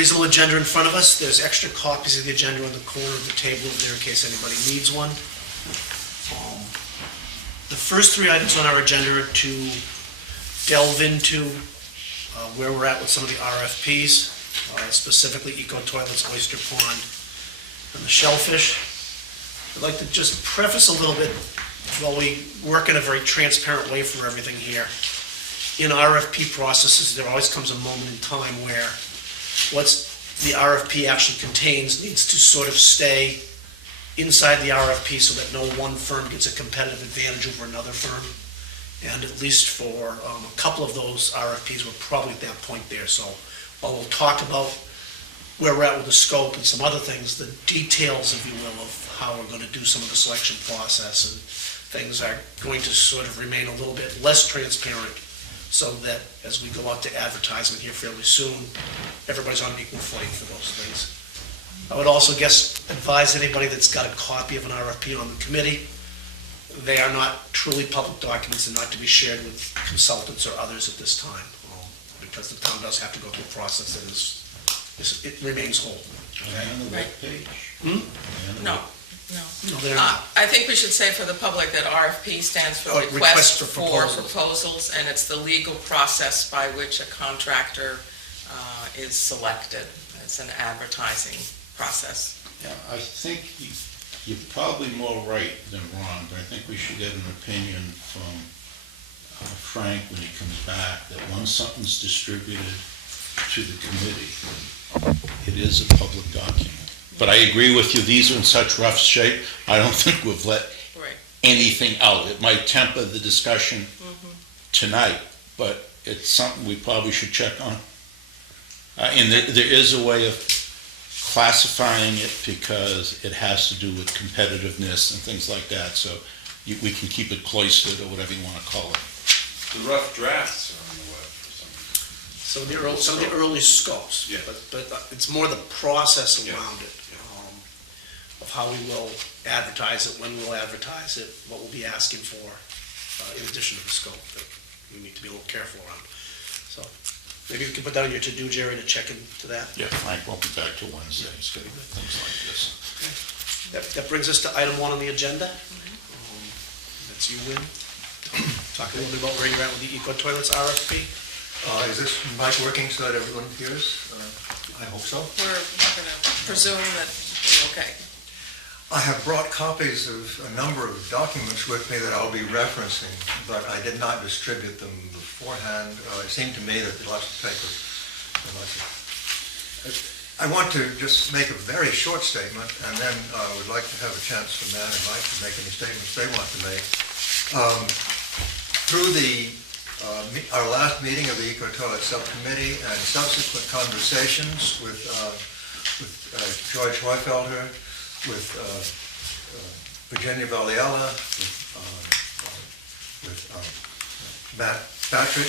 Reasonable agenda in front of us. There's extra copies of the agenda on the corner of the table over there in case anybody needs one. The first three items on our agenda are to delve into where we're at with some of the RFPs, specifically eco toilets, oyster pond, and the shellfish. I'd like to just preface a little bit, while we work in a very transparent way for everything here. In RFP processes, there always comes a moment in time where what's the RFP actually contains needs to sort of stay inside the RFP so that no one firm gets a competitive advantage over another firm. And at least for a couple of those RFPs, we're probably at that point there. So while we'll talk about where we're at with the scope and some other things, the details, if you will, of how we're going to do some of the selection process and things are going to sort of remain a little bit less transparent, so that as we go out to advertisement here fairly soon, everybody's on an equal footing for those things. I would also advise anybody that's got a copy of an RFP on the committee, they are not truly public documents and not to be shared with consultants or others at this time, because the town does have to go through a process that it remains whole. On the web page? No. No, they're not. I think we should say for the public that RFP stands for Request for Proposals, and it's the legal process by which a contractor is selected. It's an advertising process. Yeah, I think you're probably more right than wrong, but I think we should get an opinion from Frank when he comes back, that once something's distributed to the committee, it is a public document. But I agree with you, these are in such rough shape, I don't think we've let anything out. It might temper the discussion tonight, but it's something we probably should check on. And there is a way of classifying it because it has to do with competitiveness and things like that, so we can keep it cloistered or whatever you want to call it. The rough drafts are on the web for some reason. Some of the early scopes, Yeah. but it's more the process around it, of how we will advertise it, when we'll advertise it, what we'll be asking for, in addition to the scope that we need to be a little careful around. So maybe we can put that on your to-do, Jerry, to check into that. Yeah, Frank won't be back till Wednesday, so things like this. That brings us to item 1 on the agenda. That's you, Win. Talk a little bit about where you're at with the eco toilets RFP. Is this mic working so that everyone hears? I hope so. We're going to presume that you're okay. I have brought copies of a number of documents with me that I'll be referencing, but I did not distribute them beforehand. It seemed to me that there are lots of papers. I want to just make a very short statement, and then I would like to have a chance for Matt and Mike to make any statements they want to make. Through our last meeting of the Eco Toilet Subcommittee and subsequent conversations with George Hoyfelder, with Virginia Valiella, with Matt Patrick,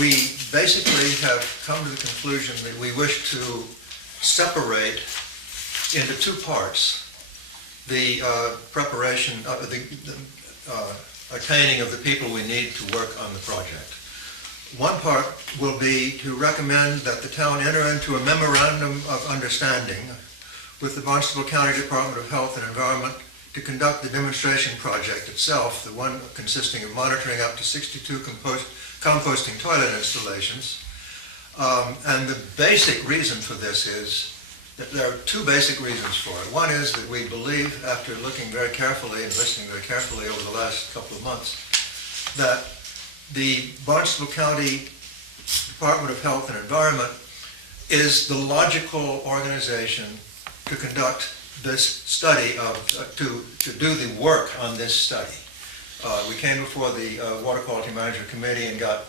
we basically have come to the conclusion that we wish to separate into 2 parts the preparation of the attaining of the people we need to work on the project. One part will be to recommend that the town enter into a memorandum of understanding with the Barnstable County Department of Health and Environment to conduct the demonstration project itself, the one consisting of monitoring up to 62 composting toilet installations. And the basic reason for this is that there are 2 basic reasons for it. One is that we believe, after looking very carefully and listening very carefully over the last couple of months, that the Barnstable County Department of Health and Environment is the logical organization to conduct this study, to do the work on this study. We came before the Water Quality Management Committee and got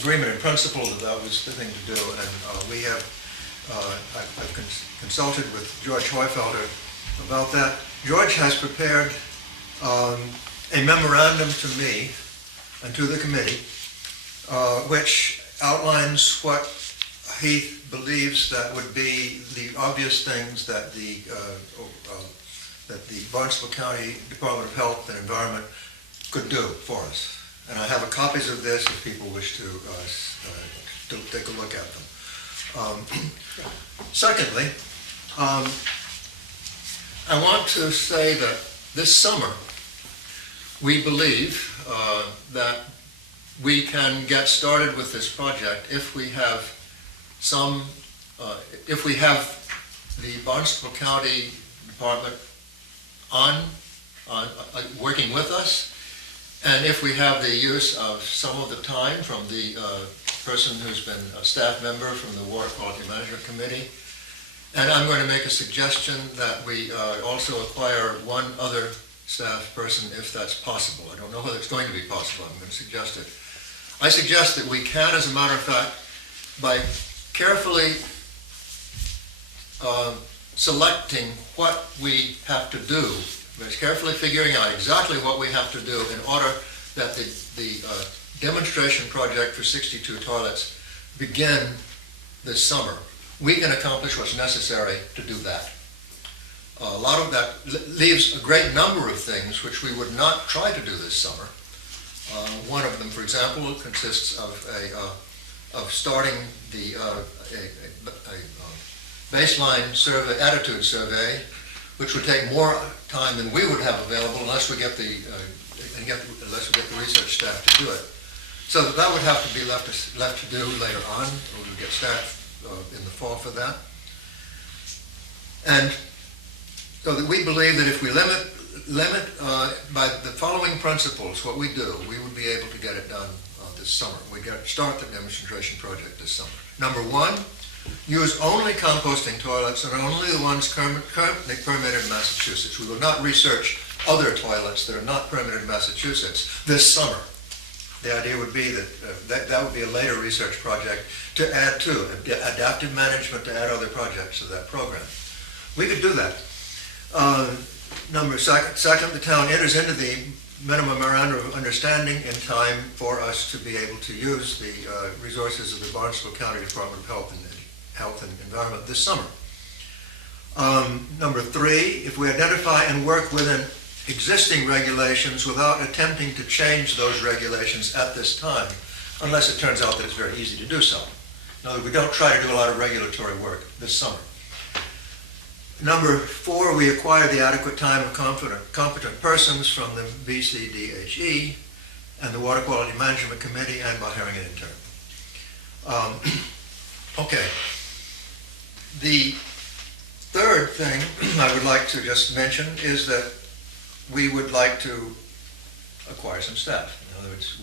agreement in principle that that was the thing to do, and we have I've consulted with George Hoyfelder about that. George has prepared a memorandum to me and to the committee, which outlines what he believes that would be the obvious things that the Barnstable County Department of Health and Environment could do for us. And I have copies of this if people wish to take a look at them. Secondly, I want to say that this summer, we believe that we can get started with this project if we have the Barnstable County Department working with us, and if we have the use of some of the time from the person who's been a staff member from the Water Quality Management Committee. And I'm going to make a suggestion that we also acquire one other staff person if that's possible. I don't know whether it's going to be possible. I'm going to suggest it. I suggest that we can, as a matter of fact, by carefully selecting what we have to do, carefully figuring out exactly what we have to do in order that the demonstration project for 62 toilets begin this summer, we can accomplish what's necessary to do that. A lot of that leaves a great number of things which we would not try to do this summer. One of them, for example, consists of starting the baseline survey, attitude survey, which would take more time than we would have available unless we get the research staff to do it. So that would have to be left to do later on. We would get staff in the fall for that. And so that we believe that if we limit by the following principles what we do, we would be able to get it done this summer. We start the demonstration project this summer. Number one, use only composting toilets and only the ones currently permitted in Massachusetts. We will not research other toilets that are not permitted in Massachusetts this summer. The idea would be that that would be a later research project to add to, adaptive management to add other projects to that program. We could do that. Second, the town enters into the minimum memorandum of understanding in time for us to be able to use the resources of the Barnstable County Department of Health and Environment this summer. Number three, if we identify and work within existing regulations without attempting to change those regulations at this time, unless it turns out that it's very easy to do so. In other words, we don't try to do a lot of regulatory work this summer. Number four, we acquire the adequate time of competent persons from the BCDHE and the Water Quality Management Committee, and by hiring an intern. Okay. The third thing I would like to just mention is that we would like to acquire some staff. In other words,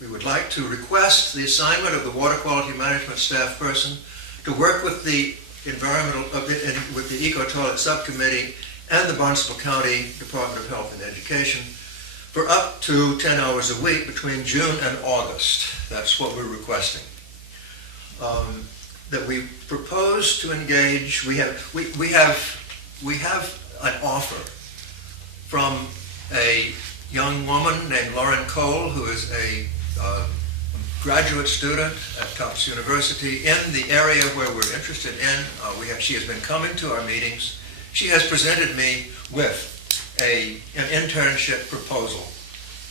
we would like to request the assignment of the Water Quality Management staff person to work with the with the Eco Toilet Subcommittee and the Barnstable County Department of Health and Education for up to 10 hours a week between June and August. That's what we're requesting. That we propose to engage. We have an offer from a young woman named Lauren Cole, who is a graduate student at Tufts University in the area where we're interested in. She has been coming to our meetings. She has presented me with an internship proposal,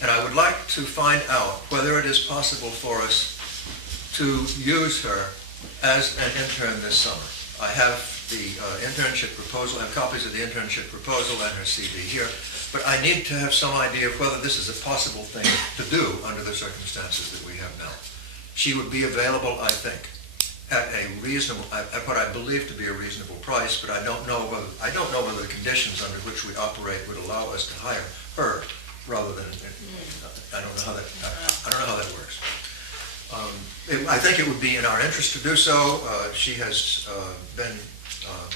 and I would like to find out whether it is possible for us to use her as an intern this summer. I have the internship proposal, I have copies of the internship proposal and her CV here, but I need to have some idea of whether this is a possible thing to do under the circumstances that we have now. She would be available, I think, at a reasonable, at what I believe to be a reasonable price, but I don't know whether the conditions under which we operate would allow us to hire her rather than, I don't know how that works. I think it would be in our interest to do so. She has been a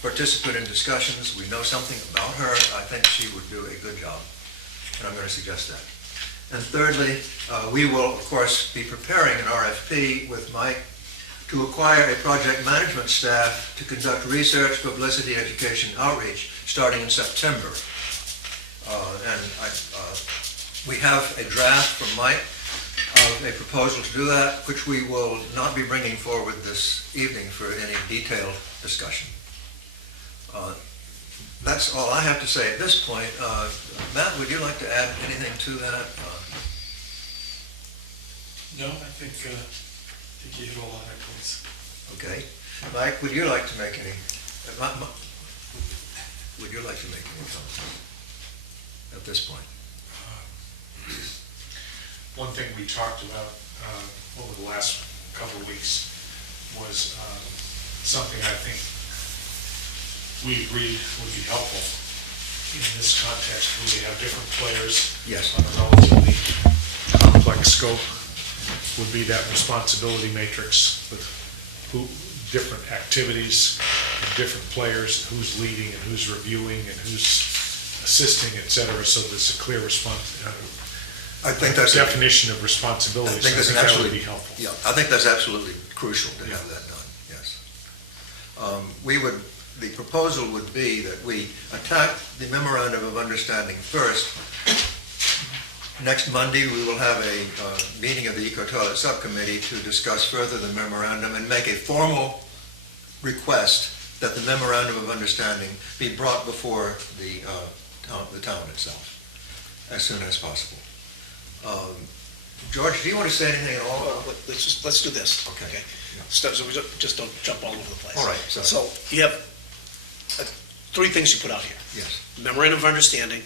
participant in discussions. We know something about her. I think she would do a good job, and I'm going to suggest that. And thirdly, we will, of course, be preparing an RFP with Mike to acquire a project management staff to conduct research, publicity, education, outreach, starting in September. We have a draft from Mike of a proposal to do that, which we will not be bringing forward this evening for any detailed discussion. That's all I have to say at this point. Matt, would you like to add anything to that? No, I think you hit all the high points. Okay. Mike, would you like to make any, would you like to make any comments at this point? One thing we talked about over the last couple of weeks was something I think we agreed would be helpful in this context, where we have different players Yes. on a relatively complex scope, would be that responsibility matrix with different activities and different players, who's leading and who's reviewing and who's assisting, et cetera, so there's a clear I think that's definition of responsibility. I think that's that would absolutely be helpful. Yeah, I think that's absolutely crucial to have that done. Yes. The proposal would be that we attack the memorandum of understanding first. Next Monday, we will have a meeting of the Eco Toilet Subcommittee to discuss further the memorandum and make a formal request that the memorandum of understanding be brought before the town itself as soon as possible. George, do you want to say anything at all? Well, let's do this. Okay. So we just don't jump all over the place. All right, So you have three things you put out here. Yes. Memorandum of understanding,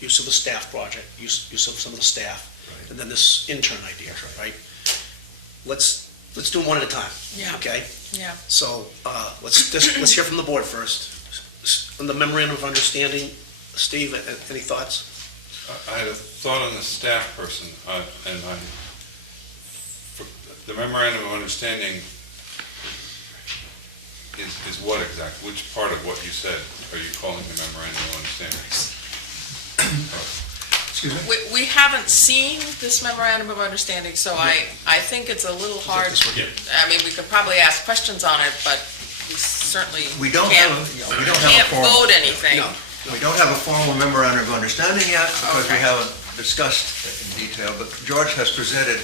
use of the staff project, use of some of the staff, Right. and then this intern idea, That's right? Let's do them one at a time. Yeah. Okay? Yeah. So let's hear from the board first. On the memorandum of understanding, Steve, any thoughts? I had a thought on the staff person, and the memorandum of understanding is what exactly? Which part of what you said are you calling the memorandum of understanding? Excuse me? We haven't seen this memorandum of understanding, so I think it's a little hard. I mean, we could probably ask questions on it, but we certainly We don't can't, have a can't formal. vote anything. No. We don't have a formal memorandum of understanding yet because we Okay. haven't discussed it in detail, but George has presented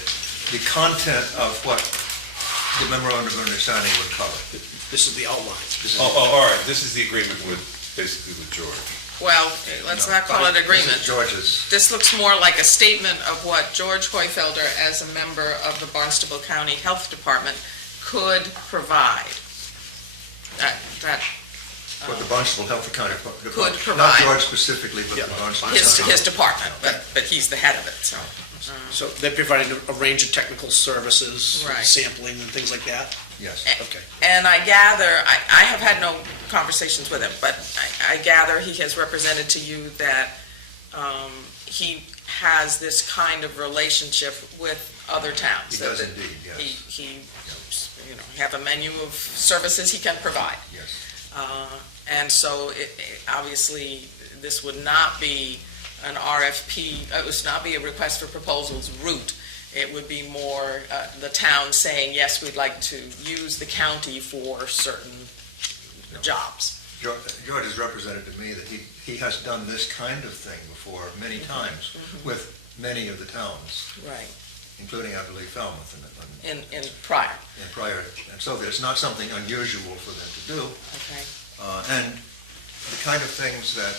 the content of what the memorandum of understanding would cover. This is the outline. All right, this is the agreement basically with George. Well, let's not call it agreement. This is George's. This looks more like a statement of what George Hoyfelder, as a member of the Barnstable County Health Department, could provide. What the Barnstable Health County Department. Could Not provide. George specifically, but the Barnstable. His department, but he's the head of it, so. So they're providing a range of technical services, Right. sampling and things like that? Yes. Okay. And I gather, I have had no conversations with him, but I gather he has represented to you that he has this kind of relationship with other towns. He does that indeed, yes. He have a menu of services he can provide. Yes. And so obviously, this would not be an RFP, it would not be a request for proposals route. It would be more the town saying, yes, we'd like to use the county for certain jobs. George has represented to me that he has done this kind of thing before many times with many of the towns, Right. including, I believe, Falmouth In prior, and prior, and so that it's not something unusual for them to do. okay. And the kind of things that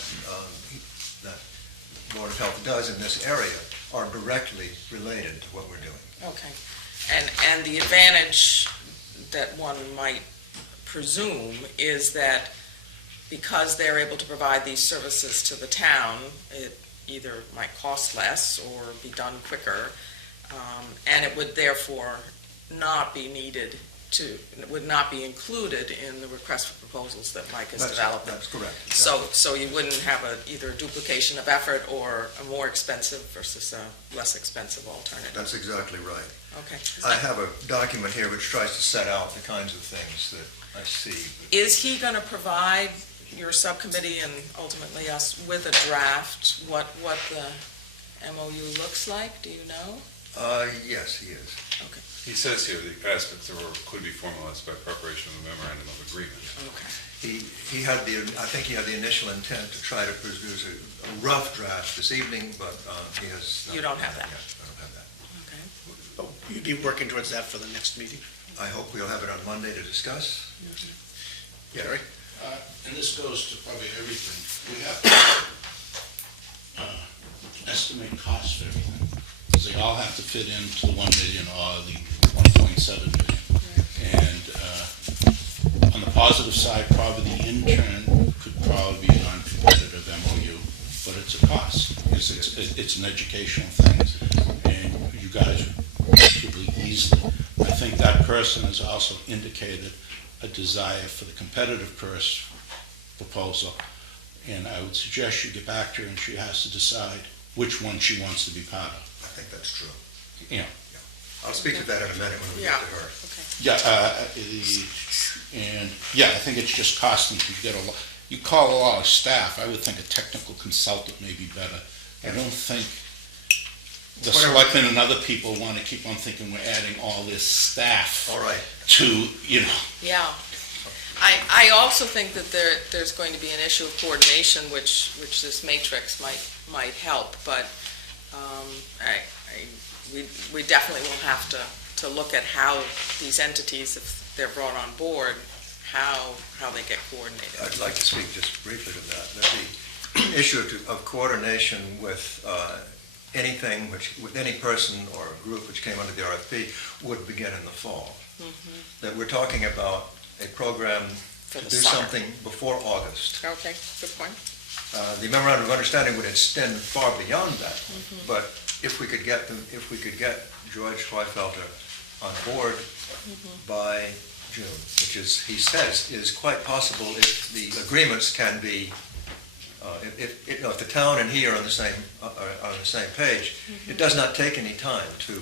Board of Health does in this area are directly related to what we're doing. Okay. And the advantage that one might presume is that because they're able to provide these services to the town, it either might cost less or be done quicker, and it would therefore not be needed would not be included in the request for proposals that Mike is developing. That's correct. So you wouldn't have either a duplication of effort or a more expensive versus a less expensive alternative. That's exactly right. Okay. I have a document here which tries to set out the kinds of things that I see. Is he going to provide your subcommittee and ultimately us with a draft, what the MOU looks like? Do you know? Yes, he is. Okay. He says here the aspects could be formalized by preparation of a memorandum of agreement. Okay. I think he had the initial intent to try to produce a rough draft this evening, but he has. You don't have that? Yeah, I don't have that. Okay. Oh, you'd be working towards that for the next meeting? I hope we'll have it on Monday to discuss. Gary? And this goes to probably everything. We have to estimate costs for everything. Because they all have to fit into the 1 million or the 1.7 million. And positive side, probably the intern could probably be a non-competitive MOU, but it's a cost. It's an educational thing, and you guys relatively easily. I think that person has also indicated a desire for the competitive course proposal, and I would suggest you get back to her and she has to decide which one she wants to be part of. I think that's true. You know, I'll speak to that in a minute when we get to her. and yeah, I think it's just costing to get you call a lot of staff. I would think a technical consultant may be better. I don't think the selectmen and other people want to keep on thinking we're adding all this staff All right. to, you know. Yeah. I also think that there's going to be an issue of coordination, which this matrix might help, but we definitely will have to look at how these entities, if they're brought on board, how they get coordinated. I'd like to speak just briefly to that. The issue of coordination with anything with any person or group which came under the RFP would begin in the fall. That we're talking about a program to do something before August. Okay, good point. The memorandum of understanding would extend far beyond that, but if we could get George Schweifelter on board by June, which is, he says, is quite possible if the agreements can be, if the town and he are on the same page, it does not take any time to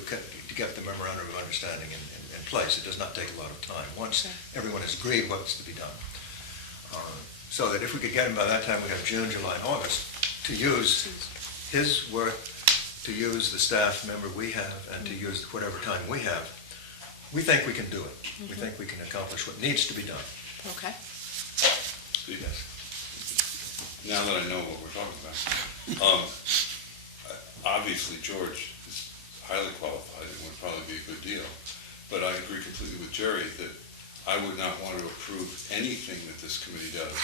get the memorandum of understanding in place. It does not take a lot of time. Once everyone has agreed what's to be done. So that if we could get him by that time, we have June, July, and August to use his work, to use the staff member we have, and to use whatever time we have, we think we can do it. We think we can accomplish what needs to be done. Okay. Yes. Now that I know what we're talking about, obviously George is highly qualified and would probably be a good deal, but I agree completely with Jerry that I would not want to approve anything that this committee does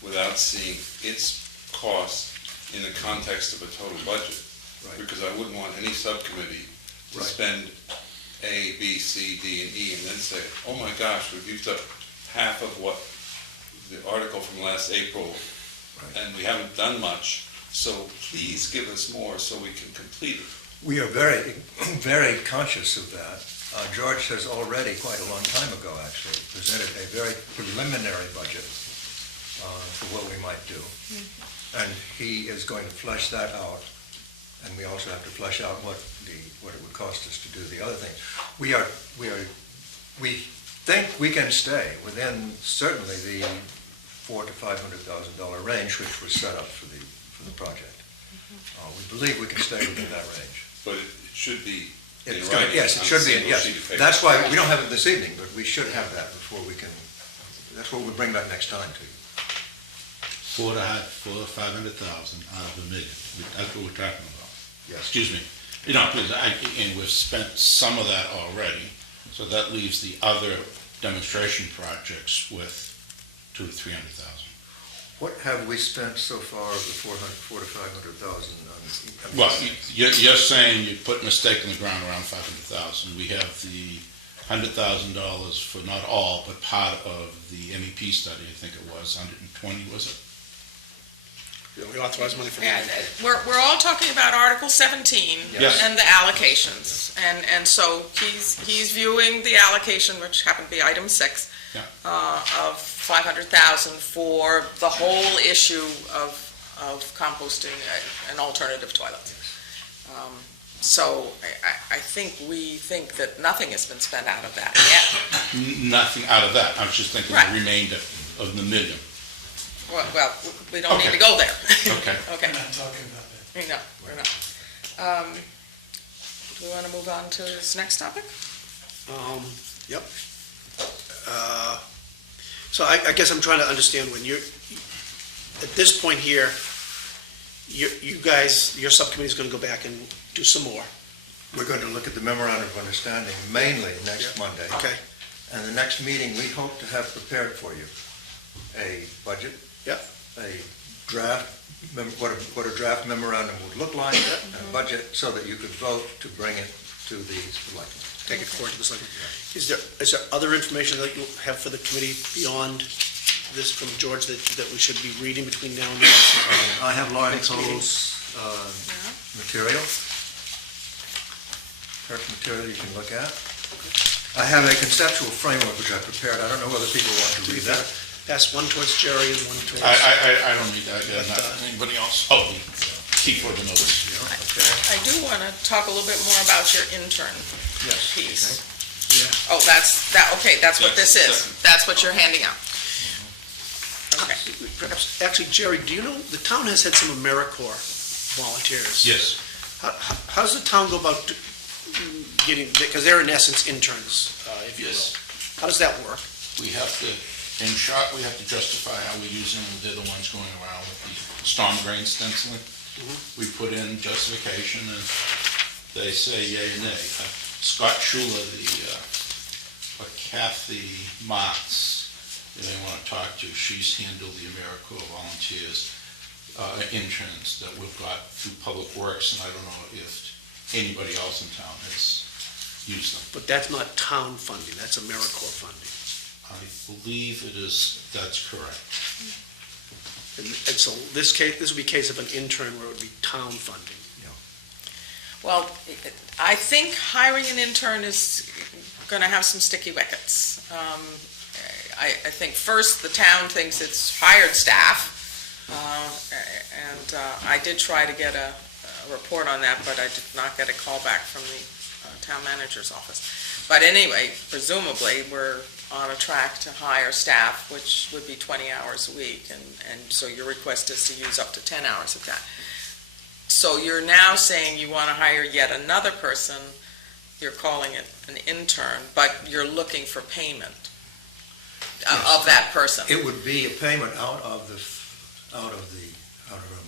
without seeing its cost in the context of a total budget. Right. Because I wouldn't want any subcommittee to spend A, B, C, D, and E and then say, oh my gosh, we've used up half of what the article from last April and we haven't done much, so please give us more so we can complete it. We are very, very conscious of that. George has already, quite a long time ago actually, presented a very preliminary budget for what we might do. And he is going to flesh that out, and we also have to flesh out what it would cost us to do the other thing. We think we can stay within certainly the $400,000 to $500,000 range which was set up for the project. We believe we can stay within that range. But it should be in It's writing. yes, it should be, yes. Sheet of paper. That's why we don't have it this evening, but we should have that before we can, that's what we'll bring back next time to you. 400,000 to 500,000 out of $1 million. That's what we're talking about. Yes. Excuse me. You know, because and we've spent some of that already, so that leaves the other demonstration projects with 200,000 to 300,000. What have we spent so far of the 400,000 to 500,000 on? Well, you're saying you put a stake in the ground around 500,000. We have the $100,000 for not all, but part of the MEP study. I think it was 120. Was it? We authorize money for And that. we're all talking about Article 17 Yes. and the allocations. And so he's viewing the allocation, which happened to be item 6, Yeah. of 500,000 for the whole issue of composting an alternative toilet. So I think that nothing has been spent out of that yet. Nothing out of that. I was just thinking Right. the remainder of the $1 million. Well, we don't need Okay. to go there. Okay. Okay. We're not talking about that. No, we're not. Do we want to move on to this next topic? Yep. So I guess I'm trying to understand when you're, at this point here, you guys, your subcommittee is going to go back and do some more. We're going to look at the memorandum of understanding mainly next Monday. Okay. And the next meeting, we hope to have prepared for you a budget. Yep. A draft, what a draft memorandum would look like, a budget, so that you could vote to bring it to the selectmen. Take it forward to the selectmen. Is there other information that you have for the committee beyond this from George that we should be reading between now and then? I have Lauren Next meeting. Cole's material. Her material you can look at. I have a conceptual framework which I prepared. I don't know whether people want to read that. Pass one towards Jerry and one towards... I don't need that, yeah, not anybody else. Oh, keep for the notice. Okay. I do want to talk a little bit more about your intern Yes. piece. Yeah. Oh, that's what this is. That's what you're handing out. Okay. Perhaps, actually, Jerry, do you know, the town has had some AmeriCorps volunteers. Yes. How does the town go about getting, because they're in essence interns, if you will. Yes. How does that work? We have to, in short, we have to justify how we're using them. They're the ones going around with the storm drain stenciling. We put in justification and they say yea or nay. Scott Schuler, or Kathy Motz, they want to talk to, she's handled the AmeriCorps volunteers, interns that we've got through Public Works, and I don't know if anybody else in town has used them. But that's not town funding, that's AmeriCorps funding. I believe it is, that's correct. And so this would be a case of an intern where it would be town funding. Well, I think hiring an intern is going to have some sticky wickets. I think first, the town thinks it's hired staff, and I did try to get a report on that, but I did not get a call back from the town manager's office. But anyway, presumably, we're on a track to hire staff, which would be 20 hours a week, and so your request is to use up to 10 hours of that. So you're now saying you want to hire yet another person, you're calling it an intern, but you're looking for payment of that person. It would be a payment out of our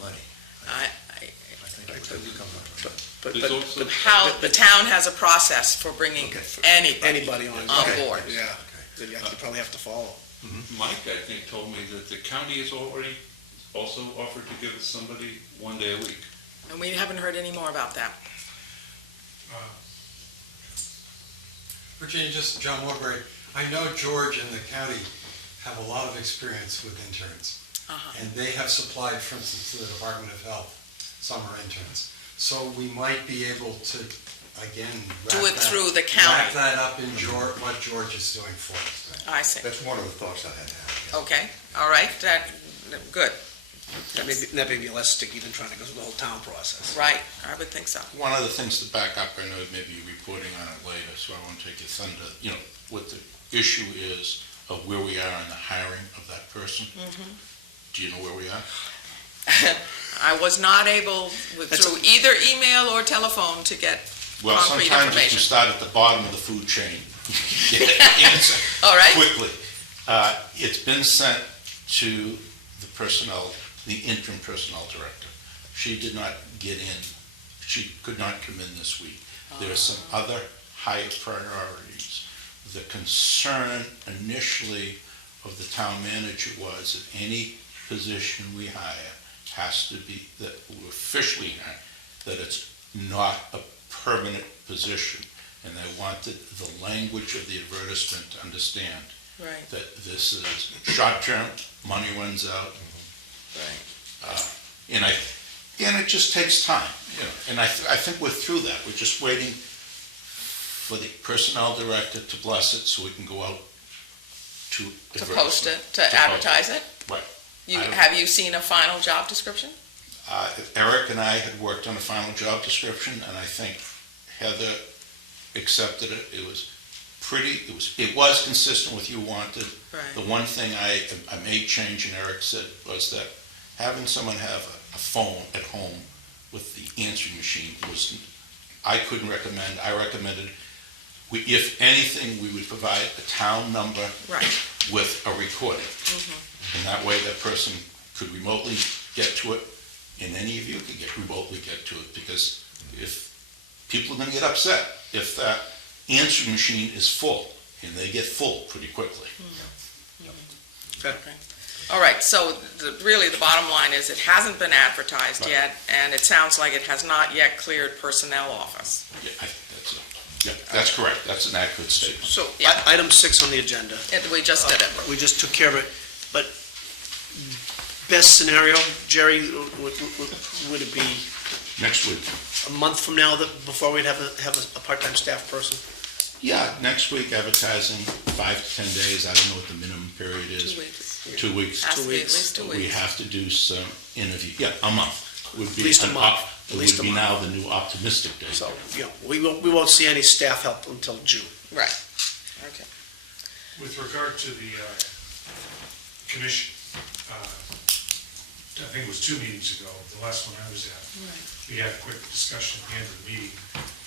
money. I I think it would come out of our money. But How, the town has a process for bringing Okay. anybody on. Okay. board. Yeah, that you probably have to follow. Mike, I think, told me that the county has already also offered to give us somebody 1 day a week. And we haven't heard any more about that. Virginia, just John Morbury. I know George and the county have a lot of experience with interns. And they have supplied, for instance, to the Department of Health, summer interns. So we might be able to, again, Do it through the county. wrap that up in what George is doing for us. I see. That's one of the thoughts I had. Okay, all right, good. That may be less sticky than trying to go through the whole town process. Right, I would think so. One of the things to back up, I know maybe you're reporting on it later, so I won't take your thunder, what the issue is of where we are in the hiring of that person. Do you know where we are? I was not able, through either email or telephone, to get Well, concrete sometimes if you information. start at the bottom of the food chain, you get an answer All right, quickly. It's been sent to the interim personnel director. She did not get in. She could not come in this week. There are some other higher priorities. The concern initially of the town manager was that any position we hire has to be, that we officially hire, that it's not a permanent position. And they wanted the language of the advertisement to understand right, that this is short-term, money runs out, right. and it just takes time, and I think we're through that. We're just waiting for the personnel director to bless it so we can go out to To post it, to post advertise it? Right. Have you seen a final job description? Eric and I had worked on a final job description, and I think Heather accepted it. It was consistent with you wanted. Right. The one thing I made change, and Eric said, was that having someone have a phone at home with the answering machine I couldn't recommend. I recommended, if anything, we would provide a town number Right. with a recording. And that way that person could remotely get to it, and any of you could remotely get to it, because if people are going to get upset if that answering machine is full, and they get full pretty quickly. Okay. All right, so really the bottom line is it hasn't been advertised Right. yet, and it sounds like it has not yet cleared personnel office. Yeah, that's correct. That's an accurate statement. So, Yeah. item 6 on the agenda, We just did it. we just took care of it. But best scenario, Jerry, would it be Next week. a month from now that, before we'd have a part-time staff person? Yeah, next week advertising, 5 to 10 days. I don't know what the minimum period is. 2 weeks. 2 weeks. Has to be at weeks. least 2 We weeks. have to do some interview, yeah, a month. Would be At least a an month. op- At It least would a be month. now the new optimistic date. So, we won't see any staff help until June. Right, okay. With regard to the commission, I think it was 2 meetings ago, the last one I was at, we had a quick discussion at the end of the meeting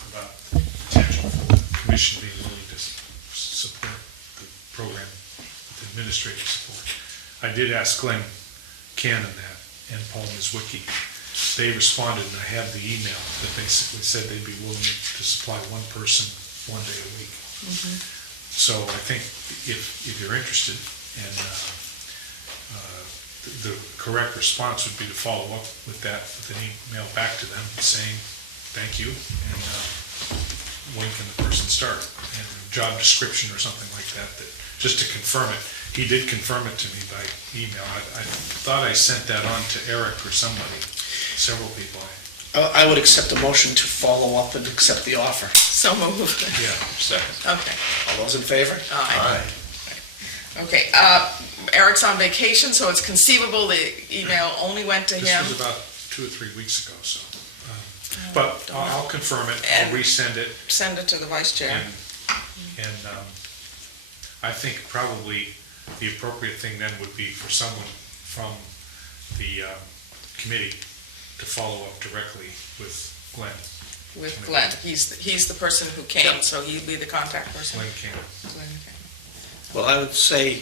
about the potential for the commission being willing to support the program with administrative support. I did ask Glenn Cannon that and Paul Mizwicki. They responded, and I have the email that basically said they'd be willing to supply one person 1 day a week. So I think if you're interested, and the correct response would be to follow up with that, with an email back to them saying, thank you, and when can the person start? And a job description or something like that, just to confirm it. He did confirm it to me by email. I thought I sent that on to Eric or somebody, several people. I would accept a motion to follow up and accept the offer. So moved. Yeah. Second. Okay. All those in favor? Aye. Okay, Eric's on vacation, so it's conceivable the email only went to This him. was about 2 or 3 weeks ago, so. But I'll confirm it, I'll And- resend it, Send it to the vice chair. and I think probably the appropriate thing then would be for someone from the committee to follow up directly with Glenn. With Glenn. He's the person who came, so he'd be the contact person. Glenn Cannon. Glenn came. Well, I would say,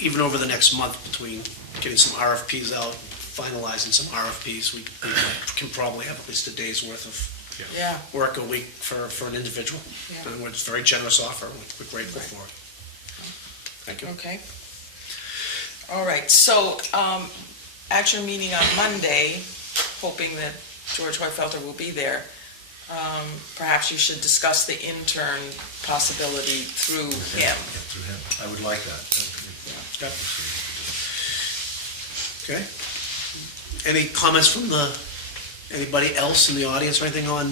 even over the next month, between getting some RFPs out, finalizing some RFPs, we can probably have at least a day's worth of Yeah, work a week for an individual. Yeah. And it's a very generous offer, we're grateful for it. Thank you. okay. All right, so at your meeting on Monday, hoping that George Hoyfelter will be there, perhaps you should discuss the intern possibility through him. Through him. I would like that. Okay. Any comments from anybody else in the audience or anything on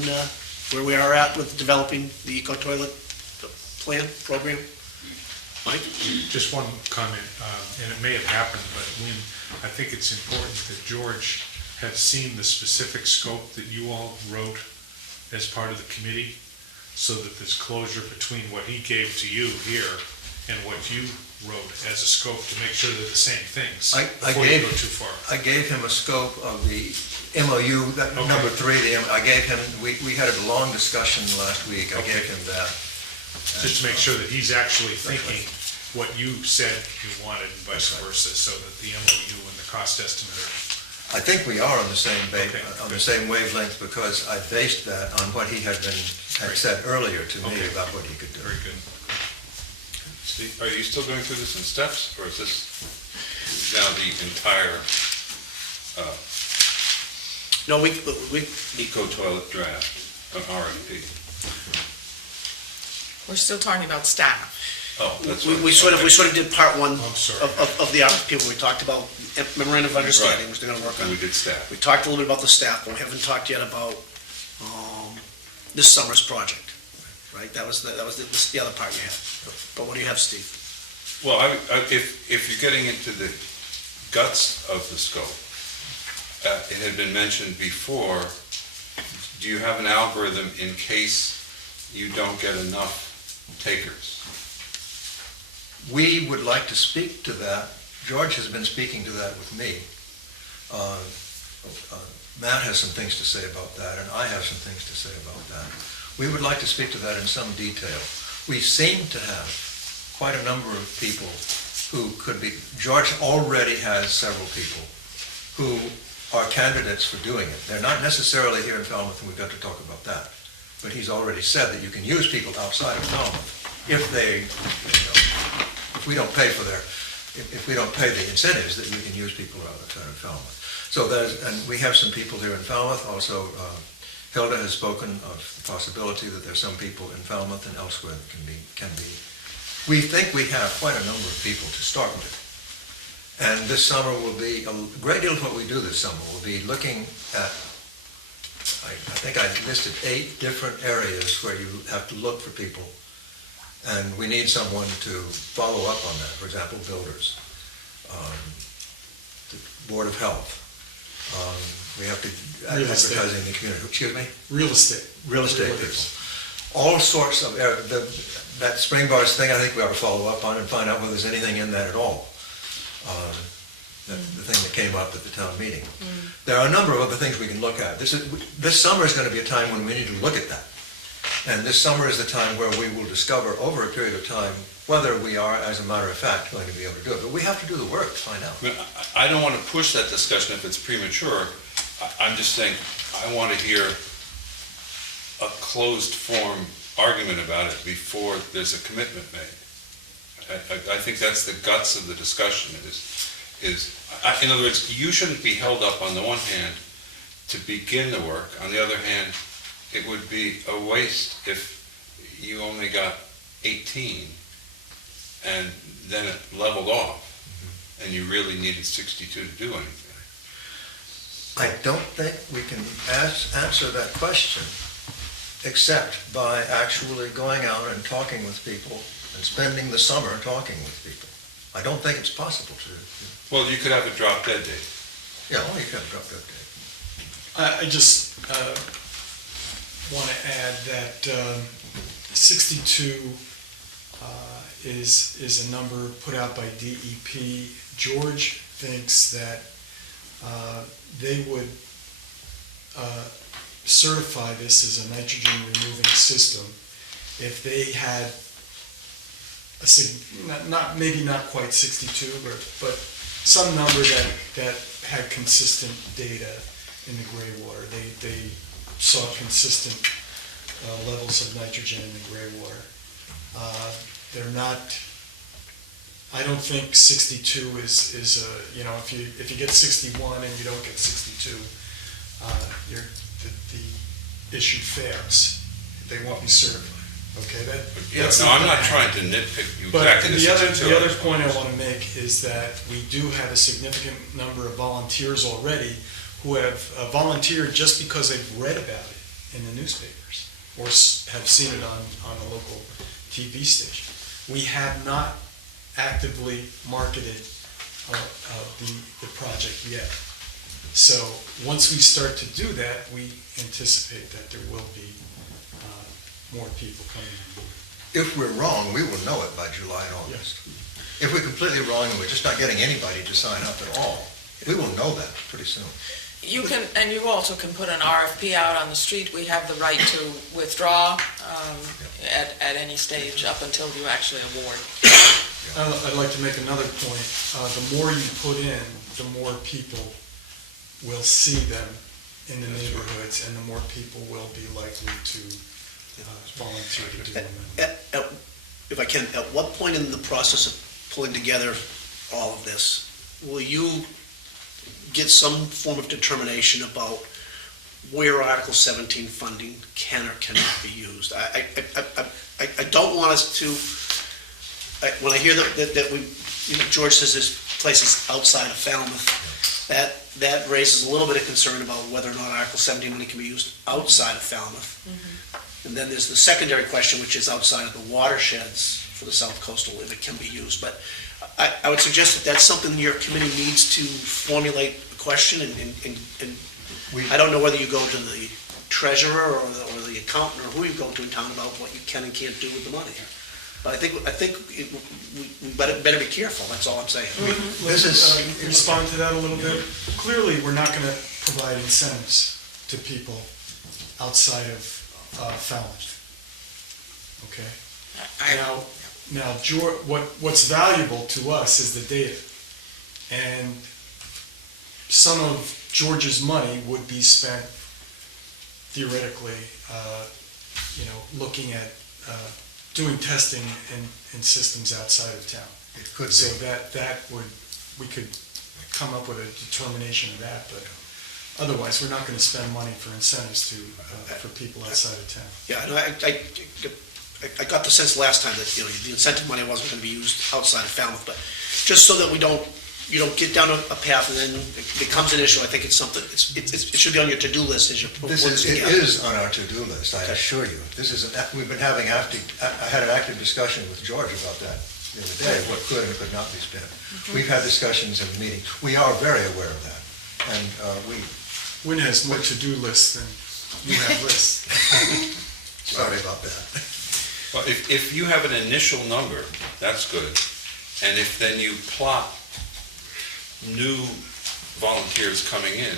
where we are at with developing the eco-toilet plan, program? Mike? Just one comment, and it may have happened, but I think it's important that George had seen the specific scope that you all wrote as part of the committee, so that there's closure between what he gave to you here and what you wrote as a scope, to make sure they're the same things, before you go too far. I gave him a scope of the MOU, that Okay. number 3, I gave him, we had a long discussion last week, I gave him that. Just to make sure that he's actually thinking what you said you wanted and vice versa, so that the MOU and the cost estimate are. I think we are on the same Okay, on the good. same wavelength, because I based that on what he had Great. said earlier to me Okay. about what he could do. Very good. Steve, are you still going through this in steps, or is this now the entire No, we, eco-toilet draft, an RFP? We're still talking about staff. Oh, that's we right. sort of did part one I'm sorry. of the RFP, where we talked about memorandum of understanding, which they're gonna work on. And we did staff. We talked a little bit about the staff, but we haven't talked yet about this summer's project, right? That was the other part you had. But what do you have, Steve? Well, if you're getting into the guts of the scope, it had been mentioned before, do you have an algorithm in case you don't get enough takers? We would like to speak to that. George has been speaking to that with me. Matt has some things to say about that, and I have some things to say about that. We would like to speak to that in some detail. We seem to have quite a number of people who could be, George already has several people who are candidates for doing it. They're not necessarily here in Falmouth, and we've got to talk about that. But he's already said that you can use people outside of Falmouth if they, if we don't pay for if we don't pay the incentives, that we can use people outside of Falmouth. So and we have some people here in Falmouth. Also, Hilda has spoken of the possibility that there's some people in Falmouth and elsewhere that can be. We think we have quite a number of people to start with. And this summer will be, a great deal of what we do this summer will be looking at, I think I listed 8 different areas where you have to look for people. And we need someone to follow up on that, for example, builders, the Board of Health. We have to Real estate. advertise in the community. Excuse me? Real estate. Real estate people. All sorts of, that spring bars thing, I think we ought to follow up on and find out whether there's anything in that at all. The thing that came up at the town meeting. There are a number of other things we can look at. This summer is going to be a time when we need to look at that. And this summer is the time where we will discover over a period of time whether we are, as a matter of fact, going to be able to do it. But we have to do the work to find out. I mean, I don't want to push that discussion if it's premature. I'm just saying, I want to hear a closed form argument about it before there's a commitment made. I think that's the guts of the discussion in other words, you shouldn't be held up on the one hand to begin the work. On the other hand, it would be a waste if you only got 18 and then it leveled off and you really needed 62 to do anything. I don't think we can answer that question except by actually going out and talking with people and spending the summer talking with people. I don't think it's possible to. Well, you could have a drop dead date. Yeah, well, you can drop that date. I just want to add that 62 is a number put out by DEP. George thinks that they would certify this as a nitrogen removing system if they had maybe not quite 62, but some number that had consistent data in the gray water. They saw consistent levels of nitrogen in the gray water. They're not. I don't think 62 is if you get 61 and you don't get 62, the issue fails. They won't be certified. Okay, I'm not trying to nitpick you exactly. But the other point I want to make is that we do have a significant number of volunteers already who have volunteered just because they've read about it in the newspapers or have seen it on a local TV station. We have not actively marketed the project yet. So once we start to do that, we anticipate that there will be more people coming on board. If we're wrong, we will know it by July and August. If we're completely wrong and we're just not getting anybody to sign up at all, we will know that pretty soon. You can, and you also can put an RFP out on the street. We have the right to withdraw at any stage up until you actually award. I'd like to make another point. The more you put in, the more people will see them in the neighborhoods, and the more people will be likely to volunteer to do them. If I can, at what point in the process of pulling together all of this, will you get some form of determination about where Article 17 funding can or cannot be used? I don't want us to, when I hear that we, George says there's places outside of Falmouth, that raises a little bit of concern about whether or not Article 17 money can be used outside of Falmouth. And then there's the secondary question, which is outside of the watersheds for the South Coastal, if it can be used. But I would suggest that that's something your committee needs to formulate a question, and I don't know whether you go to the treasurer or the accountant or who you go to in town about what you can and can't do with the money. But I think we better be careful, that's all I'm saying. Let's respond to that a little bit. Clearly, we're not going to provide incentives to people outside of Falmouth. Okay? Now, George, what's valuable to us is the data. And some of George's money would be spent theoretically, looking at doing testing in systems outside of town. It could be. So we could come up with a determination of that, but otherwise, we're not going to spend money for incentives for people outside of town. Yeah, and I got the sense last time that, the incentive money wasn't going to be used outside of Falmouth, but just so that we don't you don't get down a path and then it becomes an issue. I think it's something, it should be on your to-do list as you're putting It together. is on our to-do list, I assure you. This is, we've been having I had an active discussion with George about that the other day, what could and could not be spent. We've had discussions in the meeting. We are very aware of that. And Wynn has more to-do lists than you have lists. sorry about that. Well, if you have an initial number, that's good. And if then you plot new volunteers coming in,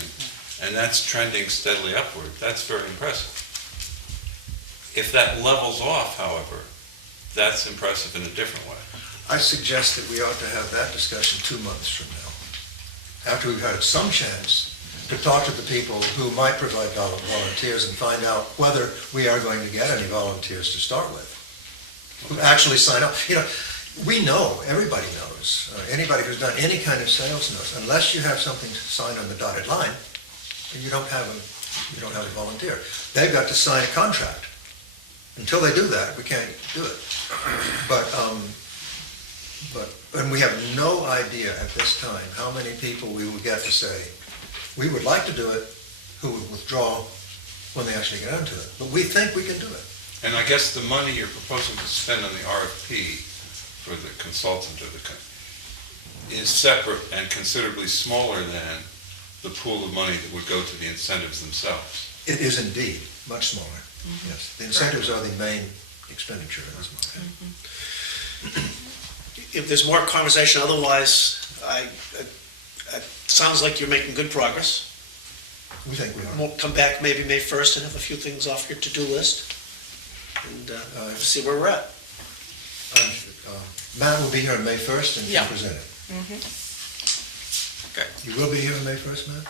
and that's trending steadily upward, that's very impressive. If that levels off, however, that's impressive in a different way. I suggest that we ought to have that discussion 2 months from now, after we've had some chance to talk to the people who might provide volunteers and find out whether we are going to get any volunteers to start with, who actually sign up. You know, we know, everybody knows, anybody who's done any kind of sales knows, unless you have something signed on the dotted line, you don't have a volunteer. They've got to sign a contract. Until they do that, we can't do it. And we have no idea at this time how many people we will get to say, we would like to do it, who would withdraw when they actually get onto it. But we think we can do it. And I guess the money you're proposing to spend on the RFP for the consultant or is separate and considerably smaller than the pool of money that would go to the incentives themselves. It is indeed much smaller, yes. The incentives are the main expenditure in this market. If there's more conversation, otherwise, it sounds like you're making good progress. We think we are. We'll come back maybe May 1st and have a few things off your to-do list and see where we're at. Matt will be here on May 1st and Yeah. can present it. Good. You will be here on May 1st, Matt?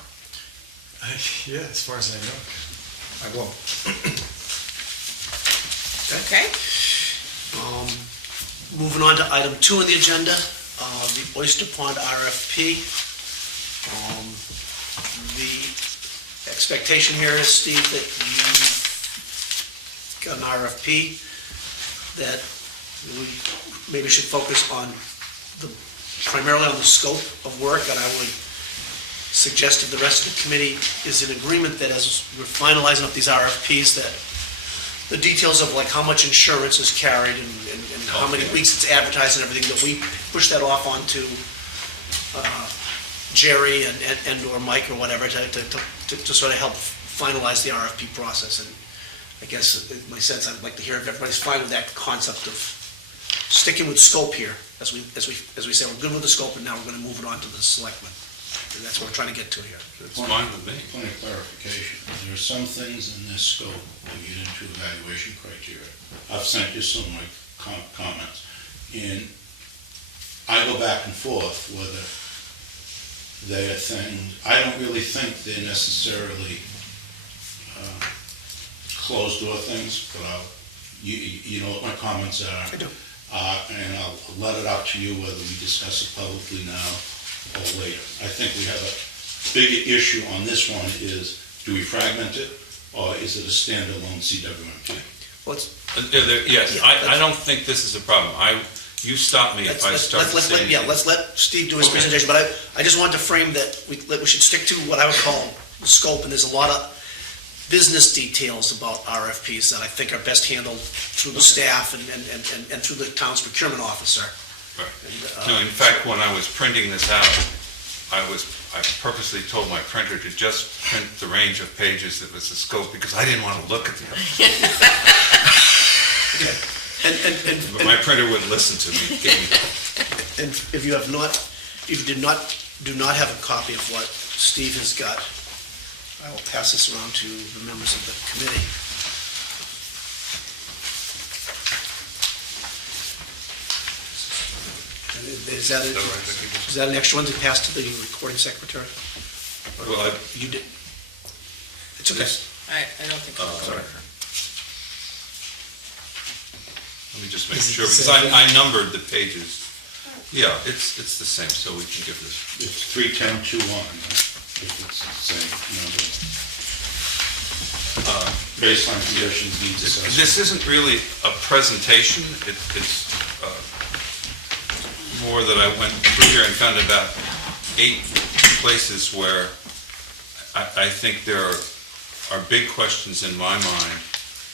Yeah, as far as I know. I won't. Okay. Moving on to item 2 on the agenda, the Oyster Pond RFP. The expectation here is, Steve, that you got an RFP that we maybe should focus on primarily on the scope of work, and I would suggest if the rest of the committee is in agreement that as we're finalizing up these RFPs, that the details of like how much insurance is carried and how many weeks it's advertised and everything, that we push that off onto Jerry and or Mike or whatever to sort of help finalize the RFP process. And I guess in my sense, I'd like to hear if everybody's fine with that concept of sticking with scope here, as we say, we're good with the scope, and now we're going to move it on to the selectmen. And that's what we're trying to get to here. It's fine with me. Point of clarification, there are some things in this scope that get into evaluation criteria. I've sent you some of my comments, and I go back and forth whether they are things, I don't really think they're necessarily closed-door things, but you know what my comments are. I do. And I'll let it up to you whether we discuss it publicly now or later. I think we have a bigger issue on this one is, do we fragment it, or is it a standalone CWMP? Well, it's, Yes, Yeah, I don't think this is a problem. You stop me if I start to say anything. let's let Steve do his Okay. presentation, but I just wanted to frame that we should stick to what I would call the scope, and there's a lot of business details about RFPs that I think are best handled through the staff and through the town's procurement officer. Right. And, No, in fact, when I was printing this out, I purposely told my printer to just print the range of pages that was the scope, because I didn't want to look at the other. But my printer wouldn't listen to me. And if you have not, if you do not have a copy of what Steve has got, I will pass this around to the members of the committee. And is that an extra one to pass to the recording secretary? Well, You did? It's okay. I don't think so. Sorry. Let me just make Is it sure, the because same? I numbered the pages. Yeah, it's the same, so we can give this. It's 31021, if it's the same number. Baseline conditions, needs assessment. This isn't really a presentation, it's more that I went through here and found about 8 places where I think there are big questions in my mind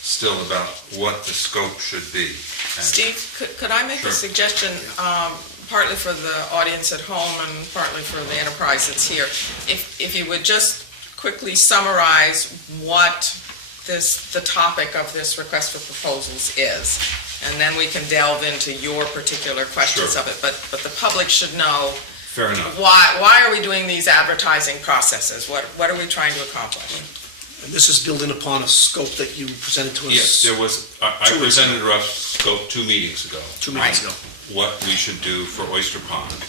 still about what the scope should be. And Steve, could I make a Sure. suggestion, partly for the audience at home and partly for the enterprise that's here? If you would just quickly summarize what the topic of this request for proposals is, and then we can delve into your particular questions Sure. of it. But the public should know, Fair enough. why are we doing these advertising processes? What are we trying to accomplish? And this is building upon a scope that you presented to us. Yes, there was, I 2 weeks presented a rough scope 2 meetings ago. 2 meetings ago. What we should do for Oyster Pond.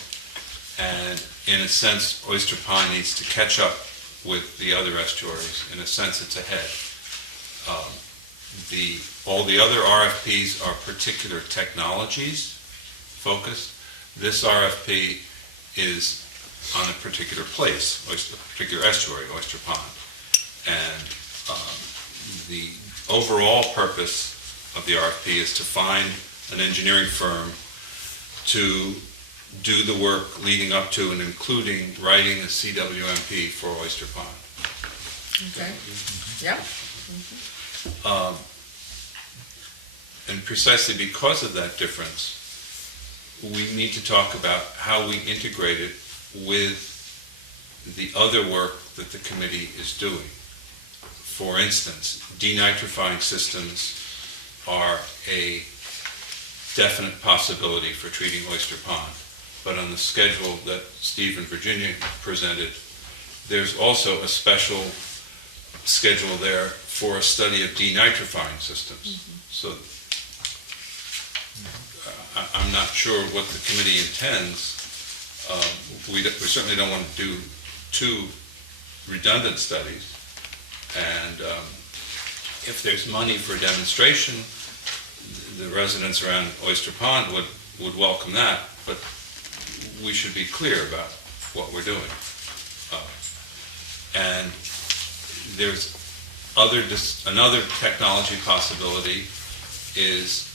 And in a sense, Oyster Pond needs to catch up with the other estuaries. In a sense, it's ahead. All the other RFPs are particular technologies focused. This RFP is on a particular place, a particular estuary, Oyster Pond. And the overall purpose of the RFP is to find an engineering firm to do the work leading up to and including writing a CWMP for Oyster Pond. Okay. Yeah. And precisely because of that difference, we need to talk about how we integrate it with the other work that the committee is doing. For instance, denitrifying systems are a definite possibility for treating Oyster Pond. But on the schedule that Steve and Virginia presented, there's also a special schedule there for a study of denitrifying systems. So I'm not sure what the committee intends. We certainly don't want to do 2 redundant studies. And if there's money for a demonstration, the residents around Oyster Pond would welcome that, but we should be clear about what we're doing. And there's another technology possibility is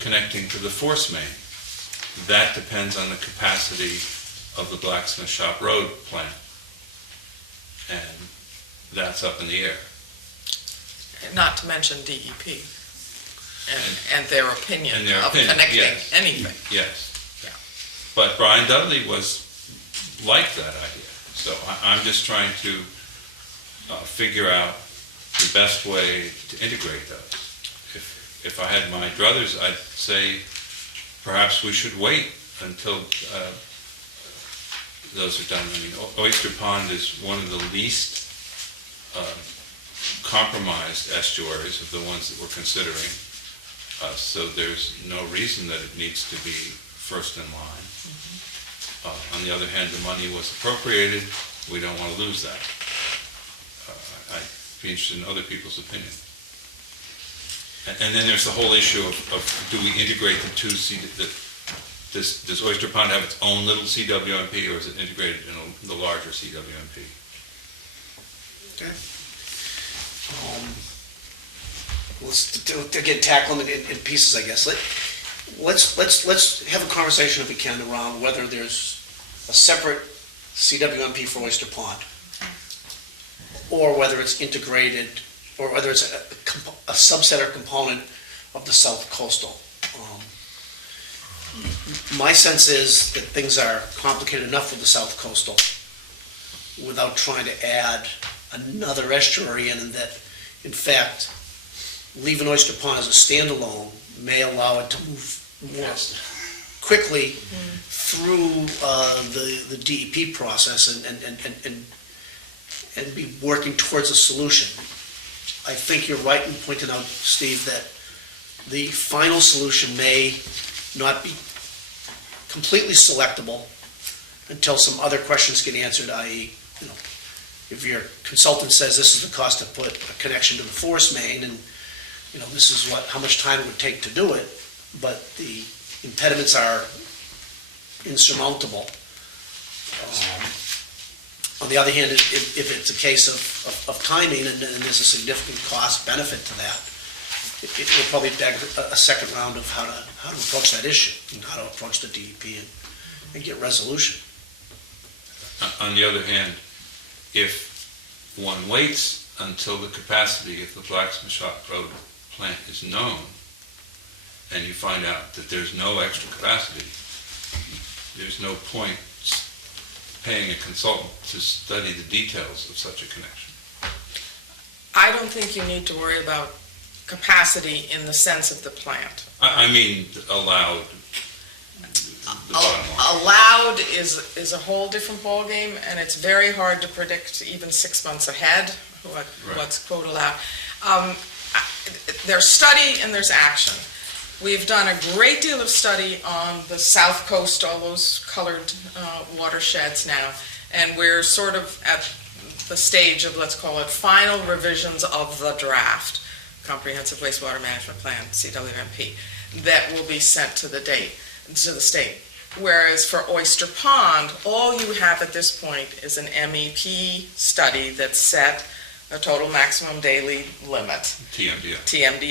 connecting to the force main. That depends on the capacity of the Blacksmith Shop Road plant. And that's up in the air. Not to mention DEP and their opinion And their of opinion, connecting yes. anything. Yes. Yeah. But Brian Dudley was like that idea. So I'm just trying to figure out the best way to integrate those. If I had my druthers, I'd say perhaps we should wait until those are done. I mean, Oyster Pond is one of the least compromised estuaries of the ones that we're considering. So there's no reason that it needs to be first in line. On the other hand, the money was appropriated. We don't want to lose that. I'd be interested in other people's opinion. And then there's the whole issue of do we integrate the 2 does Oyster Pond have its own little CWMP, or is it integrated in the larger CWMP? Okay. Let's again tackle them in pieces, I guess. Let's have a conversation, if we can, around whether there's a separate CWMP for Oyster Pond, or whether it's integrated, or whether it's a subset or component of the South Coastal. My sense is that things are complicated enough with the South Coastal without trying to add another estuary in, and that, in fact, leaving Oyster Pond as a standalone may allow it to move more quickly through the DEP process and be working towards a solution. I think you're right in pointing out, Steve, that the final solution may not be completely selectable until some other questions get answered, i.e., if your consultant says this is the cost to put a connection to the force main, and this is how much time it would take to do it, but the impediments are insurmountable. On the other hand, if it's a case of timing and there's a significant cost benefit to that, it will probably beg a second round of how to approach that issue and how to approach the DEP and get resolution. On the other hand, if one waits until the capacity of the Blacksmith Shop Road plant is known, and you find out that there's no extra capacity, there's no point paying a consultant to study the details of such a connection. I don't think you need to worry about capacity in the sense of the plant. I mean, allowed, the bottom line. Allowed is a whole different ballgame, and it's very hard to predict even 6 months ahead what's quote allowed. There's study and there's action. We've done a great deal of study on the south coast, all those colored watersheds now, and we're sort of at the stage of, let's call it, final revisions of the draft, Comprehensive Wastewater Management Plan, CWMP, that will be sent to the state. Whereas for Oyster Pond, all you have at this point is an MEP study that set a total maximum daily limit. TMDL.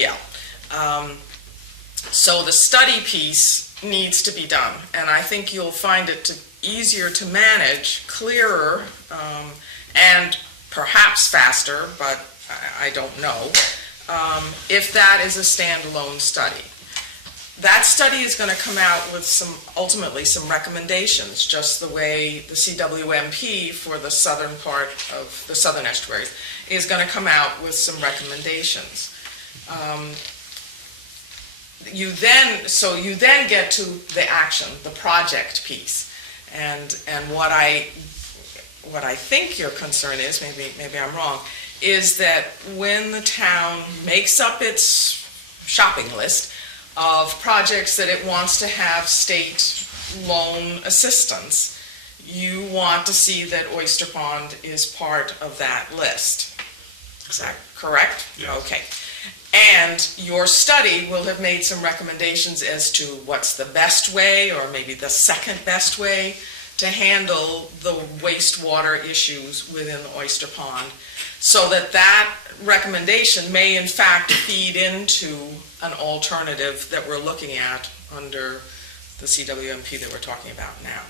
So the study piece needs to be done, and I think you'll find it easier to manage, clearer, and perhaps faster, but I don't know, if that is a standalone study. That study is going to come out with ultimately some recommendations, just the way the CWMP for the southern part of the southern estuaries is going to come out with some recommendations. You then get to the action, the project piece, and what I think your concern is, maybe I'm wrong, is that when the town makes up its shopping list of projects that it wants to have state loan assistance, you want to see that Oyster Pond is part of that list. Is that correct? Yes. Okay. And your study will have made some recommendations as to what's the best way, or maybe the second best way, to handle the wastewater issues within Oyster Pond, so that recommendation may in fact feed into an alternative that we're looking at under the CWMP that we're talking about now.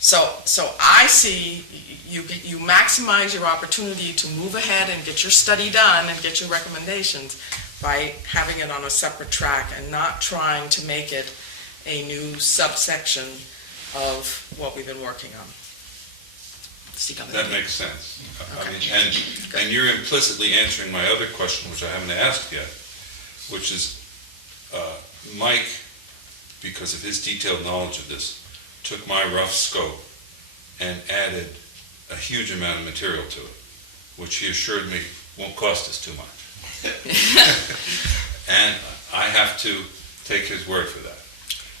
So I see you maximize your opportunity to move ahead and get your study done and get your recommendations by having it on a separate track and not trying to make it a new subsection of what we've been working on. That makes sense. Okay. I mean, and you're implicitly answering my other question, which I haven't asked yet, which is Mike, because of his detailed knowledge of this, took my rough scope and added a huge amount of material to it, which he assured me won't cost us too much. And I have to take his word for that.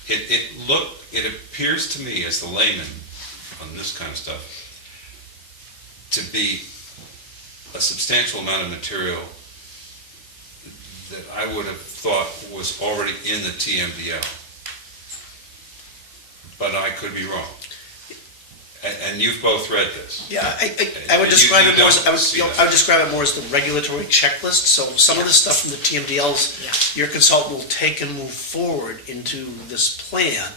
It appears to me, as the layman on this kind of stuff, to be a substantial amount of material that I would have thought was already in the TMDL. But I could be wrong. And you've both read this. Yeah, I would describe it more as, I see would that. describe it more as the regulatory checklist. So some of the stuff from the TMDLs, your consultant will take and move forward into this plan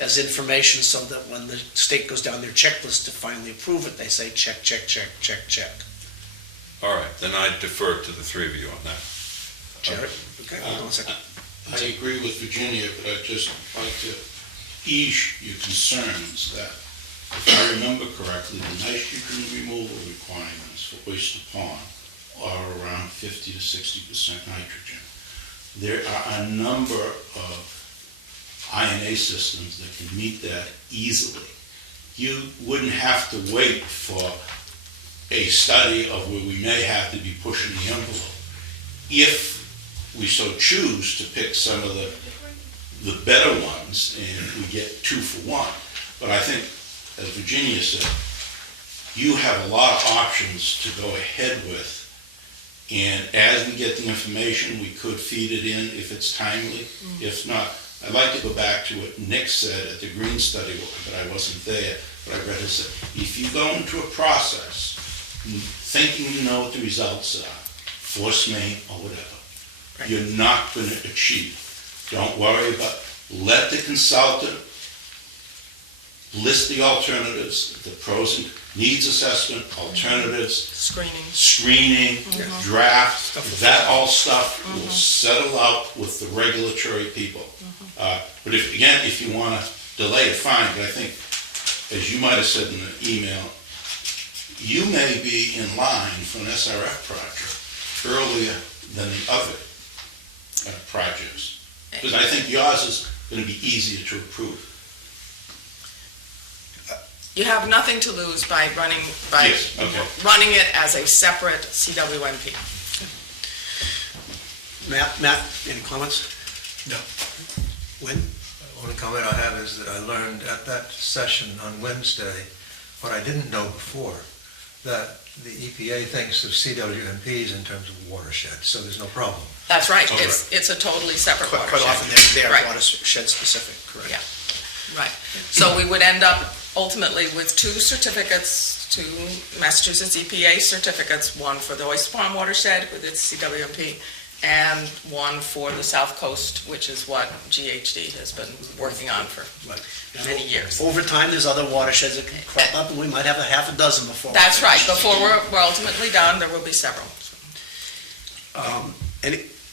as information, so that when the state goes down their checklist to finally approve it, they say check, check, check, check, check. All right, then I defer to the three of you on that. Jared? Okay, hold on a second. I agree with Virginia, but I'd just like to ease your concerns that, if I remember correctly, the nitrogen removal requirements for Oyster Pond are around 50 to 60% nitrogen. There are a number of INA systems that can meet that easily. You wouldn't have to wait for a study of where we may have to be pushing the envelope. If we so choose to pick some of the better ones and we get 2 for 1. But I think, as Virginia said, you have a lot of options to go ahead with. And as we get the information, we could feed it in if it's timely. If not, I'd like to go back to what Nick said at the Green Study, but I wasn't there, but I read it said, if you go into a process thinking you know what the results are, force main or whatever, you're not going to achieve. Don't worry about, let the consultant list the alternatives, the pros and needs assessment, alternatives, screening, draft, that all stuff will settle out with the regulatory people. But if you want to delay it, fine, but I think, as you might have said in the email, you may be in line for an SRF project earlier than the other projects. Because I think yours is going to be easier to approve. You have nothing to lose by running it as a separate CWMP. Matt, any comments? No. Lynn? The only comment I have is that I learned at that session on Wednesday, what I didn't know before, that the EPA thinks of CWMPs in terms of watersheds, so there's no problem. That's right, it's a totally separate watershed. Quite often they're Right. watershed specific, correct? Yeah, right. So we would end up ultimately with 2 certificates, 2 Massachusetts EPA certificates, one for the Oyster Pond watershed with its CWMP, and one for the South Coast, which is what GHD has been working on for Right. many years. Over time, there's other watersheds that can crop up, and we might have a half a dozen before. That's right, before we're ultimately done, there will be several.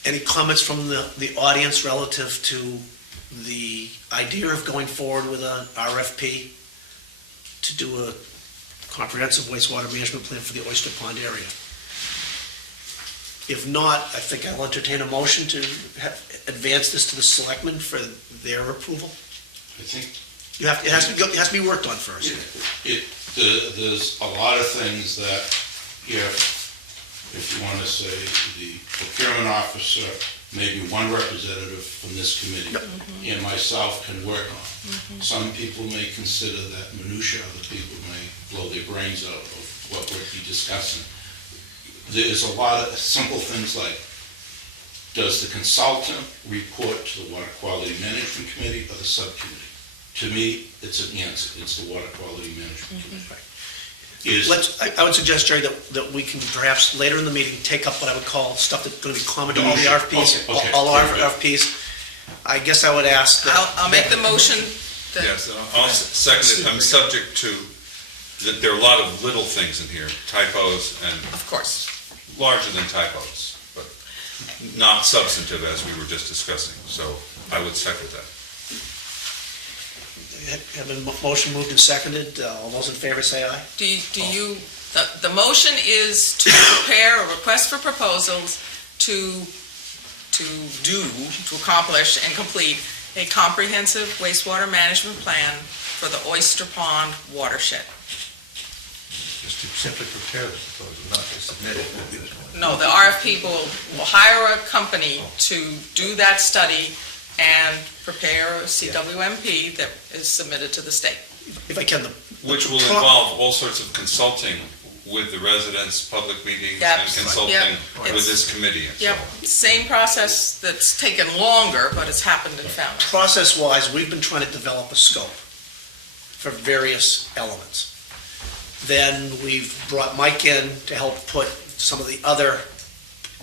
Any comments from the audience relative to the idea of going forward with an RFP to do a comprehensive wastewater management plan for the Oyster Pond area? If not, I think I'll entertain a motion to advance this to the selectmen for their approval. I think It has to be worked on first. there's a lot of things that, if you want to say, the procurement officer, maybe one representative from this committee, and myself can work on. Some people may consider that minutia, other people may blow their brains out of what we'll be discussing. There's a lot of simple things like, does the consultant report to the Water Quality Management Committee or the subcommittee? To me, it's an answer, it's the Water Quality Management Committee. I would suggest, Jerry, that we can perhaps later in the meeting take up what I would call stuff that's going to be common to all the RFPs, Okay. all our RFPs. I guess I would ask that. I'll make the motion. Yes, I'll second it. I'm subject to, that there are a lot of little things in here, typos and Of course. larger than typos, but not substantive as we were just discussing. So I would second that. Have a motion moved and seconded. All those in favor say aye. The motion is to prepare a request for proposals to accomplish and complete a comprehensive wastewater management plan for the Oyster Pond watershed. Just to simply prepare the proposal, not to submit it. No, the RFP will hire a company to do that study and prepare a CWMP that is submitted to the state. If I can, Which will involve all sorts of consulting with the residents, public meetings, Yep. and consulting Yep. with this committee. And so Yep, on. same process that's taken longer, but it's happened in Falmouth. process-wise, we've been trying to develop a scope for various elements. Then we've brought Mike in to help put some of the other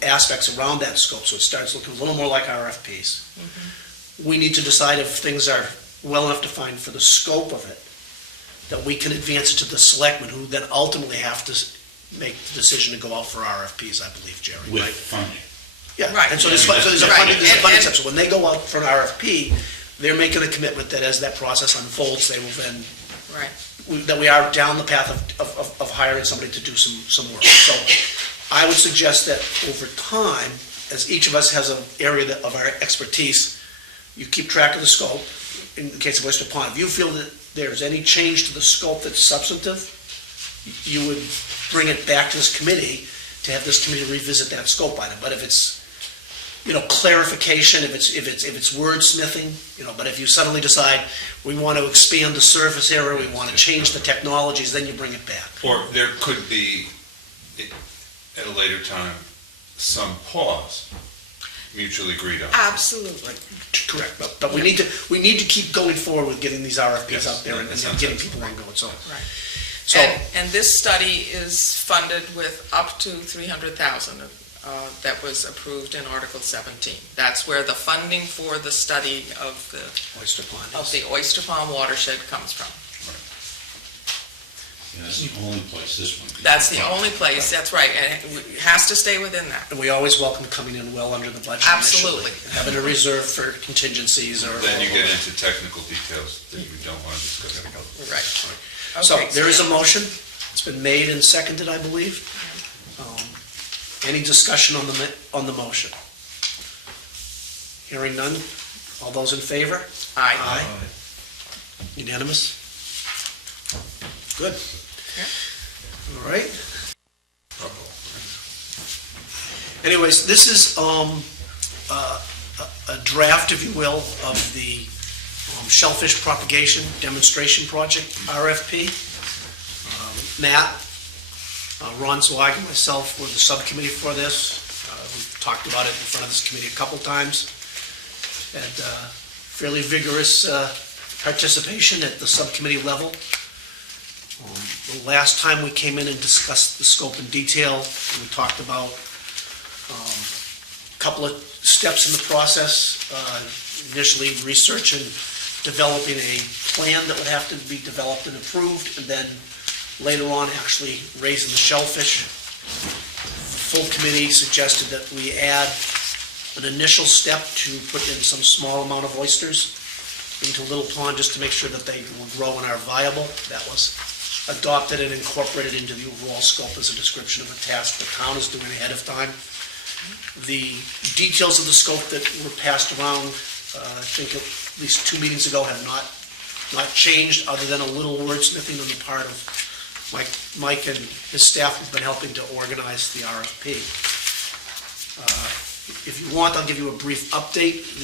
aspects around that scope, so it starts looking a little more like RFPs. We need to decide if things are well enough defined for the scope of it, that we can advance it to the selectmen, who then ultimately have to make the decision to go out for RFPs, I believe, Jerry, With right? funding. Yeah, Right. and so there's a Right. funding And- step. So when they go out for an RFP, they're making a commitment that as that process unfolds, they will then, Right. that we are down the path of hiring somebody to do some work. So I would suggest that over time, as each of us has an area of our expertise, you keep track of the scope. In the case of Oyster Pond, if you feel that there's any change to the scope that's substantive, you would bring it back to this committee to have this committee revisit that scope item. But if it's, clarification, if it's wordsmithing, but if you suddenly decide, we want to expand the surface area, we want to change the technologies, then you bring it back. Or there could be, at a later time, some pause mutually agreed on. Absolutely. Correct, but we need to keep going forward with getting these RFPs out there and Yes, that getting sounds people on board, so. Right. So, And this study is funded with up to $300,000 that was approved in Article 17. That's where the funding for the study of the Oyster Pond. Oyster Pond watershed comes from. Yeah, that's the only place this one. could That's be the parked. only place, that's right, and it has to stay within that. And we always welcome coming in well under the budget Absolutely. initially. Having a reserve for contingencies or... Then you get into technical details that you don't want to discuss. Right. So Okay, there is a motion. It's been made and seconded, I believe. Any discussion on the motion? Hearing none. All those in favor? Aye. Unanimous? Good. All right. Anyways, this is a draft, if you will, of the shellfish propagation demonstration project, RFP. Matt, Ron Zweig, and myself were the subcommittee for this. We've talked about it in front of this committee a couple times. Had fairly vigorous participation at the subcommittee level. The last time we came in and discussed the scope in detail, we talked about a couple of steps in the process. Initially, research and developing a plan that would have to be developed and approved, and then later on, actually raising the shellfish. The full committee suggested that we add an initial step to put in some small amount of oysters into a little pond just to make sure that they will grow and are viable. That was adopted and incorporated into the overall scope as a description of a task the town is doing ahead of time. The details of the scope that were passed around, I think at least 2 meetings ago, have not changed, other than a little wordsmithing on the part of Mike and his staff have been helping to organize the RFP. If you want, I'll give you a brief update.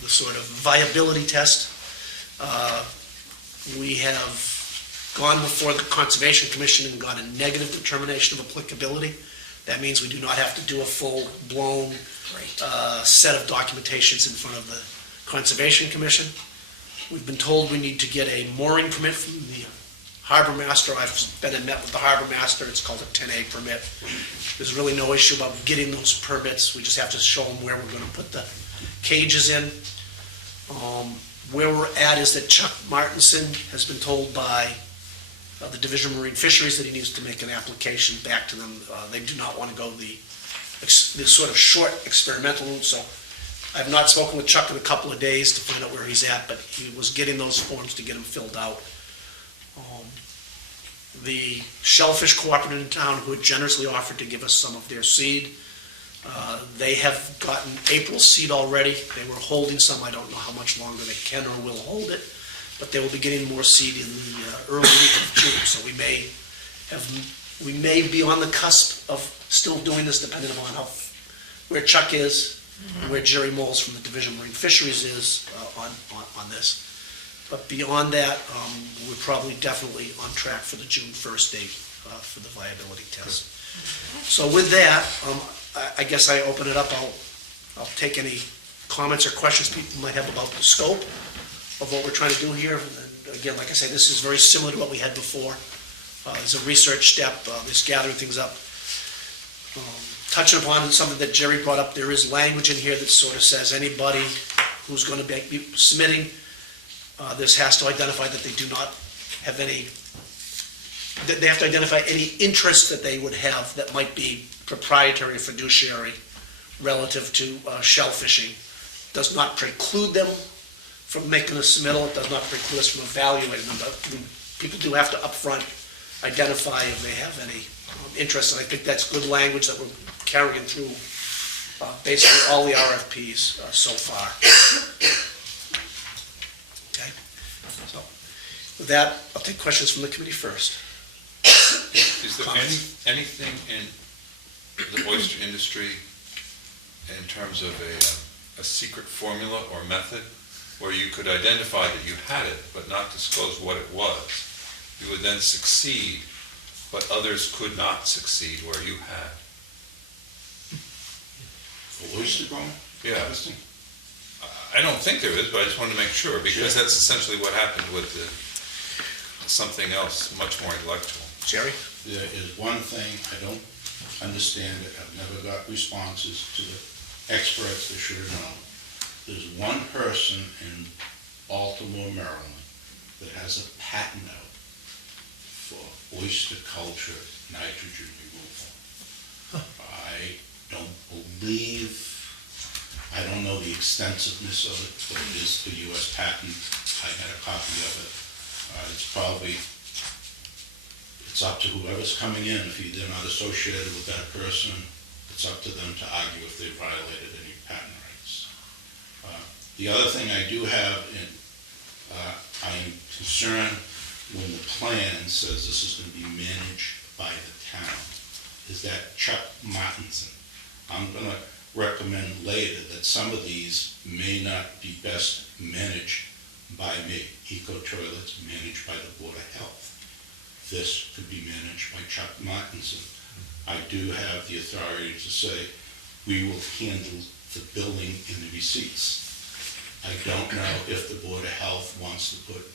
The sort of viability test. We have gone before the Conservation Commission and got a negative determination of applicability. That means we do not have to do a full-blown set of documentations in front of the Conservation Commission. We've been told we need to get a mooring permit from the harbor master. I've been and met with the harbor master. It's called a 10A permit. There's really no issue about getting those permits. We just have to show them where we're going to put the cages in. Where we're at is that Chuck Martinson has been told by the Division of Marine Fisheries that he needs to make an application back to them. They do not want to go the sort of short experimental route, so I've not spoken with Chuck in a couple of days to find out where he's at, but he was getting those forms to get them filled out. The Shellfish Cooperative in town, who had generously offered to give us some of their seed, they have gotten April seed already. They were holding some. I don't know how much longer they can or will hold it, but they will be getting more seed in the early week of June. So we may be on the cusp of still doing this, depending upon where Chuck is, and where Jerry Moles from the Division of Marine Fisheries is on this. But beyond that, we're probably definitely on track for the June 1st date for the viability test. So with that, I guess I open it up. I'll take any comments or questions people might have about the scope of what we're trying to do here. And again, like I say, this is very similar to what we had before. There's a research step, just gathering things up. Touching upon something that Jerry brought up, there is language in here that sort of says anybody who's going to be submitting this has to identify that they do not have any, that they have to identify any interest that they would have that might be proprietary or fiduciary relative to shellfishing. Does not preclude them from making a submittal. It does not preclude us from evaluating them, but people do have to upfront identify if they have any interest, and I think that's good language that we're carrying through basically all the RFPs so far. Okay, so with that, I'll take questions from the committee first. Is there anything in the oyster industry in terms of a secret formula or method where you could identify that you had it but not disclose what it was? You would then succeed, but others could not succeed where you had. For oyster growing? Yeah. I don't think there is, but I just wanted to make sure, because that's essentially what happened with something else much more intellectual. Jerry? There is one thing, I don't understand it, I've never got responses to the experts that should have known. There's one person in Baltimore, Maryland, that has a patent out for oyster culture nitrogen removal. I don't believe, I don't know the extensiveness of it, but it is a US patent. I got a copy of it. It's up to whoever's coming in. If they're not associated with that person, it's up to them to argue if they violated any patent rights. The other thing I do have, I'm concerned when the plan says this is going to be managed by the town, is that Chuck Martinson. I'm going to recommend later that some of these may not be best managed by me. Eco toilets managed by the Board of Health. This could be managed by Chuck Martinson. I do have the authority to say we will handle the billing and the receipts. I don't know if the Board of Health wants to put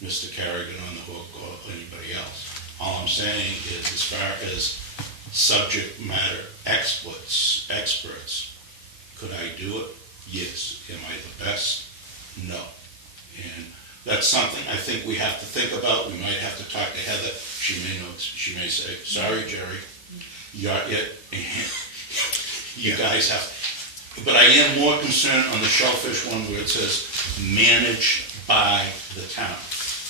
Mr. Carrigan on the hook or anybody else. All I'm saying is, as far as subject matter experts, could I do it? Yes. Am I the best? No. And that's something I think we have to think about. We might have to talk to Heather. She may say, sorry, Jerry, you're it. You guys have, but I am more concerned on the shellfish one where it says managed by the town.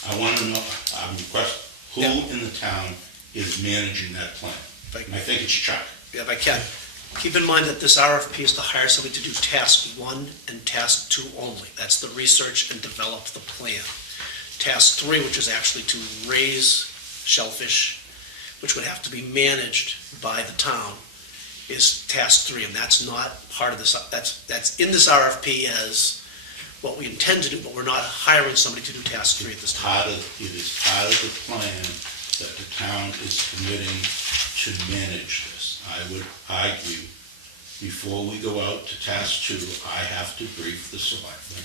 I want to know, I request, who in the town is managing that plan? And I think it's Chuck. Yeah, if I can. Keep in mind that this RFP is to hire somebody to do task 1 and task 2 only. That's the research and develop the plan. Task 3, which is actually to raise shellfish, which would have to be managed by the town, is task 3, and that's not part of this. That's in this RFP as what we intend to do, but we're not hiring somebody to do task 3 at this time. It is part of the plan that the town is committing to manage this. I would argue, before we go out to task 2, I have to brief the selectmen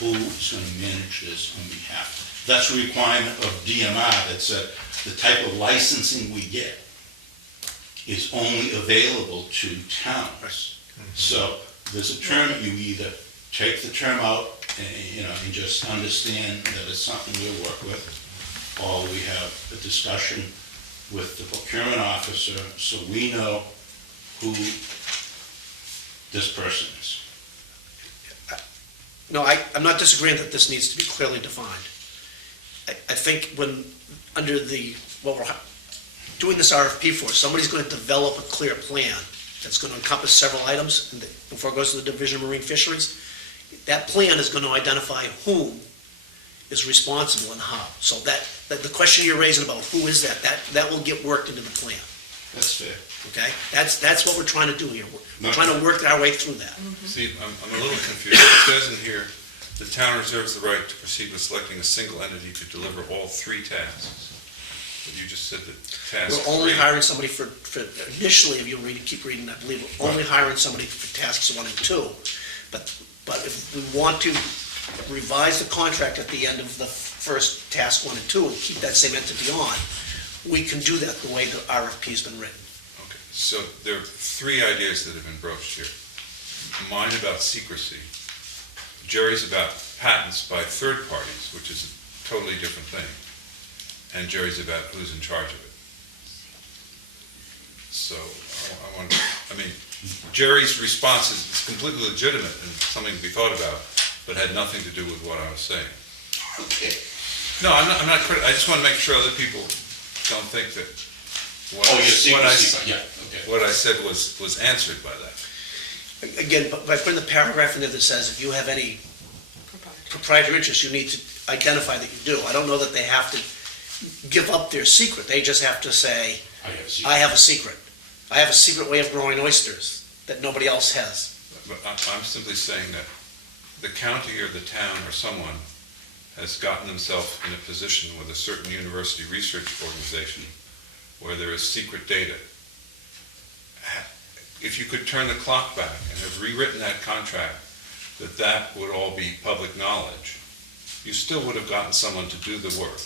who is going to manage this on behalf. That's a requirement of DMR that said the type of licensing we get is only available to towns. So there's a term, you either take the term out and just understand that it's something we'll work with, or we have a discussion with the procurement officer so we know who this person is. No, I'm not disagreeing that this needs to be clearly defined. I think when, under what we're doing this RFP for, somebody's going to develop a clear plan that's going to encompass several items before it goes to the Division of Marine Fisheries. That plan is going to identify whom is responsible and how. So that the question you're raising about who is that will get worked into the plan. That's fair. Okay? That's what we're trying to do here. We're trying to work our way through that. See, I'm a little confused. It says in here, the town reserves the right to proceed with selecting a single entity to deliver all 3 tasks. But you just said that task We're only 3. hiring somebody for initially, if you keep reading, I believe, we're only hiring somebody for tasks 1 and 2. But if we want to revise the contract at the end of the first task 1 and 2 and keep that same entity on, we can do that the way the RFP's been written. Okay, so there are 3 ideas that have been broached here. Mine about secrecy. Jerry's about patents by third parties, which is a totally different thing. And Jerry's about who's in charge of it. So Jerry's response is completely legitimate and something to be thought about, but had nothing to do with what I was saying. Okay. No, I'm not I just want to make sure other people don't think that what I said was answered by that. Again, by putting the paragraph in there that says if you have any proprietary interest, you need to identify that you do. I don't know that they have to give up their secret. They just have to say, I have a secret. I have a secret way of growing oysters that nobody else has. But I'm simply saying that the county or the town or someone has gotten themselves in a position with a certain university research organization where there is secret data. If you could turn the clock back and have rewritten that contract, that would all be public knowledge, you still would have gotten someone to do the work.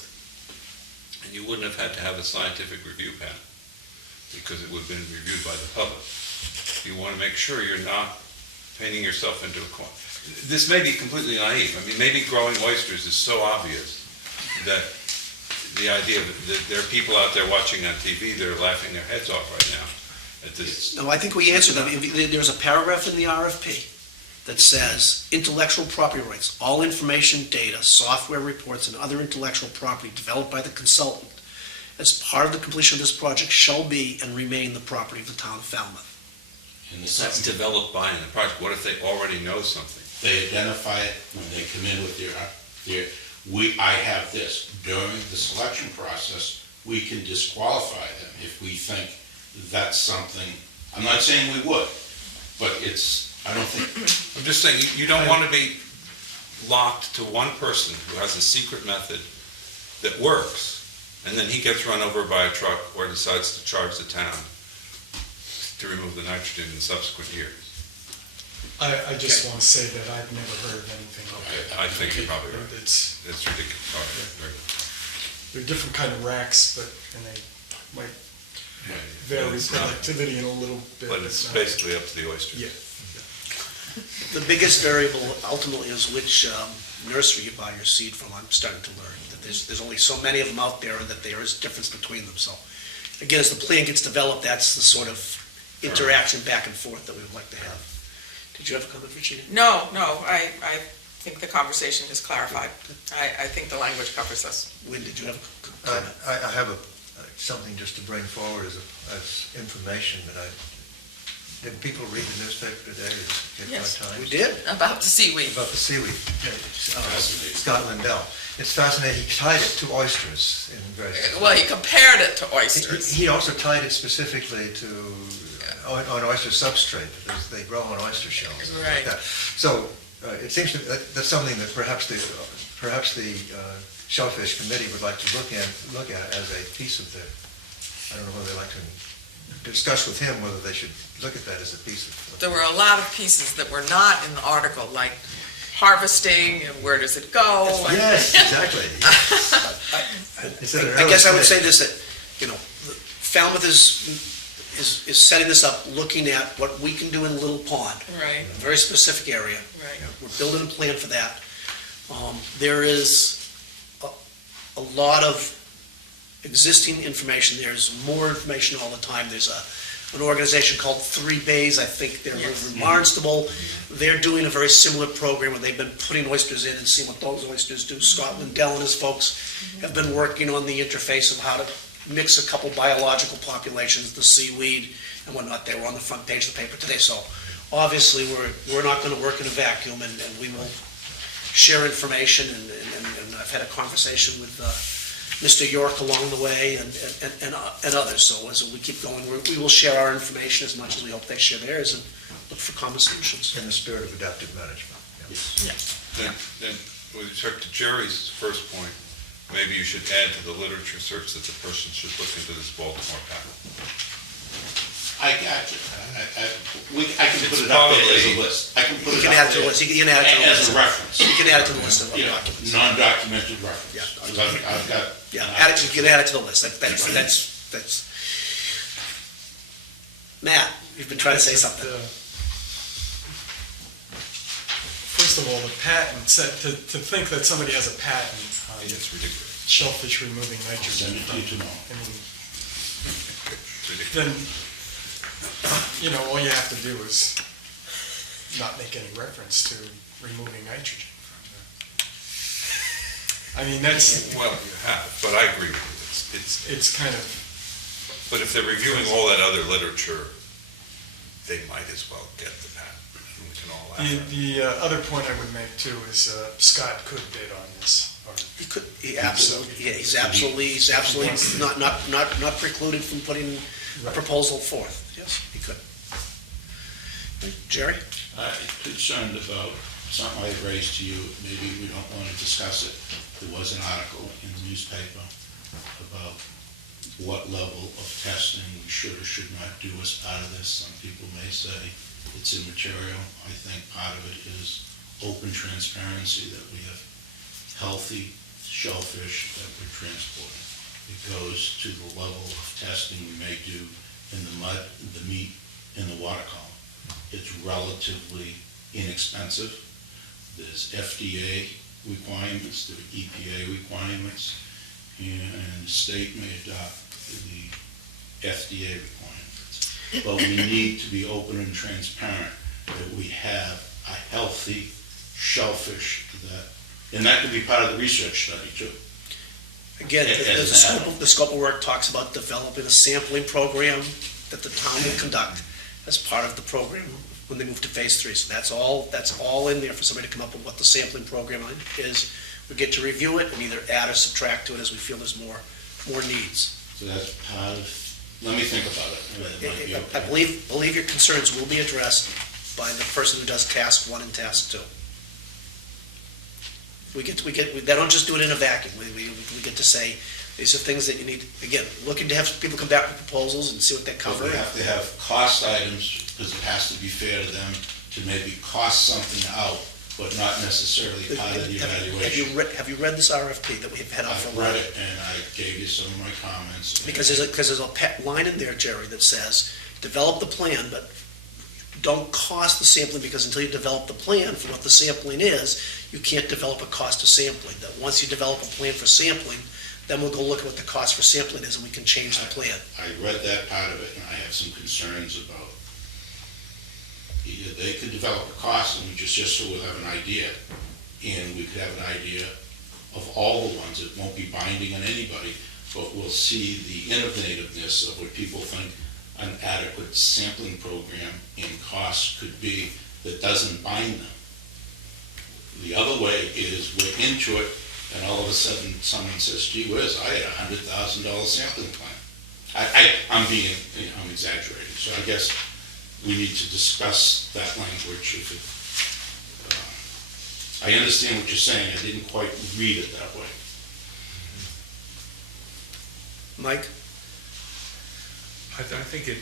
And you wouldn't have had to have a scientific review panel because it would have been reviewed by the public. You want to make sure you're not painting yourself into a corner. This may be completely naive. I mean, maybe growing oysters is so obvious that the idea that there are people out there watching on TV that are laughing their heads off right now at this. No, I think we answered that. There's a paragraph in the RFP that says, intellectual property rights, all information, data, software reports, and other intellectual property developed by the consultant as part of the completion of this project shall be and remain the property of the town of Falmouth. And the That's second, developed by in the project. What if they already know something? they identify it when they come in with I have this. During the selection process, we can disqualify them if we think that's something, I'm not saying we would, but I don't think, I'm just saying, you don't want to be locked to one person who has a secret method that works, and then he gets run over by a truck or decides to charge the town to remove the nitrogen in subsequent years. I just want to say that I've never heard of anything like that. I think you're probably right. It's, It's ridiculous. All right, very good. they're different kind of racks, and they might vary It's not- productivity in a little bit. But it's basically up to the oysters. Yeah. The biggest variable ultimately is which nursery you buy your seed from. I'm starting to learn that there's only so many of them out there and that there is difference between them. So again, as the plan gets developed, that's the sort of interaction back and forth that we would like to have. Did you have a comment, Virginia? No, I think the conversation has clarified. I think the language covers us. Wynn, did you have a comment? I have something just to bring forward as information that did people read the newspaper today? Yes, Times? We did. About the seaweed. About the seaweed. Scott Lindell. It's fascinating. He tied it to oysters in very. Well, he compared it to oysters. He also tied it specifically to on oyster substrate, because they grow on oyster shells. and Right. Like that. So it seems to that's something that perhaps the Shellfish Committee would like to look at as a piece of the. I don't know whether they'd like to discuss with him whether they should look at that as a piece of. There were a lot of pieces that were not in the article, like harvesting and where does it go? Yes, exactly. I guess I would say this, that, Falmouth is setting this up, looking at what we can do in Little Pond, Right, a very specific area. right. We're building a plan for that. There is a lot of existing information. There's more information all the time. There's an organization called 3 Bays, I think they're Yes. in Barnstable. They're doing a very similar program where they've been putting oysters in and seeing what those oysters do. Scott Lindell and his folks have been working on the interface of how to mix a couple biological populations, the seaweed and whatnot. They were on the front page of the paper today. So obviously, we're not going to work in a vacuum, and we will share information, and I've had a conversation with Mr. York along the way and others. So as we keep going, we will share our information as much as we hope they share theirs and look for common solutions. In the spirit of adaptive management. Yeah. Then, with respect to Jerry's first point, maybe you should add to the literature search that the person should look into this Baltimore pattern. I got you. I can put it up there as a list. I can put You it can up add it to the there list. You can add it to the as list. a reference. You can add it to the list of You know, documents. non-documented reference. Yeah. 'Cause I've got. Yeah, you can add it to the list. That's. Matt, you've been trying to say something. First of all, the patent, to think that somebody has a patent on It's ridiculous. shellfish removing I'll send nitrogen. it to you tomorrow. I mean, It's ridiculous. then, all you have to do is not make any reference to removing nitrogen from the. I mean, that's, Well, you have, but I agree with you. it's kind of, But if they're reviewing all that other literature, they might as well get the patent. We can all laugh at it. the other point I would make too is Scott could bid on this. He's absolutely not precluded from putting a proposal forth. Yes, he could. Jerry? I'm concerned about something I raised to you, maybe we don't want to discuss it. There was an article in the newspaper about what level of testing we should or should not do as part of this. Some people may say it's immaterial. I think part of it is open transparency, that we have healthy shellfish that we're transporting. It goes to the level of testing we may do in the mud, the meat, in the water column. It's relatively inexpensive. There's FDA requirements, there are EPA requirements, and the state may adopt the FDA requirements. But we need to be open and transparent that we have a healthy shellfish and that could be part of the research study too. Again, the scope of work talks about developing a sampling program that the town will conduct as part of the program when they move to phase 3. So that's all in there for somebody to come up with what the sampling program is. We get to review it and either add or subtract to it as we feel there's more needs. So that's part of, let me think about it. It might be okay. I believe your concerns will be addressed by the person who does task 1 and task 2. They don't just do it in a vacuum. We get to say, these are things that you need, again, looking to have people come back with proposals and see what they cover. But we have to have cost items, because it has to be fair to them to maybe cost something out, but not necessarily part of the evaluation. Have you read this RFP that we've had out for a while? I've read it, and I gave you some of my comments. Because there's a line in there, Jerry, that says, develop the plan, but don't cost the sampling, because until you develop the plan for what the sampling is, you can't develop a cost of sampling. That once you develop a plan for sampling, then we'll go look at what the cost for sampling is, and we can change the plan. I read that part of it, and I have some concerns about, they could develop a cost, and just so we'll have an idea, and we could have an idea of all the ones. It won't be binding on anybody, but we'll see the innovativeness of what people think an adequate sampling program and cost could be that doesn't bind them. The other way is we're into it, and all of a sudden someone says, gee whiz, I had a $100,000 sampling plan. I'm exaggerating, so I guess we need to discuss that language. I understand what you're saying, I didn't quite read it that way. Mike? I think it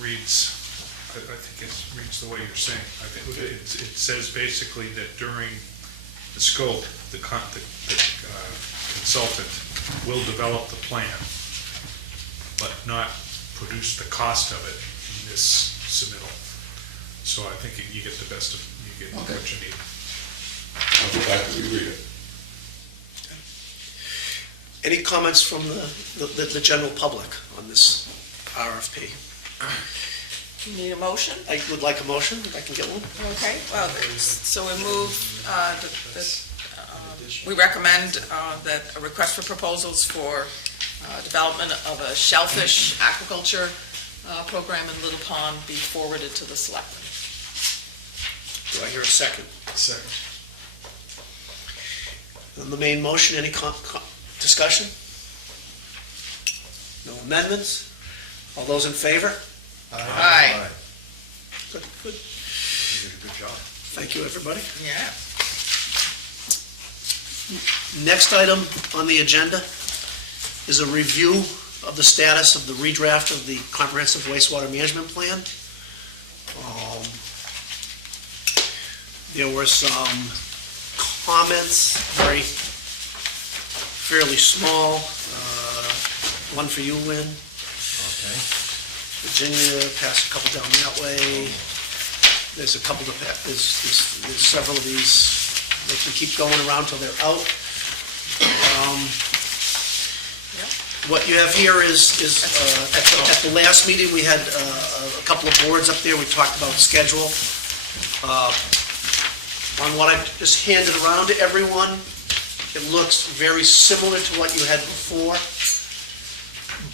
reads, I think it reads the way you're saying. I think it says basically that during the scope, the consultant will develop the plan, but not produce the cost of it in this submittal. So I think you get the best of, you get what you need. I'll go back and reread it. Any comments from the general public on this RFP? You need a motion? I would like a motion, if I can get one. Okay, well, so we move, we recommend that a request for proposals for development of a shellfish aquaculture program in Little Pond be forwarded to the selectmen. Do I hear a second? Second. On the main motion, any discussion? No amendments? All those in favor? Aye. Good. You did a good job. Thank you, everybody. Yeah. Next item on the agenda is a review of the status of the redraft of the Comprehensive Wastewater Management Plan. There were some comments, fairly small. One for you, Lynn. Okay. Virginia, pass a couple down that way. There's a couple there's several of these. They can keep going around till they're out. What you have here is at the last meeting, we had a couple of boards up there. We talked about schedule. On what I just handed around to everyone, it looks very similar to what you had before,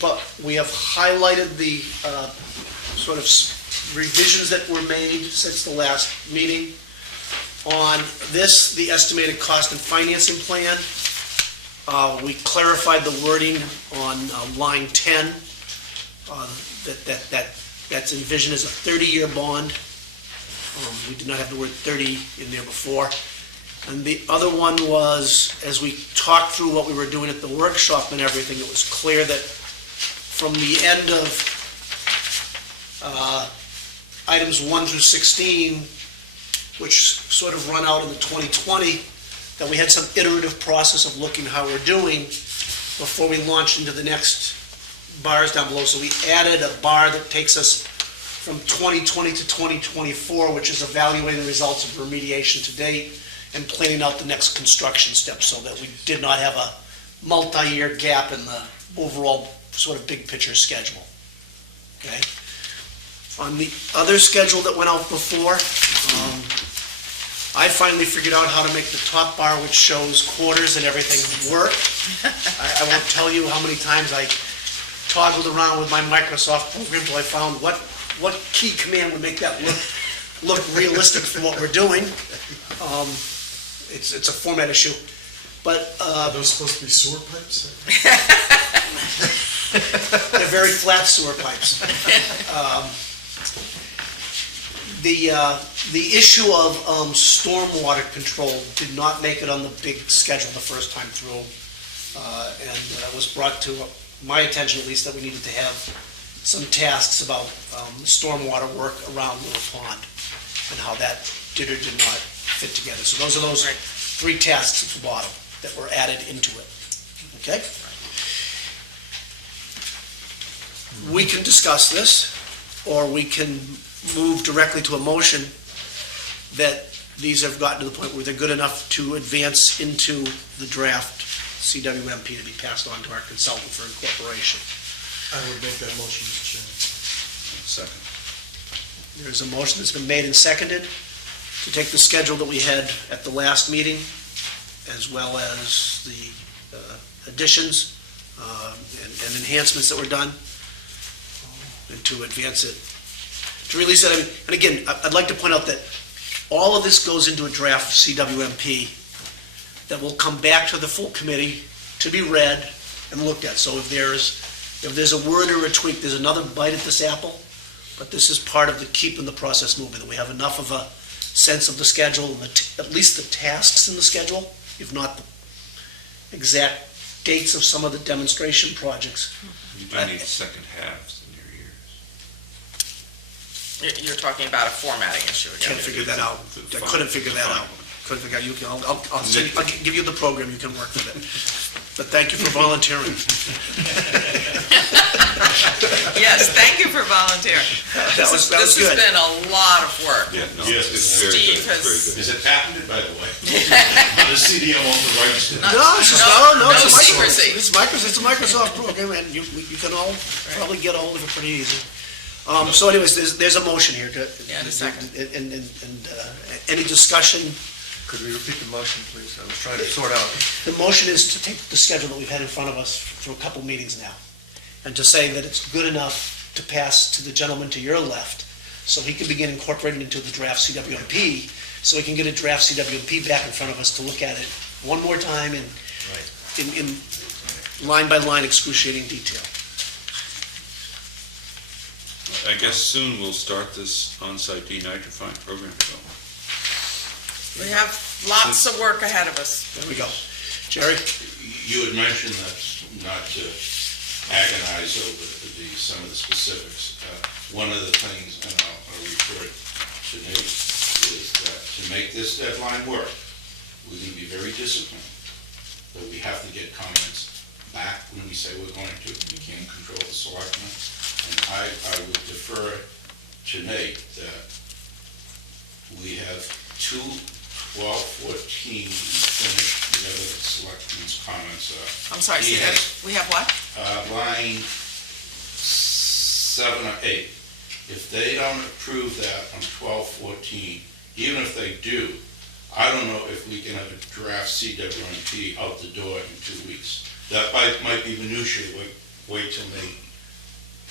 but we have highlighted the sort of revisions that were made since the last meeting. On this, the estimated cost and financing plan, we clarified the wording on line 10, that's envisioned as a 30-year bond. We did not have the word 30 in there before. And the other one was, as we talked through what we were doing at the workshop and everything, it was clear that from the end of items 1 through 16, which sort of run out in the 2020, that we had some iterative process of looking how we're doing before we launched into the next bars down below. So we added a bar that takes us from 2020 to 2024, which is evaluating the results of remediation to date and planning out the next construction steps, so that we did not have a multi-year gap in the overall sort of big picture schedule. Okay? On the other schedule that went out before, I finally figured out how to make the top bar, which shows quarters and everything, work. I won't tell you how many times I toggled around with my Microsoft program until I found what key command would make that look realistic for what we're doing. It's a format issue. But Are those supposed to be sewer pipes? they're very flat sewer pipes. The issue of stormwater control did not make it on the big schedule the first time through. And it was brought to my attention, at least, that we needed to have some tasks about stormwater work around Little Pond and how that did or did not fit together. So those are those three tasks at the bottom that were added into it. Okay? We can discuss this, or we can move directly to a motion that these have gotten to the point where they're good enough to advance into the draft CWMP to be passed on to our consultant for incorporation. I would make that motion, Mr. Chairman. Second. There's a motion that's been made and seconded to take the schedule that we had at the last meeting, as well as the additions and enhancements that were done, and to advance it, to release it. And again, I'd like to point out that all of this goes into a draft CWMP that will come back to the full committee to be read and looked at. So if there's a word or a tweak, there's another bite at this apple, but this is part of the keeping the process moving, that we have enough of a sense of the schedule, and at least the tasks in the schedule, if not the exact dates of some of the demonstration projects. You do need second halves in your years. You're talking about a formatting issue again. Can't figure that out. I couldn't figure that out. Couldn't figure out. You can, I'll give you the program. You can work with it. But thank you for volunteering. Yes, thank you for volunteering. That was This has good. been a lot of work. Yeah, no, Yes, it's very Steve good, has- very good. Is it patented, by the way? The CDO owns the rights to it. No, it's just, No it's a Microsoft. secrecy. It's a Microsoft program, and you can all probably get a hold of it pretty easy. So anyways, there's a motion here to. Yeah, and a second. And any discussion? Could we repeat the motion, please? I was trying to sort out. The motion is to take the schedule that we've had in front of us through a couple meetings now, and to say that it's good enough to pass to the gentleman to your left, so he can begin incorporating into the draft CWMP, so we can get a draft CWMP back in front of us to look at it one more time in line-by-line excruciating detail. I guess soon we'll start this on-site denitrifying program. So. We have lots of work ahead of us. There we go. Jerry? You had mentioned that not to agonize over some of the specifics. One of the things, and I'll refer it to Nate, is that to make this deadline work, we're going to be very disciplined. But we have to get comments back when we say we're going to. We can't control the selectmen. And I would defer to Nate that we have 12:14 finished whatever the selectmen's comments are. I'm sorry, He has, we have what? line 7 or 8. If they don't approve that on 12:14, even if they do, I don't know if we can have a draft CWMP out the door in 2 weeks. That might be minutiae. Wait till they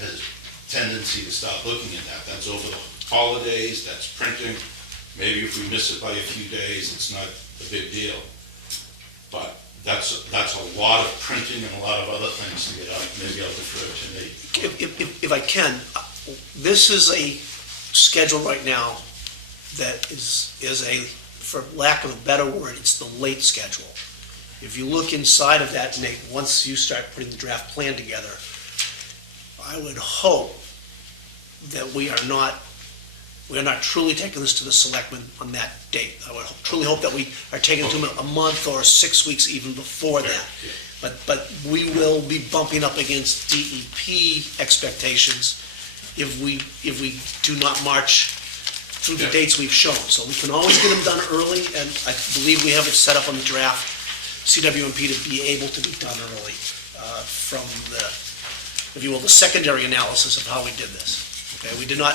has a tendency to start looking at that. That's over the holidays, that's printing. Maybe if we miss it by a few days, it's not a big deal. But that's a lot of printing and a lot of other things to get out. Maybe I'll defer to Nate. If I can, this is a schedule right now that is a, for lack of a better word, it's the late schedule. If you look inside of that, Nate, once you start putting the draft plan together, I would hope that we are not truly taking this to the selectmen on that date. I would truly hope that we are taking it to them a month or 6 weeks even before that. But we will be bumping up against DEP expectations if we do not march through the dates we've shown. So we can always get them done early, and I believe we have it set up on the draft CWMP to be able to be done early from the, if you will, the secondary analysis of how we did this. Okay, we did not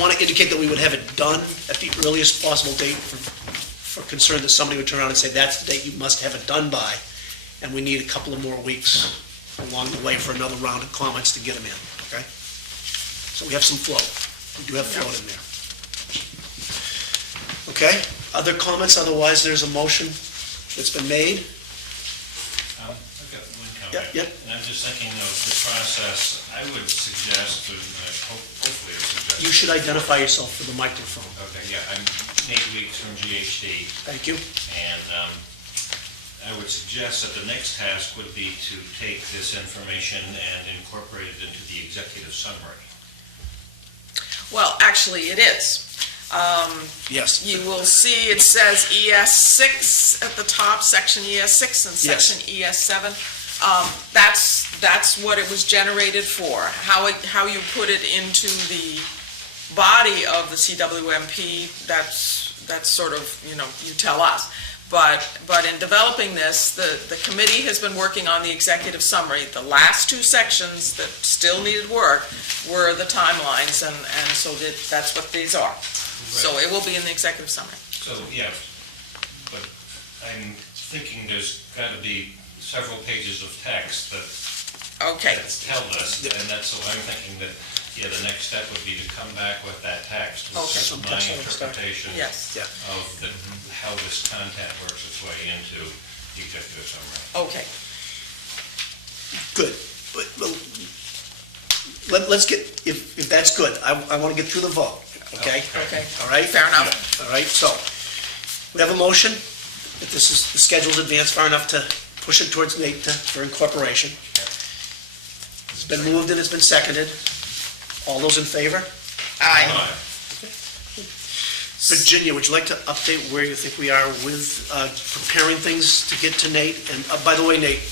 want to indicate that we would have it done at the earliest possible date for concern that somebody would turn around and say, that's the date you must have it done by, and we need a couple of more weeks along the way for another round of comments to get them in, okay? So we have some flow. We do have flow in there. Okay, other comments? Otherwise, there's a motion that's been made. I've got one comment. Yep. And I'm just thinking of the process. I would suggest, hopefully suggest. You should identify yourself for the microphone. Okay, yeah, I'm Nate Weeks from GHD. Thank you. And I would suggest that the next task would be to take this information and incorporate it into the executive summary. Well, actually, it is. Yes. You will see it says ES6 at the top, section ES6 and Yes. section ES7. That's what it was generated for. How you put it into the body of the CWMP, that's sort of, you tell us. But in developing this, the committee has been working on the executive summary. The last two sections that still needed work were the timelines, and so that's what these are. So it will be in the executive summary. So, yeah, but I'm thinking there's got to be several pages of text that Okay. tell us, and that's what I'm thinking that, yeah, the next step would be to come back with that text, which Okay. is Some my text on the start. interpretation Yes. Yeah. of how this content works its way into the executive summary. Okay. Good. But let's get, if that's good, I want to get through the vote, okay? Okay. All right? Fair enough. All right, so we have a motion. If this is, the schedule's advanced far enough to push it towards Nate for incorporation. It's been moved and it's been seconded. All those in favor? Aye. Virginia, would you like to update where you think we are with preparing things to get to Nate? And by the way, Nate,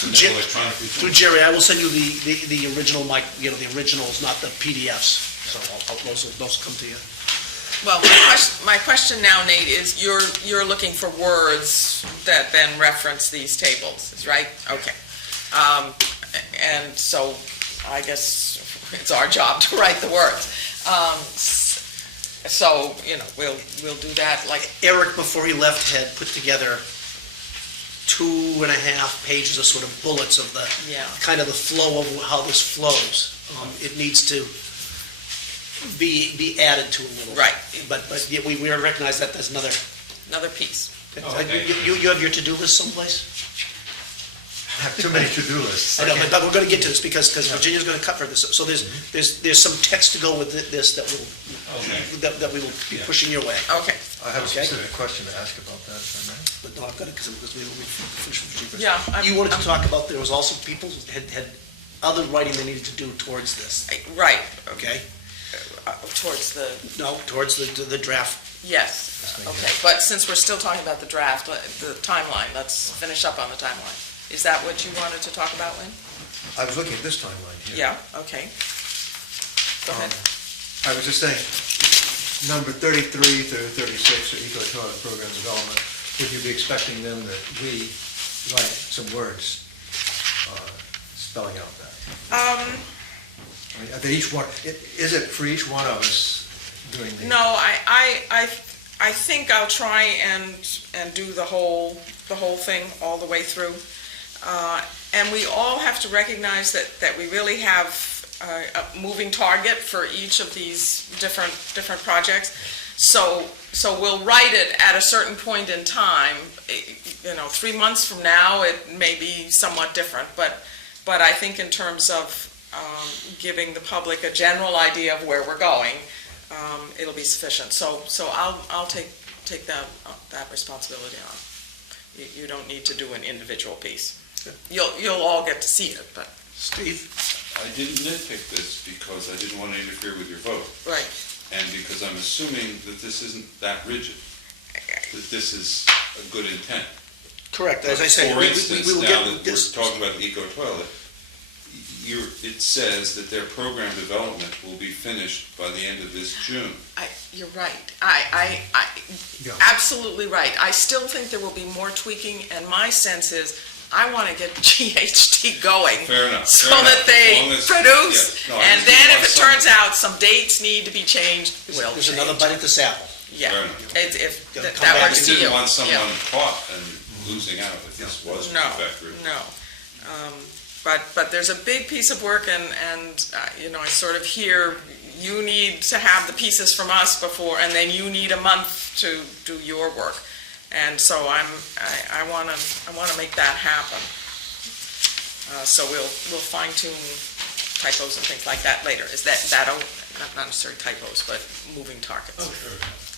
Submit electronically. through Jerry, I will send you the original, the originals, not the PDFs. So those come to you. Well, my question now, Nate, is you're looking for words that then reference these tables, is right? Okay. And so I guess it's our job to write the words. So, we'll do that like, Eric, before he left, had put together 2.5 pages of sort of bullets of the Yeah. kind of the flow of how this flows. It needs to be added to a little. Right. But yeah, we recognize that there's another. another piece. Okay. You have your to-do list someplace? I have too many to-do lists. I know, but we're going to get to this because Virginia's going to cover this. So there's some text to go with this that we will be pushing your way. Okay. I have a Okay. specific question to ask about that, if I may. But no, I've got it because we finished with Virginia. Yeah, You wanted to talk about, there was also people who had other writing they needed to do towards this, Right, okay? towards the, No, towards the draft. yes, okay. But since we're still talking about the draft, the timeline, let's finish up on the timeline. Is that what you wanted to talk about, Lynn? I was looking at this timeline here. Yeah, okay. Go ahead. I was just saying, number 33 to 36 are eco-toilet program development. Would you be expecting them that we write some words spelling out that? I mean, that each one, is it for each one of us doing the? No, I think I'll try and do the whole thing all the way through. And we all have to recognize that we really have a moving target for each of these different projects. So we'll write it at a certain point in time. 3 months from now, it may be somewhat different, but I think in terms of giving the public a general idea of where we're going, it'll be sufficient. So I'll take that responsibility on. You don't need to do an individual piece. You'll all get to see it, but. Steve? I didn't nitpick this because I didn't want to interfere with your vote. Right. And because I'm assuming that this isn't that rigid, that this is a good intent. Correct, as I say. For we instance, will now get that this. we're talking about the eco-toilet, it says that their program development will be finished by the end of this June. You're right. I Yeah. absolutely right. I still think there will be more tweaking, and my sense is, I want to get GHD going. Fair enough. So fair that enough. they As long as- produce, yeah, no, I and just then want if it some- turns out some dates need to be changed, we'll There's change. another bite at this apple. Yeah, Fair enough. if Gotta that come back works I to you. didn't want Yeah. someone caught and losing out if this was No, effective. no. But there's a big piece of work, and I sort of hear, you need to have the pieces from us before, and then you need a month to do your work. And so I want to make that happen. So we'll fine tune typos and things like that later. Is that not necessarily typos, but moving targets?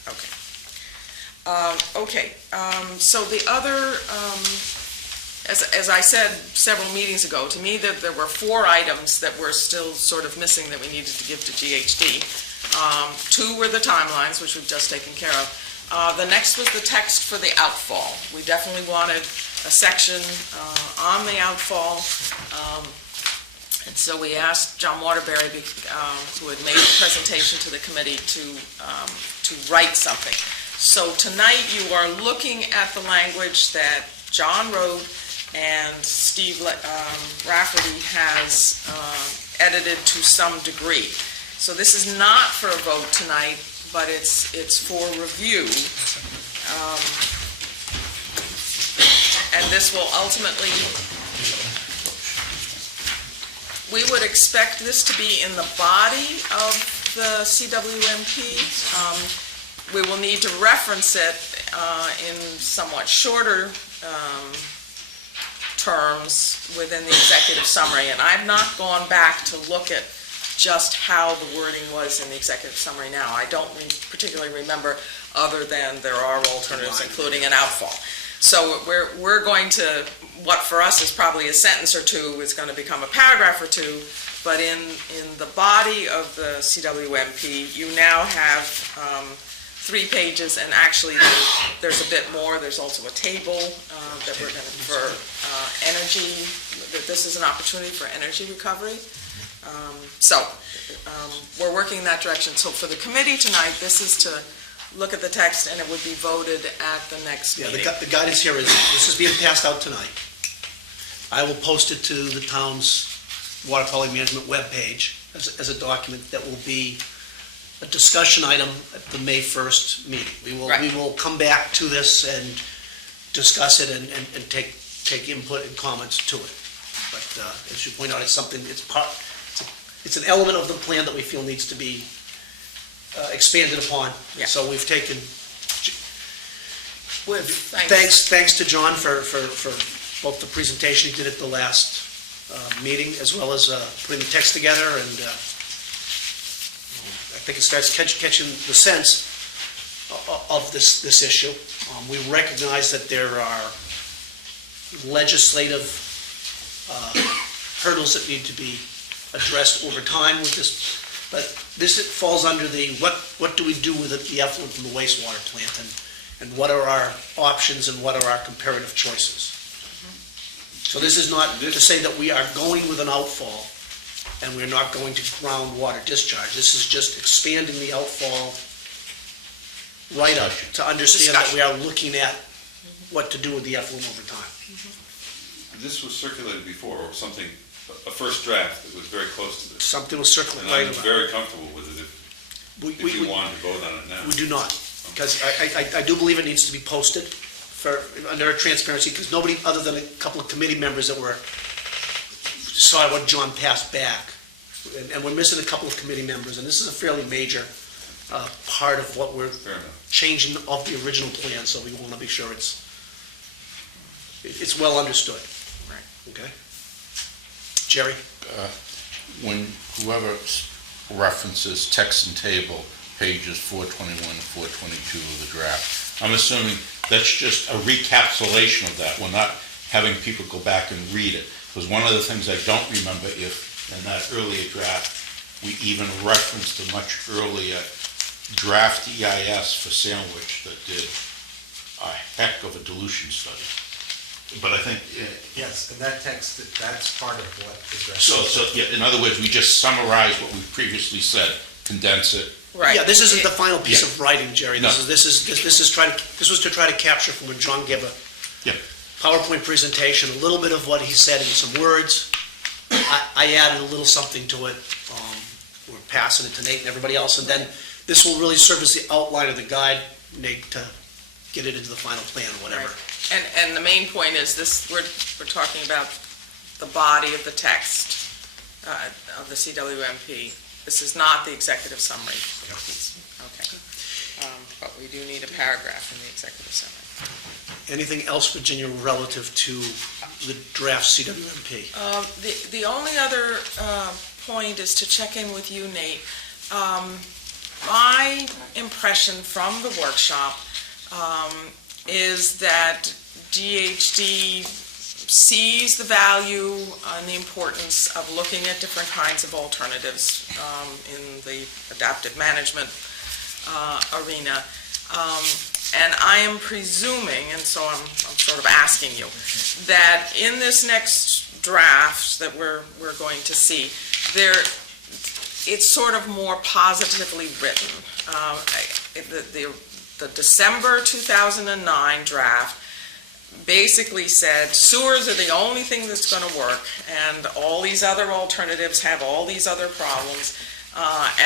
Okay. So the other, as I said several meetings ago, to me there were 4 items that were still sort of missing that we needed to give to GHD. 2 were the timelines, which we've just taken care of. The next was the text for the outfall. We definitely wanted a section on the outfall. And so we asked John Waterbury, who had made the presentation to the committee, to write something. So tonight you are looking at the language that John wrote and Steve Rafferty has edited to some degree. So this is not for a vote tonight, but it's for review. And this will ultimately, we would expect this to be in the body of the CWMP. We will need to reference it in somewhat shorter terms within the executive summary. And I've not gone back to look at just how the wording was in the executive summary now. I don't particularly remember, other than there are alternatives, including an outfall. So we're going to, what for us is probably a sentence or two, is going to become a paragraph or two, but in the body of the CWMP, you now have 3 pages, and actually there's a bit more. There's also a table that we're going to, for energy, that this is an opportunity for energy recovery. So we're working in that direction. So for the committee tonight, this is to look at the text, and it would be voted at the next meeting. The guidance here is, this is being passed out tonight. I will post it to the town's water quality management webpage as a document that will be a discussion item at the May 1st meeting. We will come back to this and discuss it and take input and comments to it. But as you point out, it's an element of the plan that we feel needs to be expanded upon. Yeah. So we've taken, thanks to John for both the presentation he did at the last meeting, as well as putting the text together, and I think it starts catching the sense of this issue. We recognize that there are legislative hurdles that need to be addressed over time with this, but this falls under the what do we do with the effluent from the wastewater plant, and what are our options and what are our comparative choices. So this is not to say that we are going with an outfall and we're not going to groundwater discharge. This is just expanding the outfall right up to understand that we are looking at what to do with the effluent over time. This was circulated before, or something, a first draft that was very close to this. Something was circulated. And I'm very comfortable with it if you wanted to vote on it now. We do not, because I do believe it needs to be posted under transparency, because nobody other than a couple of committee members that saw what John passed back. And we're missing a couple of committee members, and this is a fairly major part of what we're changing of the original plan, so we want to be sure it's well understood. Right. Okay? Jerry? When whoever references text and table, pages 421 and 422 of the draft, I'm assuming that's just a recapitulation of that. We're not having people go back and read it. Because one of the things I don't remember, if in that earlier draft, we even referenced a much earlier draft EIS for Sandwich that did a heck of a dilution study. But I think, Yes, and that text, that's part of what the draft. so, yeah, in other words, we just summarize what we previously said, condense it. Right. Yeah, this isn't the final piece Yeah. of writing, Jerry. No. This was to try to capture from when John gave a Yeah. PowerPoint presentation, a little bit of what he said in some words. I added a little something to it. We're passing it to Nate and everybody else, and then this will really serve as the outline of the guide, Nate, to get it into the final plan, whatever. Right. And the main point is this, we're talking about the body of the text of the CWMP. This is not the executive summary piece. Okay. But we do need a paragraph in the executive summary. Anything else, Virginia, relative to the draft CWMP? The only other point is to check in with you, Nate. My impression from the workshop is that DHD sees the value and the importance of looking at different kinds of alternatives in the adaptive management arena. And I am presuming, and so I'm sort of asking you, that in this next draft that we're going to see, it's sort of more positively written. The December 2009 draft basically said sewers are the only thing that's going to work, and all these other alternatives have all these other problems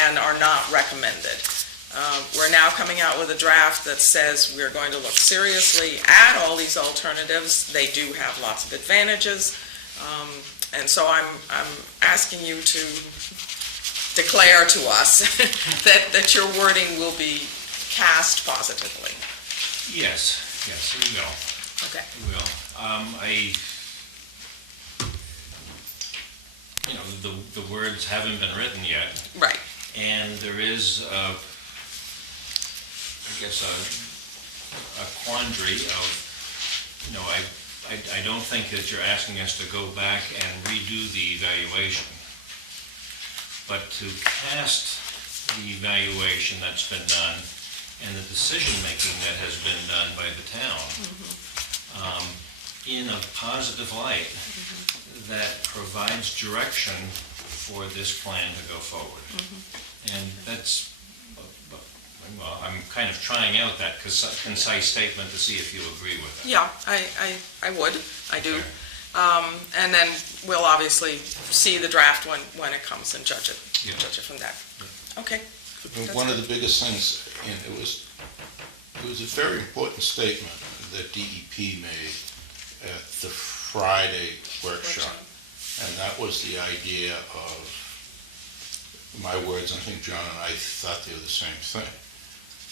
and are not recommended. We're now coming out with a draft that says we're going to look seriously at all these alternatives. They do have lots of advantages, and so I'm asking you to declare to us that your wording will be cast positively. Yes, we will. Okay. We will. The words haven't been written yet, Right. and there is, I guess, a quandary of, I don't think that you're asking us to go back and redo the evaluation, but to cast the evaluation that's been done and the decision-making that has been done by the town in a positive light that provides direction for this plan to go forward. And that's, well, I'm kind of trying out that concise statement to see if you agree with it. Yeah, I would. I do. And then we'll obviously see the draft when it comes and judge it. Yeah. Judge it from that. Okay. One of the biggest things, and it was a very important statement that DEP made at the Friday workshop, and that was the idea of, my words, I think John and I thought they were the same thing.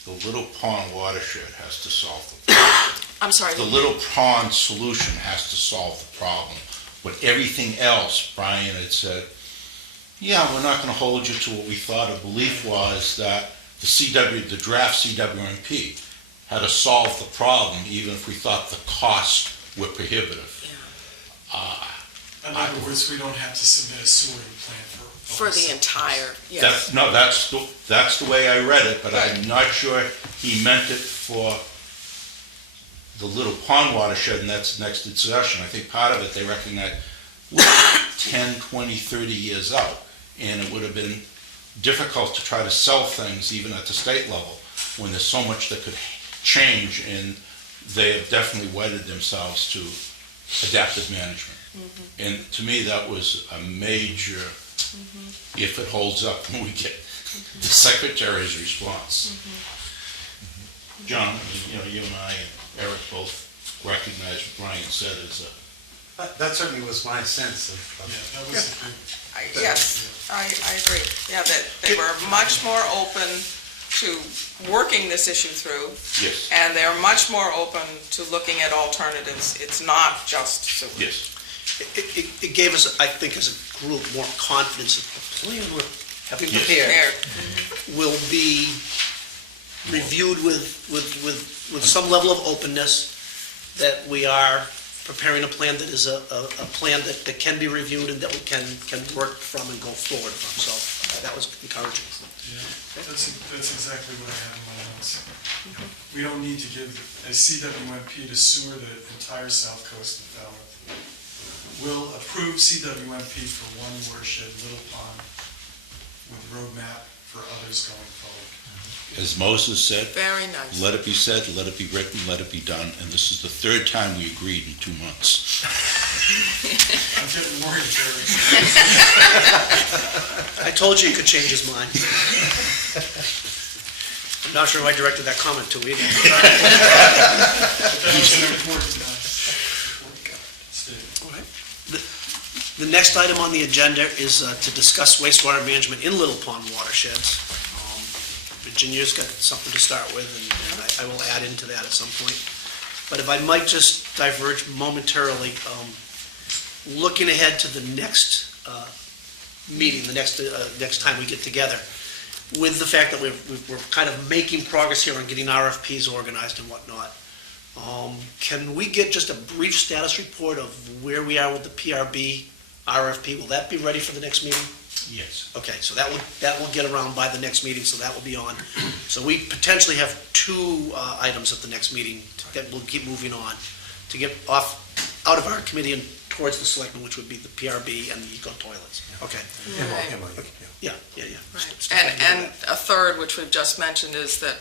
The Little Pond watershed has to solve the problem. I'm sorry. The Little Pond solution has to solve the problem. But everything else, Brian had said, yeah, we're not going to hold you to what we thought a belief was that the draft CWMP had to solve the problem, even if we thought the costs were prohibitive. In other words, we don't have to submit a sewering plan For the entire, yes. That's the way I read it, but Right. I'm not sure he meant it for the Little Pond watershed, and that's the next discussion. I think part of it, they recognize we're 10, 20, 30 years out, and it would have been difficult to try to sell things even at the state level when there's so much that could change, and they have definitely wedded themselves to adaptive management. And to me, that was a major, if it holds up when we get the Secretary's response. John, you and I and Eric both recognize what Brian said as a... That certainly was my sense of. That was a good. Yes, I agree. Yeah, that they were much more open to working this issue through, Yes, and they're much more open to looking at alternatives. It's not just sewer. yes. It gave us, I think, as a group, more confidence that the plan we're having Yes. prepared There. will be reviewed with some level of openness, that we are preparing a plan that is a plan that can be reviewed and that we can work from and go forward from. So that was encouraging. That's exactly what I have in my notes. We don't need to give a CWMP to sewer the entire south coast of Falmouth. We'll approve CWMP for one watershed, Little Pond, with roadmap for others going forward. As Moses said, Very nice. let it be said, let it be written, let it be done, and this is the third time we agreed in 2 months. I'm getting worried, Jerry. I told you could change his mind. I'm not sure who I directed that comment to either. That was an important statement. All right. The next item on the agenda is to discuss wastewater management in Little Pond watersheds. Virginia's got something to start with, and I will add into that at some point. But if I might just diverge momentarily, looking ahead to the next meeting, the next time we get together, with the fact that we're kind of making progress here on getting RFPs organized and whatnot, can we get just a brief status report of where we are with the PRB RFP? Will that be ready for the next meeting? Yes. Okay, so that will get around by the next meeting, so that will be on. So we potentially have 2 items at the next meeting that we'll keep moving on to get out of our committee and towards the selectmen, which would be the PRB and the eco toilets. Okay. Yeah. Right. And a third, which we've just mentioned, is that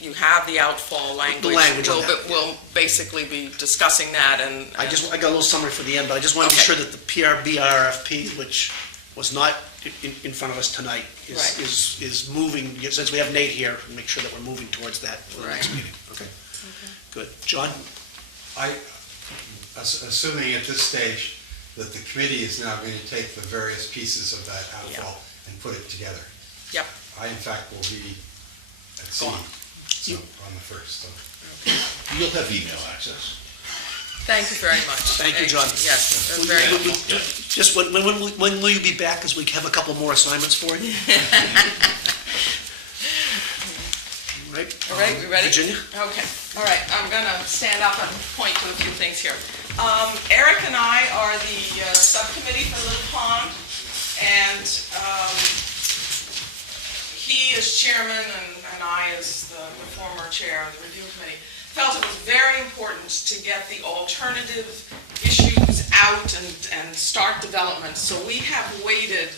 you have the outfall language. The language on that, We'll basically be discussing that and. I got a little summary for the end, but I just want to be Okay. sure that the PRB RFP, which was not in front of us tonight, Right. is moving, since we have Nate here, make sure that we're moving towards that for the next Right. meeting. Okay. Good. John? Assuming at this stage that the committee is now going to take the various pieces of that outfall and put it together. Yep. I, in fact, will be at sea Go on. on the 1st. So. You'll have email access. Thank you very much. Thank you, John. Yes, that's very good. Just when will you be back? Because we have a couple more assignments for you. Right. All right, we ready? Virginia? Okay, all right, I'm gonna stand up and point to a few things here. Eric and I are the subcommittee for Little Pond, and he as chairman and I as the former chair of the review committee felt it was very important to get the alternative issues out and start development. So we have waited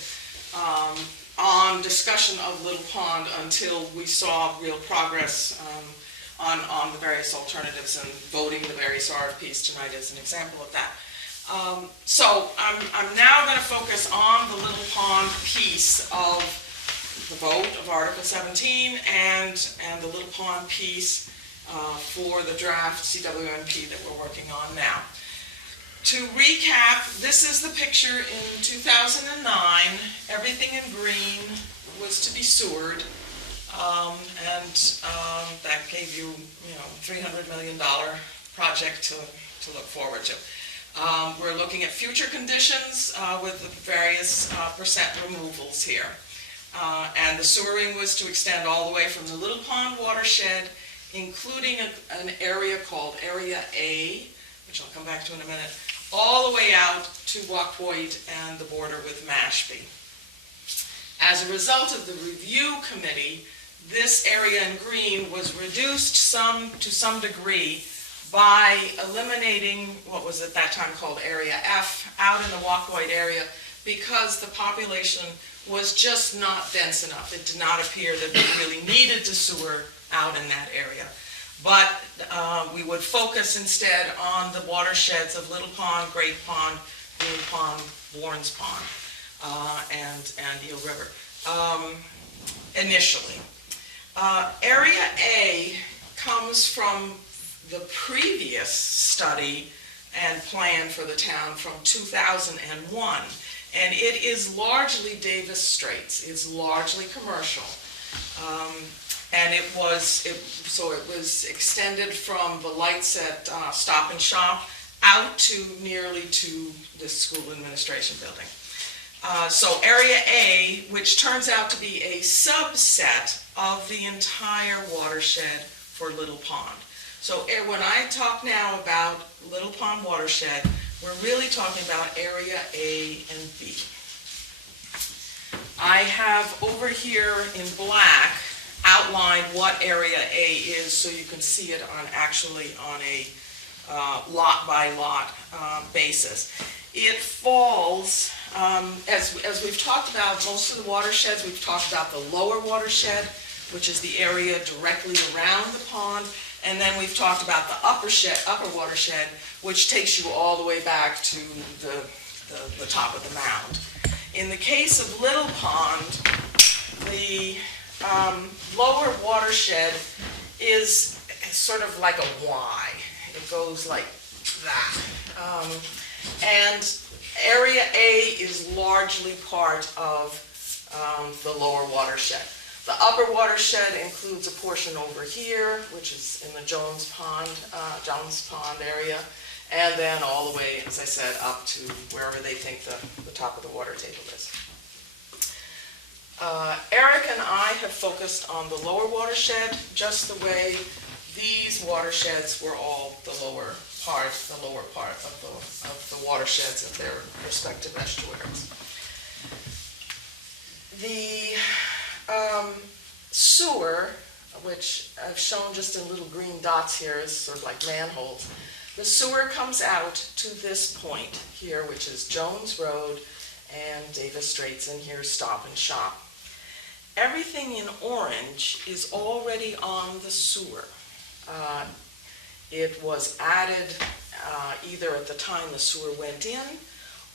on discussion of Little Pond until we saw real progress on the various alternatives, and voting the various RFPs tonight is an example of that. So I'm now going to focus on the Little Pond piece of the vote of Article 17 and the Little Pond piece for the draft CWMP that we're working on now. To recap, this is the picture in 2009. Everything in green was to be sewered, and that gave you, $300 million project to look forward to. We're looking at future conditions with the various percent removals here. And the sewering was to extend all the way from the Little Pond watershed, including an area called Area A, which I'll come back to in a minute, all the way out to Wacoit and the border with Mashpee. As a result of the review committee, this area in green was reduced to some degree by eliminating what was at that time called Area F out in the Wacoit area, because the population was just not dense enough. It did not appear that we really needed to sewer out in that area. But we would focus instead on the watersheds of Little Pond, Great Pond, Green Pond, Warren's Pond, and Eel River initially. Area A comes from the previous study and plan for the town from 2001. And it is largely Davis Straits. It's largely commercial. And it was extended from the lights at Stop and Shop out to nearly to the school administration building. So Area A, which turns out to be a subset of the entire watershed for Little Pond. So when I talk now about Little Pond watershed, we're really talking about Area A and B. I have over here in black outlined what Area A is, so you can see it on a lot-by-lot basis. It falls, as we've talked about, most of the watersheds, we've talked about the lower watershed, which is the area directly around the pond, and then we've talked about the upper watershed, which takes you all the way back to the top of the mound. In the case of Little Pond, the lower watershed is sort of like a Y. It goes like that. And Area A is largely part of the lower watershed. The upper watershed includes a portion over here, which is in the Jones Pond area, and then all the way, as I said, up to wherever they think the top of the water table is. Eric and I have focused on the lower watershed, just the way these watersheds were all the lower part of the watersheds of their respective estuaries. The sewer, which I've shown just in little green dots here, is sort of like manholes. The sewer comes out to this point here, which is Jones Road and Davis Straits, and here's Stop and Shop. Everything in orange is already on the sewer. It was added either at the time the sewer went in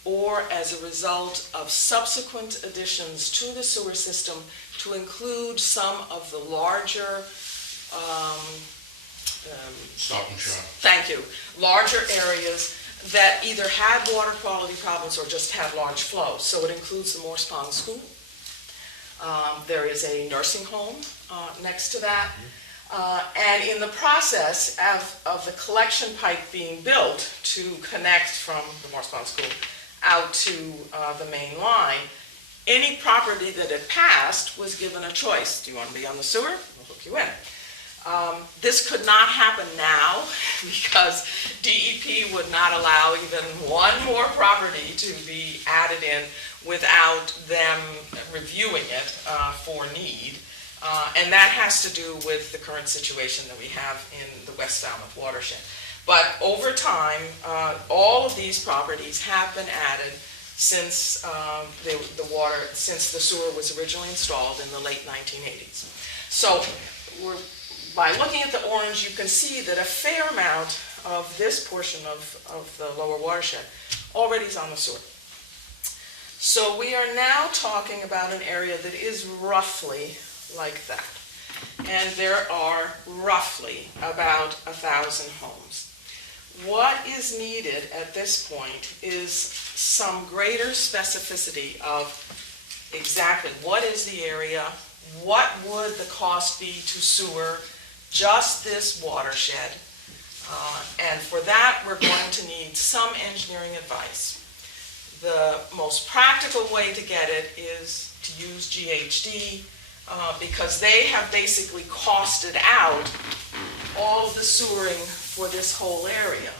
or as a result of subsequent additions to the sewer system to include some of the larger Stop and Shop. Thank you. Larger areas that either had water quality problems or just had large flows. So it includes the Morse Pond School. There is a nursing home next to that. And in the process of the collection pipe being built to connect from the Morse Pond School out to the main line, any property that had passed was given a choice. Do you want to be on the sewer? We'll hook you in. This could not happen now because DEP would not allow even one more property to be added in without them reviewing it for need. And that has to do with the current situation that we have in the West Falmouth watershed. But over time, all of these properties have been added since since the sewer was originally installed in the late 1980s. So by looking at the orange, you can see that a fair amount of this portion of the lower watershed already is on the sewer. So we are now talking about an area that is roughly like that. And there are roughly about 1,000 homes. What is needed at this point is some greater specificity of exactly what is the area, what would the cost be to sewer just this watershed, and for that we're going to need some engineering advice. The most practical way to get it is to use GHD, because they have basically costed out all of the sewering for this whole area.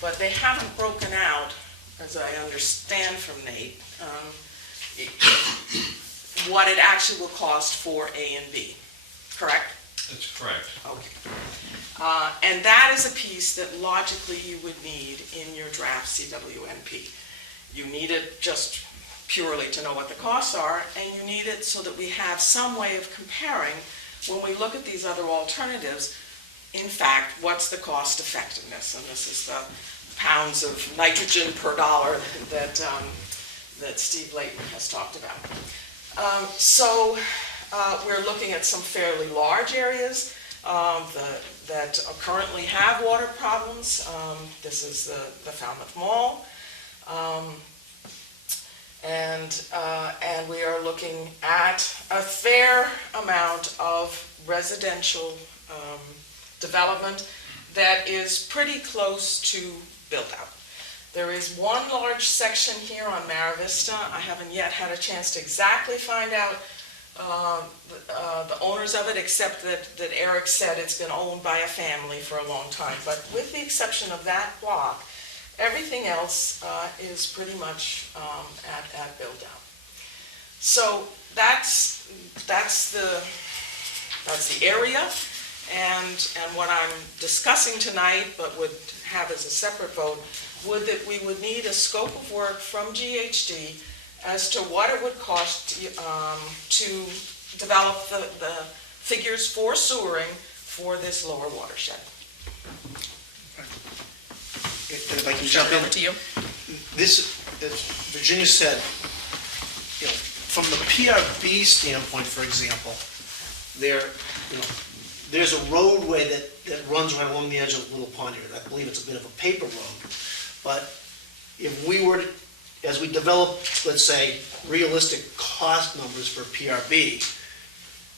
But they haven't broken out, as I understand from Nate, what it actually will cost for A and B, correct? That's correct. Okay. And that is a piece that logically you would need in your draft CWNP. You need it just purely to know what the costs are, and you need it so that we have some way of comparing, when we look at these other alternatives, in fact, what's the cost effectiveness? And this is the pounds of nitrogen per dollar that Steve Layton has talked about. So we're looking at some fairly large areas that currently have water problems. This is the Falmouth Mall. And we are looking at a fair amount of residential development that is pretty close to built out. There is one large section here on Mara Vista. I haven't yet had a chance to exactly find out the owners of it, except that Eric said it's been owned by a family for a long time. But with the exception of that block, everything else is pretty much at build out. So that's the area, and what I'm discussing tonight, but would have as a separate vote, that we would need a scope of work from GHD as to what it would cost to develop the figures for sewering for this lower watershed. If I can jump in. Over to you. This, as Virginia said, you know, from the PRB standpoint, for example, there's a roadway that runs right along the edge of the Little Pond area. I believe it's a bit of a paper road. But if we were to, as we develop, let's say, realistic cost numbers for PRB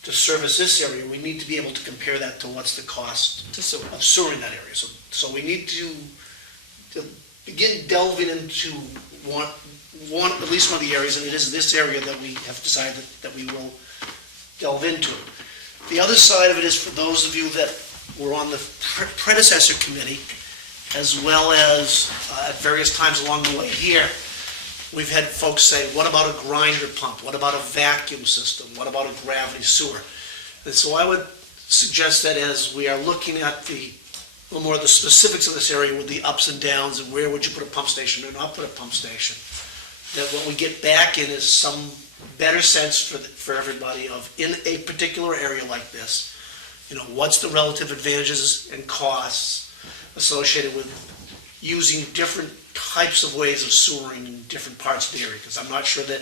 to service this area, we need to be able to compare that to what's the cost of sewering that area. So we need to begin delving into at least one of the areas, and it is this area that we have decided that we will delve into. The other side of it is for those of you that were on the predecessor committee, as well as at various times along the way here, we've had folks say, what about a grinder pump? What about a vacuum system? What about a gravity sewer? And so I would suggest that as we are looking at a little more of the specifics of this area with the ups and downs and where would you put a pump station or not put a pump station, that what we get back in is some better sense for everybody of, in a particular area like this, you know, what's the relative advantages and costs associated with using different types of ways of sewering in different parts of the area, because I'm not sure that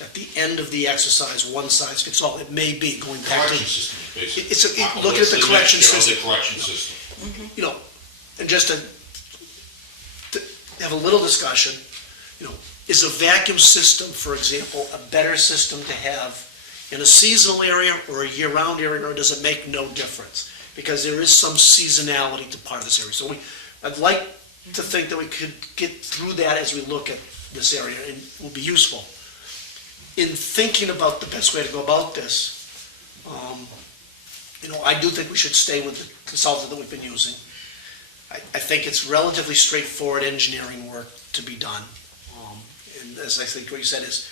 at the end of the exercise, one size fits all. It may be going back to... Collection system, basically. Looking at the collection system. The collection system. You know, and just to have a little discussion, you know, is a vacuum system, for example, a better system to have in a seasonal area or a year-round area, or does it make no difference? Because there is some seasonality to part of this area. So I'd like to think that we could get through that as we look at this area, and it will be useful. In thinking about the best way to go about this, you know, I do think we should stay with the consultant that we've been using. I think it's relatively straightforward engineering work to be done. And as I think what you said is,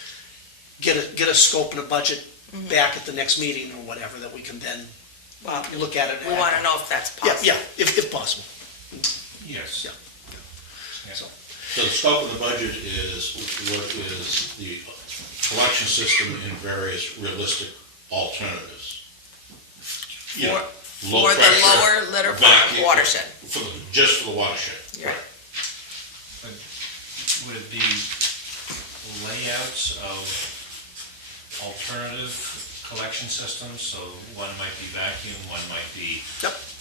get a scope and a budget back at the next meeting or whatever, that we can then look at it. We want to know if that's possible. Yeah, if possible. Yes. Yeah. So, So the scope of the budget is what is the collection system in various realistic alternatives. You know, low For the pressure, lower litter pond vacuum, watershed. Just for the watershed. Yeah. Would it be layouts of alternative collection systems? So one might be vacuum, one might be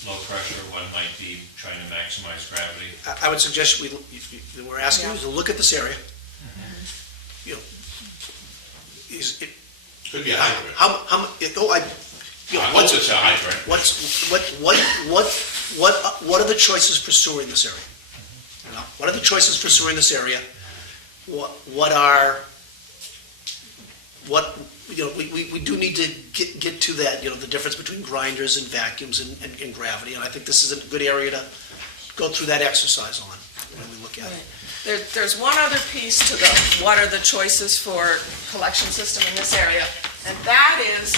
low pressure, one might be trying to maximize gravity. I would suggest we're asking you to look at this area. You know, Could be a hydrant. What's it's a hydrant. what are the choices for sewering this area? You know, what are the choices for sewering this area? We do need to get to that, you know, the difference between grinders and vacuums and gravity, and I think this is a good area to go through that exercise on when we look at it. There's one other piece to what are the choices for collection system in this area, and that is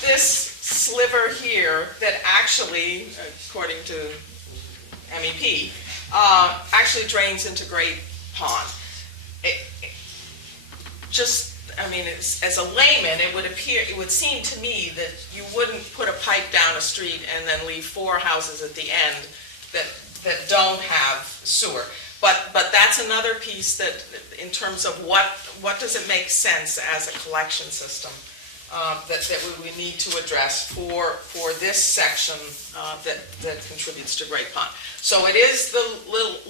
this sliver here that actually, according to MEP, actually drains into Great Pond. As a layman, it would seem to me that you wouldn't put a pipe down a street and then leave 4 houses at the end that don't have sewer. But that's another piece that, in terms of what does it make sense as a collection system, that we need to address for this section that contributes to Great Pond. So it is the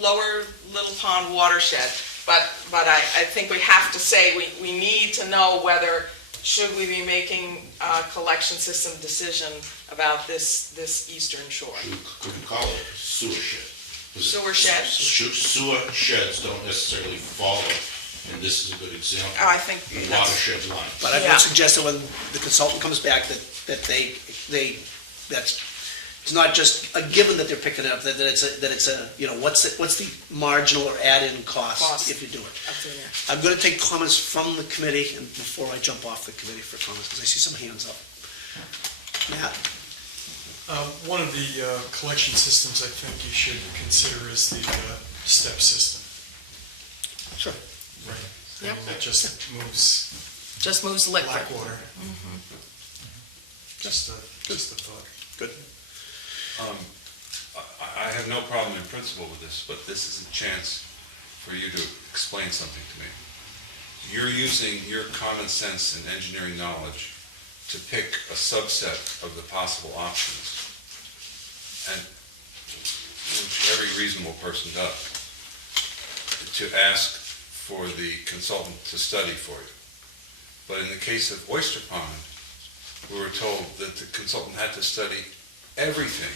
lower Little Pond watershed, but I think we have to say we need to know whether should we be making a collection system decision about this eastern shore. We could call it a sewer shed. Sewer shed? Sewer sheds don't necessarily follow, and this is a good example. Oh, I think The that's- watershed line. But I would suggest that when the consultant comes back, that It's not just a given that they're picking it up, that it's a, you know, what's the marginal or add-in cost if you do it. I'm going to take comments from the committee and before I jump off the committee for comments, because I see some hands up. Matt? One of the collection systems I think you should consider is the step system. Sure. Right. Yep. And that just moves Just moves liquid. black water. Just a thought. Good. I have no problem in principle with this, but this is a chance for you to explain something to me. You're using your common sense and engineering knowledge to pick a subset of the possible options, and which every reasonable person does, to ask for the consultant to study for you. But in the case of Oyster Pond, we were told that the consultant had to study everything,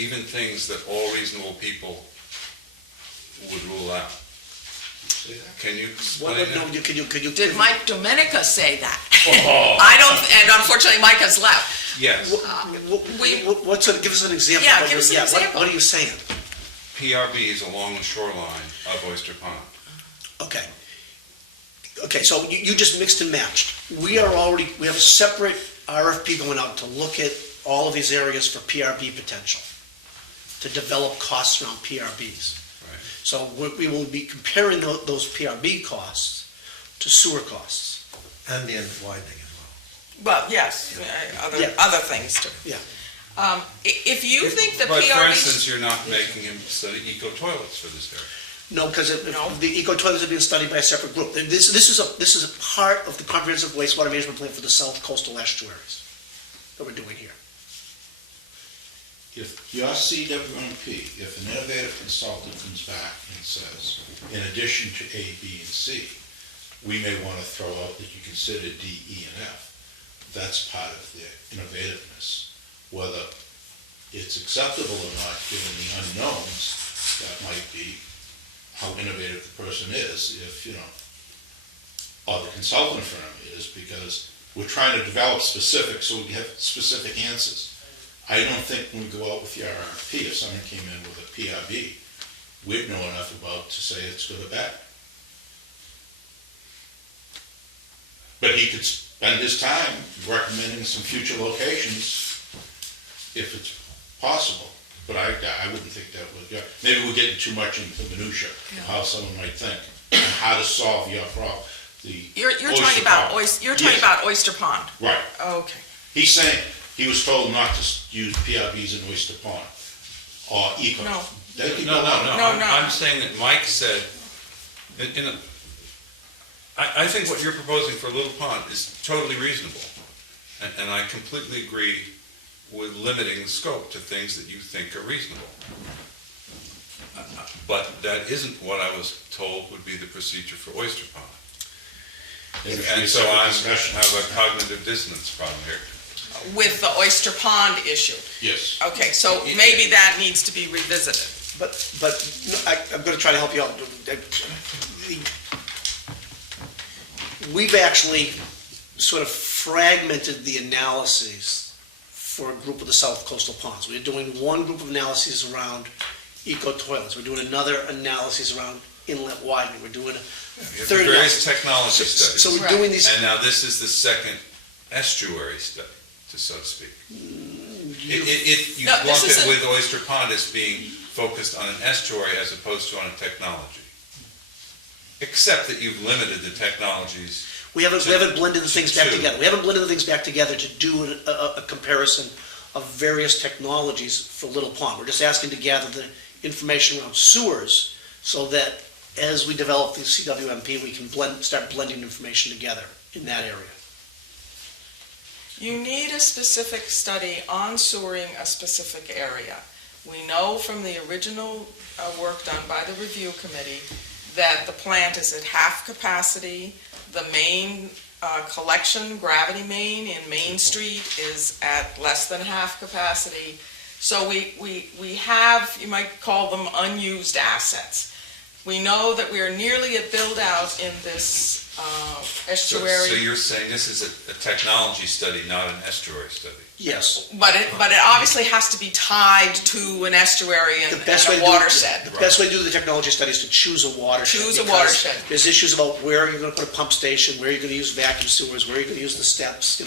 even things that all reasonable people would rule out. Can you explain that? Could you? Did Mike Domenica say that? I don't, and unfortunately Mike has left. Yes. Give us an example. Yeah, give us an example. What are you saying? PRB is along the shoreline of Oyster Pond. Okay. Okay, so you just mixed and matched. We have a separate RFP going out to look at all of these areas for PRB potential, to develop costs around PRBs. Right. So we will be comparing those PRB costs to sewer costs. And the end widening as Well, yes, other things too. Yeah. If you think the But for PRB... instance, you're not making him study eco-toilets for this area. No, because No. the eco-toilets are being studied by a separate group. This is a part of the Comprehensive Wastewater Management Plan for the South Coastal Estuaries that we're doing here. If your CWMP, if an innovative consultant comes back and says, in addition to A, B, and C, we may want to throw out that you consider D, E, and F, that's part of their innovativeness. Whether it's acceptable or not, given the unknowns, that might be how innovative the person is, if, you know, or the consultant firm is, because we're trying to develop specifics so we have specific answers. I don't think when we go out with the RFP, if someone came in with a PRB, we'd know enough about to say it's good or bad. But he could spend his time recommending some future locations if it's possible. But I wouldn't think that would, maybe we're getting too much into the minutia of how someone might think and how to solve your problem. You're talking about Oyster Pond. Right. Okay. He's saying he was told not to use PRBs in Oyster Pond or eco. No. No. No. I'm saying that Mike said, I think what you're proposing for Little Pond is totally reasonable. And I completely agree with limiting the scope to things that you think are reasonable. But that isn't what I was told would be the procedure for Oyster Pond. And so I have a cognitive dissonance problem here. With the Oyster Pond issue. Yes. Okay, so maybe that needs to be revisited. But I'm going to try to help you out. We've actually sort of fragmented the analyses for a group of the South Coastal Ponds. We're doing one group of analyses around eco-toilets. We're doing another analysis around inlet widening. We're doing a third various analysis. technology studies. So we're doing these. And now this is the second estuary study, so to speak. You lump it with Oyster Pond as being focused on an estuary as opposed to on a technology. Except that you've limited the technologies. We haven't blended the things back together. We haven't blended the things back together to do a comparison of various technologies for Little Pond. We're just asking to gather the information around sewers so that as we develop the CWMP, we can start blending information together in that area. You need a specific study on sewering a specific area. We know from the original work done by the review committee that the plant is at half capacity. The main collection, gravity main in Main Street is at less than half capacity. So we have, you might call them unused assets. We know that we are nearly at build-out in this So estuary. you're saying this is a technology study, not an estuary study? Yes. But it obviously has to be tied to an estuary and a watershed. The best way to do the technology study is to choose a watershed. Choose a because watershed. There's issues about where you're gonna put a pump station, where you're gonna use vacuum sewers, where you're gonna use the steps,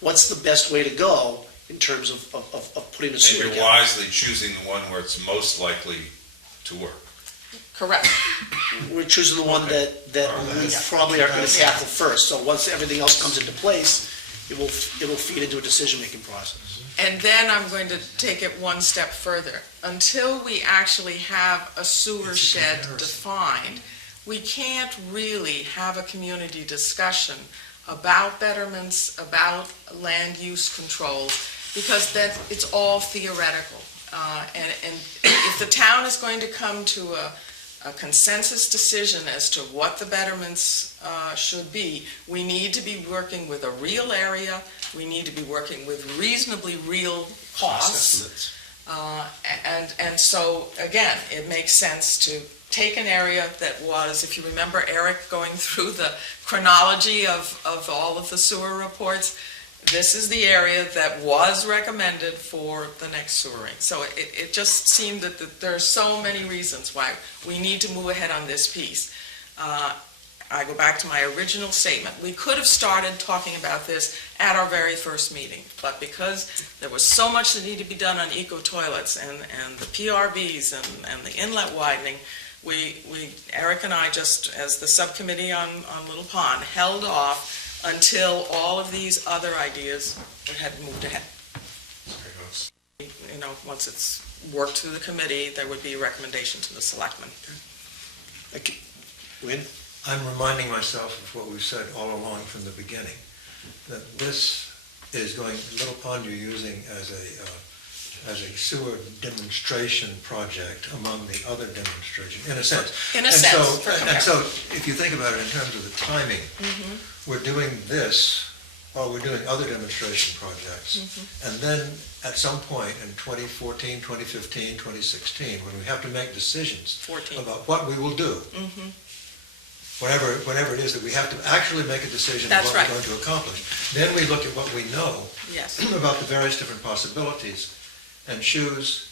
what's the best way to go in terms of putting a And sewer you're together. wisely choosing the one where it's most likely to work. Correct. We're choosing the one that we probably are gonna tackle first, so once everything else comes into place, it will feed into a decision-making process. And then I'm going to take it one step further. Until we actually have a sewer shed defined, we can't really have a community discussion about betterments, about land use controls, because it's all theoretical. And if the town is going to come to a consensus decision as to what the betterments should be, we need to be working with a real area, we need to be working with reasonably real costs. And so, again, it makes sense to take an area that was, if you remember Eric going through the chronology of all of the sewer reports, this is the area that was recommended for the next sewering. So it just seemed that there are so many reasons why we need to move ahead on this piece. I go back to my original statement. We could have started talking about this at our very first meeting, but because there was so much that needed to be done on eco-toilets and the PRVs and the inlet widening, Eric and I just, as the subcommittee on Little Pond, held off until all of these other ideas had moved ahead. Once it's worked through the committee, there would be a recommendation to the selectmen. Win? I'm reminding myself of what we've said all along from the beginning, that this is going, Little Pond you're using as a sewer demonstration project among the other demonstrations, in a sense. In a sense. And so, if you think about it in terms of the timing, we're doing this while we're doing other demonstration projects. And then, at some point in 2014, 2015, 2016, when we have to make decisions about what we will do, whenever it is that we have to actually make a decision of what we're going to accomplish, then we look at what we know about the various different possibilities and choose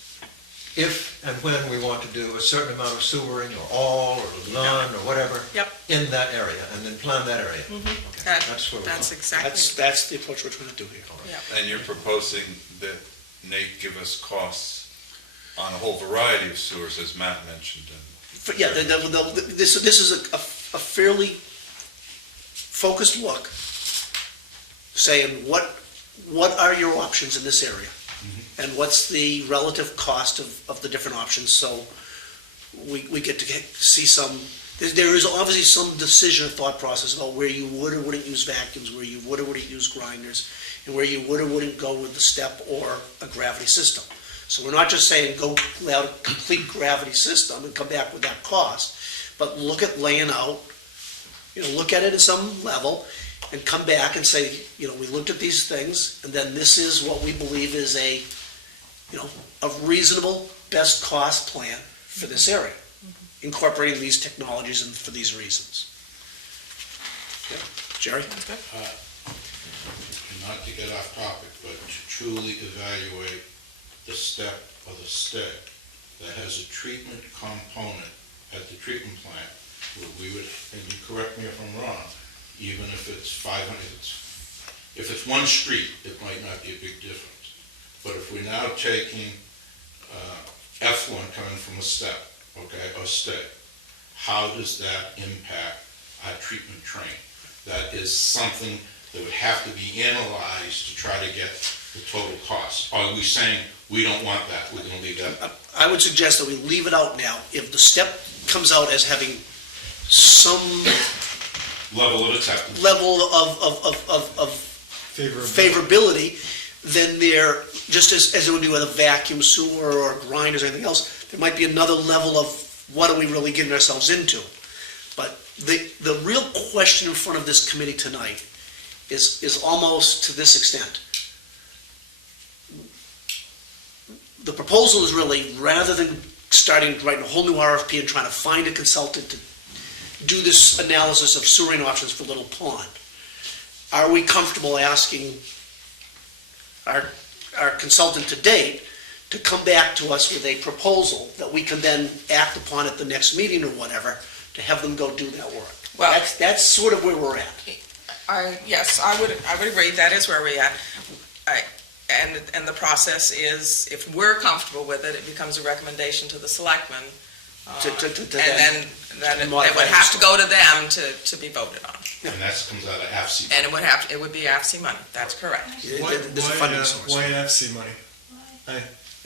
if and when we want to do a certain amount of sewering or all or none or whatever in that area, and then plan that area. That's where we're going. Exactly. That's the approach we're trying to do here. And you're proposing that Nate give us costs on a whole variety of sewers, as Matt mentioned. Yeah, this is a fairly focused look, saying what are your options in this area? And what's the relative cost of the different options, so we get to see some, there is obviously some decision or thought process about where you would or wouldn't use vacuums, where you would or wouldn't use grinders, and where you would or wouldn't go with the step or a gravity system. So we're not just saying go lay out a complete gravity system and come back with that cost, but look at laying out, look at it at some level, and come back and say, we looked at these things, and then this is what we believe is a reasonable best cost plan for this area, incorporating these technologies and for these reasons. Yeah. Jerry? Not to get off topic, but to truly evaluate the step or the stick that has a treatment component at the treatment plant, where we would, and you correct me if I'm wrong, even if it's 500, if it's one street, it might not be a big difference. But if we're now taking effluent coming from a step, or stick, how does that impact our treatment train? That is something that would have to be analyzed to try to get the total cost. Are we saying we don't want that, we're going to leave that? I would suggest that we leave it out now. If the step comes out as having some Level of acceptance. level of favorability, then there, just as it would be with a vacuum sewer or grinders or anything else, there might be another level of what are we really getting ourselves into. But the real question in front of this committee tonight is almost to this extent. The proposal is really, rather than starting writing a whole new RFP and trying to find a consultant to do this analysis of sewering options for Little Pond. Are we comfortable asking our consultant to date to come back to us with a proposal that we can then act upon at the next meeting or whatever, to have them go do that work? Well- That's sort of where we're at. Yes, I would agree, that is where we're at. And the process is, if we're comfortable with it, it becomes a recommendation to the selectmen. To And then it modify would have the to go to them to be voted on. And that comes out of AFC. And it would be AFC money, that's correct. There's a funding source. Why AFC money?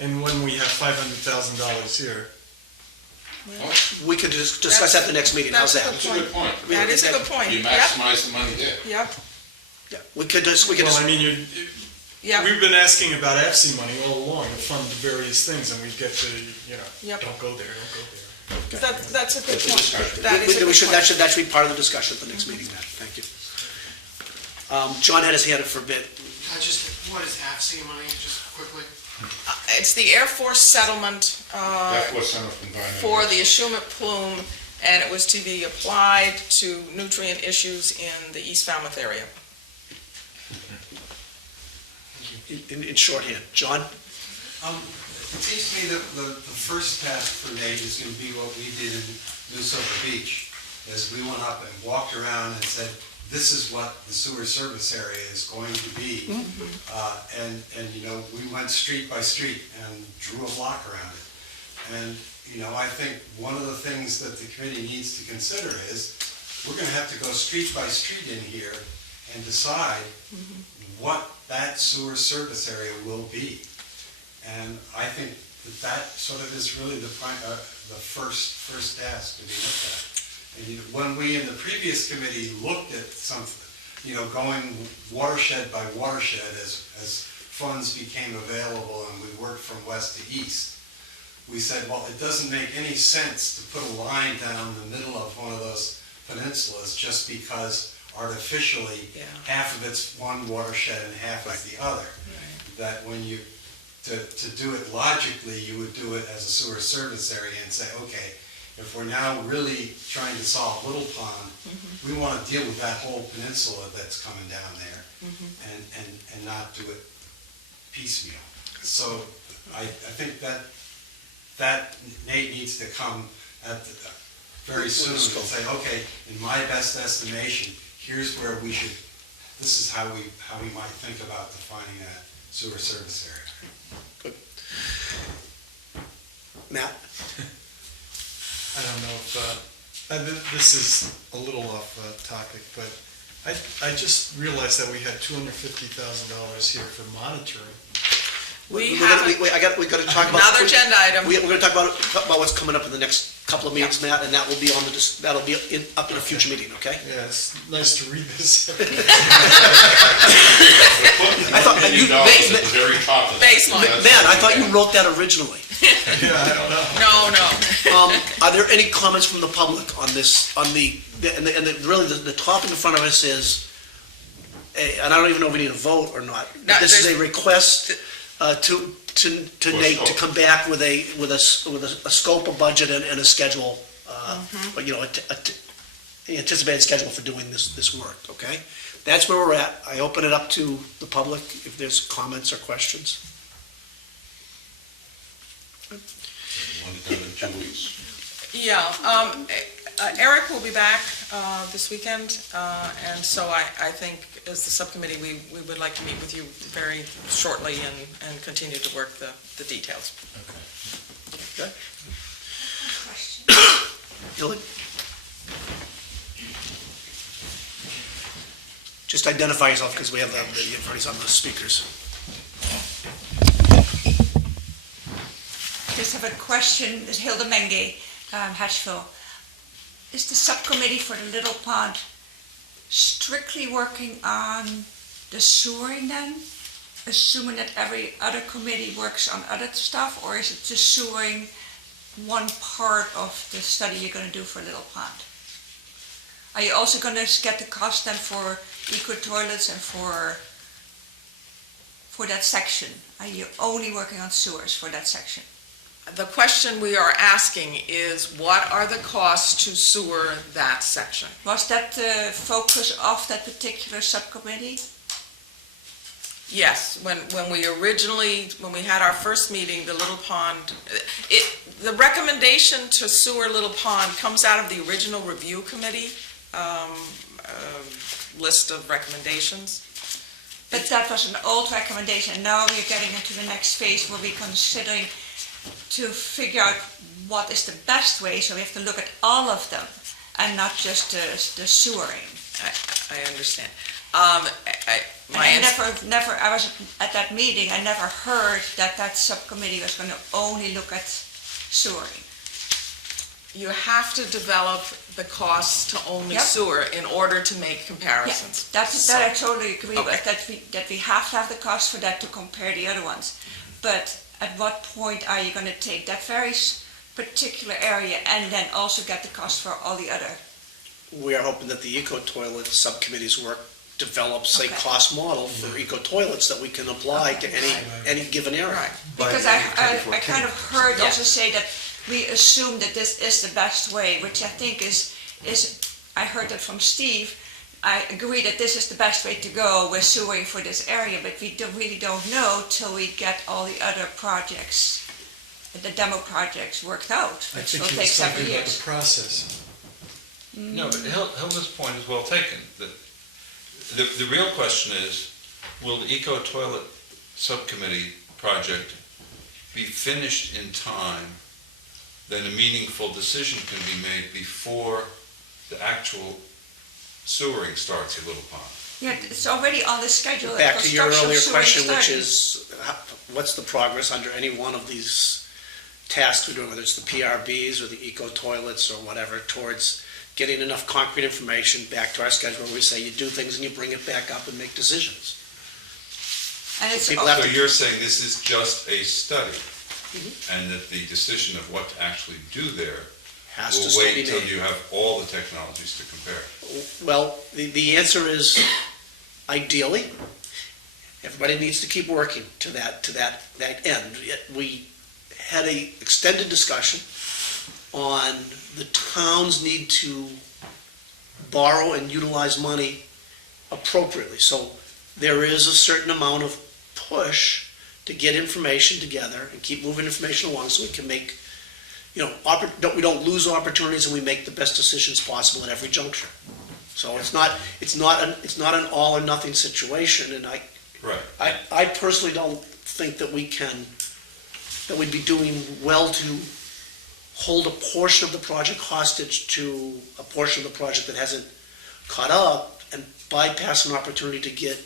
And when we have $500,000 here, We could discuss that at the next meeting, how's that? That's a good point. That is a good point. You Yep, maximize the money there. yep, Yeah, we could just, well, I mean, yep. we've been asking about AFC money all along to fund various things, and we get to, Yep. don't go there, don't go there. That's a good That's a point. discussion. That is a good point. That should be part of the discussion at the next meeting, Matt, thank you. John had his hand up for a bit. What is AFC money, just quickly? It's the Air Force settlement That's what's Center for Environmental. for the Ashumet plume, and it was to be applied to nutrient issues in the East Falmouth area. In shorthand, John? It seems to me that the first task for Nate is going to be what we did in New Silver Beach, as we went up and walked around and said, this is what the sewer service area is going to be. And we went street by street and drew a block around it. And, I think one of the things that the committee needs to consider is, we're going to have to go street by street in here and decide what that sewer service area will be. And I think that sort of is really the first task to be looked at. And when we in the previous committee looked at something, going watershed by watershed as funds became available and we worked from west to east, we said, well, it doesn't make any sense to put a line down the middle of one of those peninsulas just because artificially half of it's one watershed and half is the other. That when you, to do it logically, you would do it as a sewer service area and say, okay, if we're now really trying to solve Little Pond, we want to deal with that whole peninsula that's coming down there and not do it piecemeal. So I think that Nate needs to come very soon and say, okay, in my best estimation, here's where we should, this is how we might think about defining that sewer service area. Good. Matt? I don't know if, this is a little off topic, but I just realized that we had $250,000 here for monitoring. We got to talk about another agenda item. We're going to talk about what's coming up in the next couple of meetings, Matt, and that will be up in a future meeting, okay? Yeah, it's nice to read this. I thought you at the very top of that. Baseline. Matt, I thought you wrote that originally. Yeah, I don't know. No. Are there any comments from the public on this? Really, the topic in front of us is, and I don't even know if we need a vote or not. No, This is a request to Nate to scope. come back with a scope, a budget, and a schedule. Anticipated schedule for doing this work. Okay, that's where we're at. I open it up to the public if there's comments or questions. Want it done in 2 weeks. Yeah, Eric will be back this weekend, and so I think as the subcommittee, we would like to meet with you very shortly and continue to work the details. Okay. Julie? Just identify yourself because we have the parties on the speakers. Just have a question, this is Hilda Menge, Hatchville. Is the subcommittee for the Little Pond strictly working on the sewering then? Assuming that every other committee works on other stuff, or is it just sewering one part of the study you're going to do for Little Pond? Are you also going to get the cost then for eco toilets and for that section? Are you only working on sewers for that section? The question we are asking is, what are the costs to sewer that section? Was that the focus of that particular subcommittee? Yes, when we had our first meeting, the Little Pond, the recommendation to sewer Little Pond comes out of the original review committee list of recommendations. But that was an old recommendation. Now we're getting into the next phase where we're considering to figure out what is the best way, so we have to look at all of them and not just the sewering. I understand. I was at that meeting, I never heard that subcommittee was going to only look at sewering. You have to develop the costs to only Yep. sewer in order to make comparisons. That I totally agree Okay. with, that we have to have the cost for that to compare the other ones. But at what point are you going to take that very particular area and then also get the cost for all the other? We are hoping that the eco-toilet subcommittee's work develops a Okay. cost model for eco-toilets that we can apply to any given area. Right. Because By I kind of heard Yeah. also say that we assume that this is the best way, which I think is, I heard that from Steve. I agree that this is the best way to go with sewering for this area, but we really don't know till we get all the other projects, the demo projects worked out, I which think will he take was several talking about years. the process. No, but Hilda's point is well taken. The real question is, will the eco-toilet subcommittee project be finished in time, then a meaningful decision can be made before the actual sewering starts at Little Pond? Yeah, it's already on the schedule. Back to your Construction of earlier sewering question, which started. is, what's the progress under any one of these tasks we're doing, whether it's the PRBs or the eco-toilets or whatever, towards getting enough concrete information back to our schedule where we say you do things and you bring it back up and make decisions. And it's People have So to- you're saying this is just a study, and that the decision of what to actually do there Has to will still be wait till made. you have all the technologies to compare? Well, the answer is, ideally, everybody needs to keep working to that end. We had a extended discussion on the towns need to borrow and utilize money appropriately. So there is a certain amount of push to get information together and keep moving information along so we can make, we don't lose opportunities and we make the best decisions possible at every juncture. So it's not an all or nothing situation, and Right. I personally don't think that we'd be doing well to hold a portion of the project hostage to a portion of the project that hasn't caught up and bypass an opportunity to get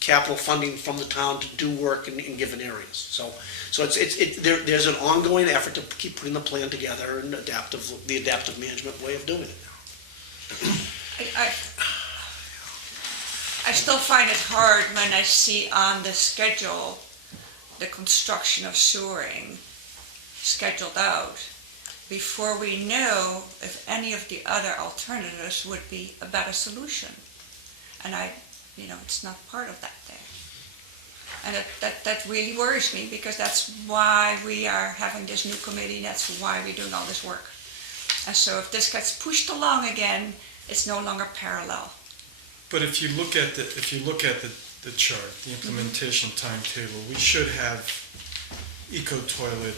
capital funding from the town to do work in given areas. So there's an ongoing effort to keep putting the plan together and the adaptive management way of doing it. I still find it hard when I see on the schedule the construction of sewering scheduled out before we know if any of the other alternatives would be a better solution. And it's not part of that there. And that really worries me, because that's why we are having this new committee, that's why we're doing all this work. And so if this gets pushed along again, it's no longer parallel. But if you look at the chart, the implementation timetable, we should have eco-toilet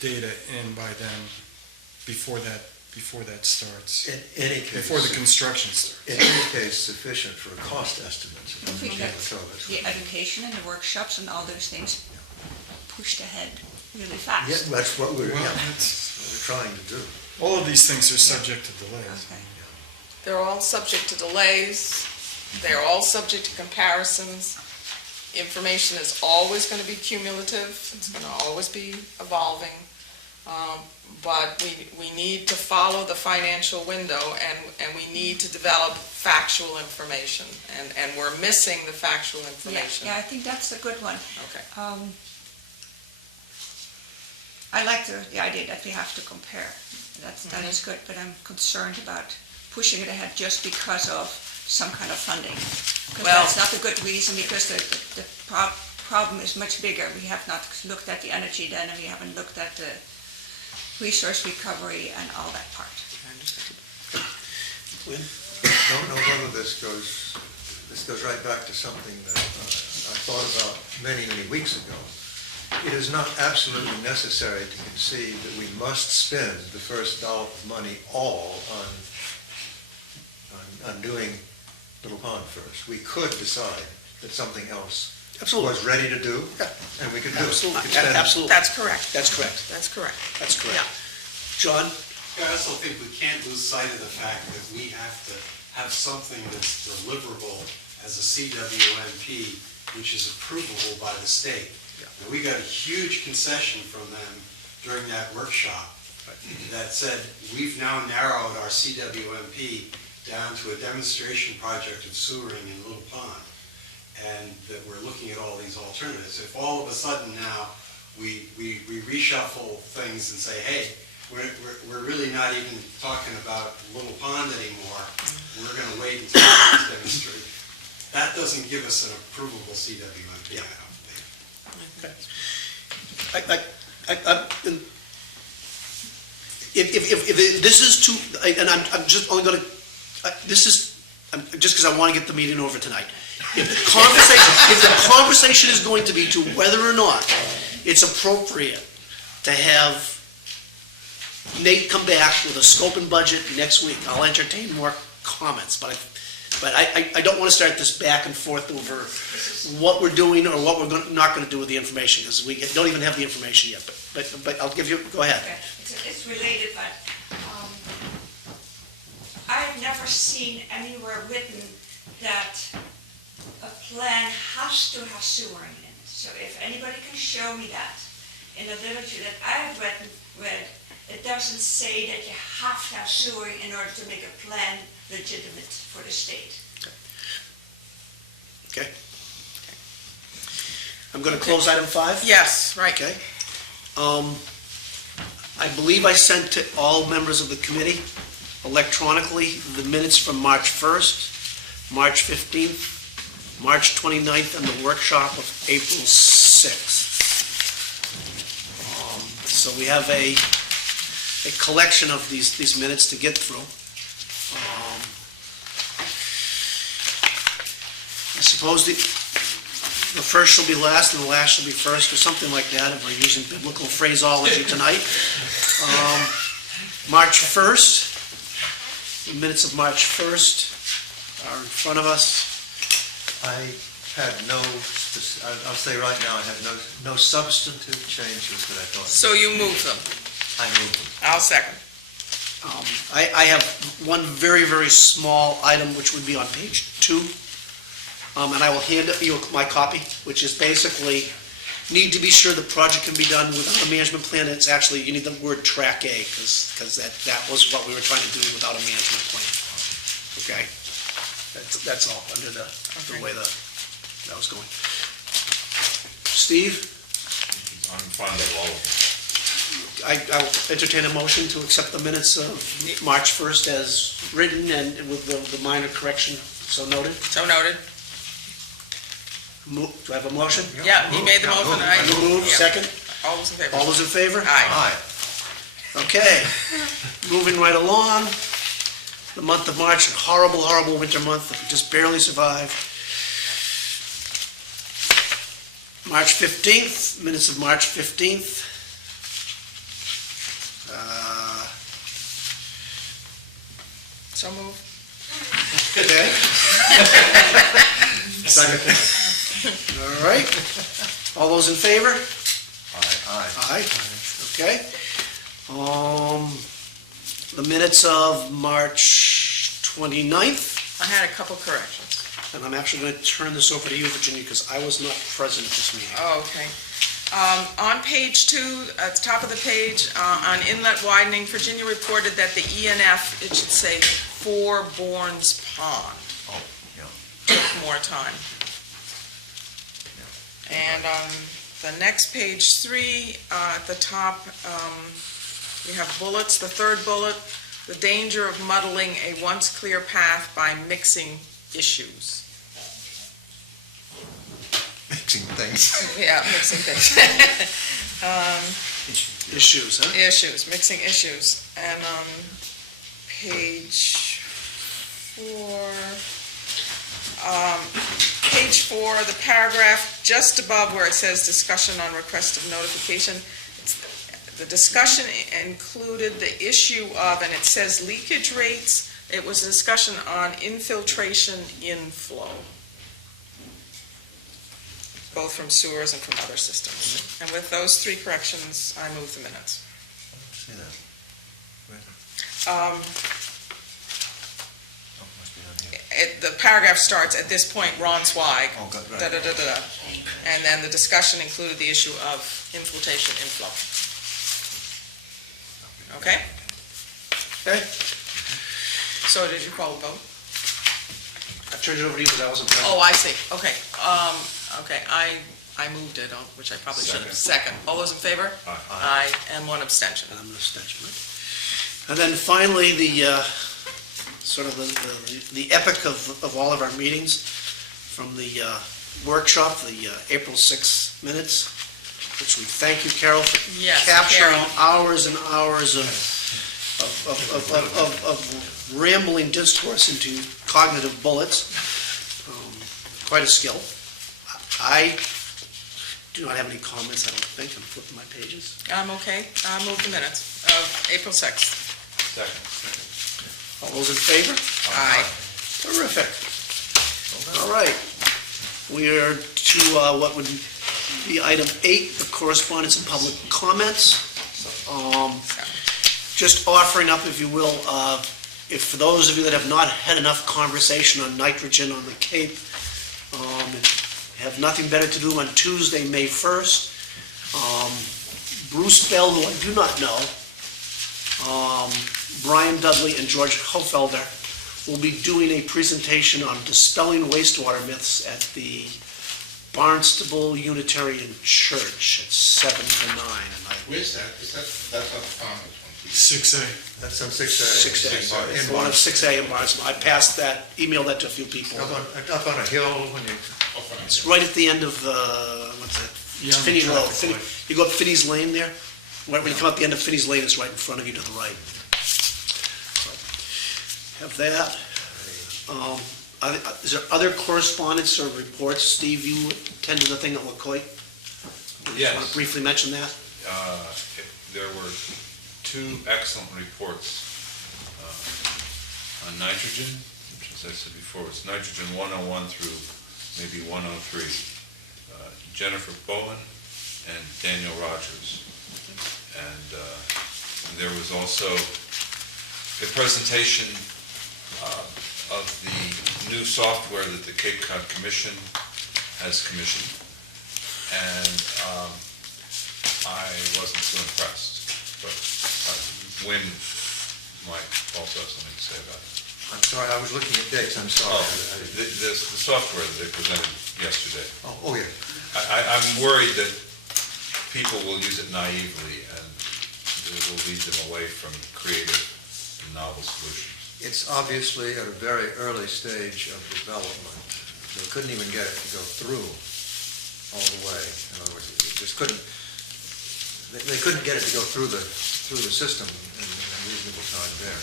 data in by then, before that starts, In any case. before the construction starts. In any case, sufficient for a cost estimate. If we get the education and the workshops and all those things pushed ahead really fast. Yeah, that's what we're Well, trying to do. all of these things are subject to delays. Okay. They're all subject to delays, they're all subject to comparisons. Information is always going to be cumulative, it's going to always be evolving. But we need to follow the financial window, and we need to develop factual information, and we're missing the factual information. Yeah, I think that's a good one. Okay. I like the idea that we have to compare. That is good, but I'm concerned about pushing it ahead just because of some kind of funding. Because Well- that's not a good reason, because the problem is much bigger. We have not looked at the energy then, and we haven't looked at the resource recovery and all that part. Lynn? Don't know whether this goes right back to something that I thought about many, many weeks ago. It is not absolutely necessary to concede that we must spend the first dollar of money all on doing Little Pond first. We could decide that something else Absolutely. was ready to do, Yeah. and we could do it. Absolutely. We could spend- Absolutely. That's correct. That's correct. That's correct. That's correct. Yeah. John? I also think we can't lose sight of the fact that we have to have something that's deliverable as a CWMP, which is approvable by the state. And we got a huge concession from them during that workshop that said, we've now narrowed our CWMP down to a demonstration project of sewering in Little Pond, and that we're looking at all these alternatives. If all of a sudden now we reshuffle things and say, hey, we're really not even talking about Little Pond anymore, we're going to wait until it's demonstrated. That doesn't give us an approvable CWMP, I don't think. If this is too, and I'm just only going to, just because I want to get the meeting over tonight. If the conversation is going to be to whether or not it's appropriate to have Nate come back with a scope and budget next week, I'll entertain more comments, but I don't want to start this back and forth over what we're doing or what we're not going to do with the information, because we don't even have the information yet, but I'll give you, go ahead. Okay. It's related, but I've never seen anywhere written that a plan has to have sewering in it. So if anybody can show me that in the literature that I've read, it doesn't say that you have to have sewering in order to make a plan legitimate for the state. Okay. I'm going to close item 5. Yes, right. Okay. I believe I sent to all members of the committee electronically the minutes from March 1st, March 15th, March 29th, and the workshop of April 6th. So we have a collection of these minutes to get through. I suppose the first shall be last and the last shall be first, or something like that, if we're using biblical phraseology tonight. March 1st, the minutes of March 1st are in front of us. I had I'll say right now, I had no substantive changes that I thought. So you move them. I moved them. I'll second. I have one very, very small item, which would be on page 2. And I will hand you my copy, which is basically, need to be sure the project can be done without a management plan. It's actually, you need the word track A, because that was what we were trying to do without a management plan. Okay? That's all, under the way that was going. Steve? I'm fine with all of them. I'll entertain a motion to accept the minutes of March 1st as written and with the minor correction so noted. So noted. Do I have a motion? Yeah, he made the motion. Move, Yeah. second. All those in favor? All those in favor? Aye. Okay, moving right along. The month of March, a horrible, horrible winter month that we just barely survived. March 15th, minutes of March 15th. So moved. Okay. All right. All those in favor? Aye. Okay. The minutes of March 29th, I had a couple corrections. and I'm actually going to turn this over to you, Virginia, because I was not present at this meeting. Oh, okay. On page 2, at the top of the page, on inlet widening, Virginia reported that the ENF, it should say 4 Bournes Pond. Oh, yeah. Took more time. And on the next page 3, at the top, we have bullets. The third bullet, the danger of muddling a once clear path by mixing issues. mixing things. Yeah, mixing things. Issues, huh? Issues, mixing issues. And on page 4, the paragraph just above where it says discussion on request of notification, the discussion included the issue of, and it says leakage rates, it was a discussion on infiltration inflow, both from sewers and from other systems. And with those 3 corrections, I move the minutes. See that? The paragraph starts, at this point, Ron Zweig, Oh, good, right. da-da-da-da-da. And then the discussion included the issue of infiltration inflow. Okay? Okay, So did you call the vote? I turned it over to you because I wasn't present. Oh, I see, okay. Okay, I moved it, which I probably should have. Second. All those in favor? Aye. And 1 abstention. And I'm an abstention, right? And then finally, the sort of the epic of all of our meetings from the workshop, the April 6th minutes, which we thank you, Carol, for Yes, capturing Carol. hours and hours of rambling discourse into cognitive bullets. Quite a skill. I do not have any comments, I don't think. I'm flipping my pages. I'm okay. I move the minutes of April 6th. Second. All those in favor? Aye. Terrific. All right. We are to what would be item 8, the correspondence and public comments. Just offering up, if you will, if for those of you that have not had enough conversation on nitrogen on the Cape, have nothing better to do on Tuesday, May 1st, Bruce Bell, who I do not know, Brian Dudley and George Hofelder will be doing a presentation on dispelling wastewater myths at the Barnstable Unitarian Church at 7 to 9. Where's that? That's on the Falmouth one. 6A. That's on 6A. 6A, one of 6A in Barnstable. I passed that, emailed that to a few people. Up on a hill when you, It's right at the end of, what's that? Yeah, on the Finney Road. traffic light. You go up Finney's Lane there, right when you come up the end of Finney's Lane, it's right in front of you to the right. So, have that. Is there other correspondence or reports? Steve, you attended the thing at Wacoit? Yes. Want to briefly mention that? There were 2 excellent reports on nitrogen, which, as I said before, it's nitrogen 101 through maybe 103. Jennifer Bowen and Daniel Rogers. And there was also a presentation of the new software that the Cape Cod Commission has commissioned. And I wasn't too impressed, but Wynn might also have something to say about it. I'm sorry, I was looking at dates, I'm sorry. The software that they presented yesterday. Oh, yeah. I'm worried that people will use it naively and it will lead them away from creative and novel solutions. It's obviously at a very early stage of development. They couldn't even get it to go through all the way. In other words, it just couldn't, they couldn't get it to go through the system in a reasonable time there.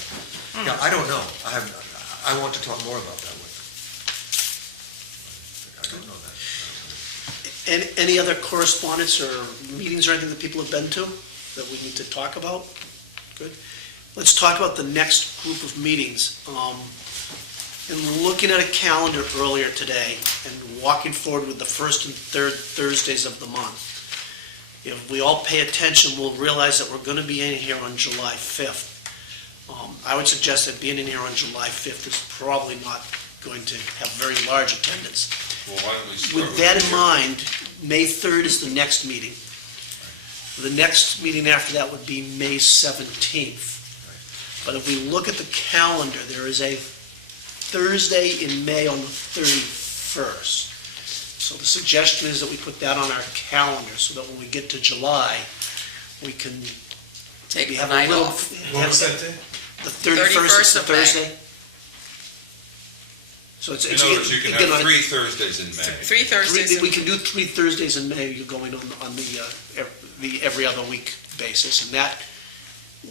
Yeah, I don't know. I want to talk more about that with them. I don't know that. Any other correspondence or meetings or anything that people have been to that we need to talk about? Good. Let's talk about the next group of meetings. In looking at a calendar earlier today and walking forward with the first and third Thursdays of the month, if we all pay attention, we'll realize that we're going to be in here on July 5th. I would suggest that being in here on July 5th is probably not going to have very large attendance. Well, why don't we start With that in mind, May 3rd is the next meeting. The next meeting after that would be May 17th. But if we look at the calendar, there is a Thursday in May on the 31st. So the suggestion is that we put that on our calendar so that when we get to July, we can Take maybe the have night a little... off. What was that day? The 31st is the of May. Thursday. So it's. In other words, you can again, have 3 Thursdays in May. 3 Thursdays. We can do 3 Thursdays in May, you're going on the every other week basis, and that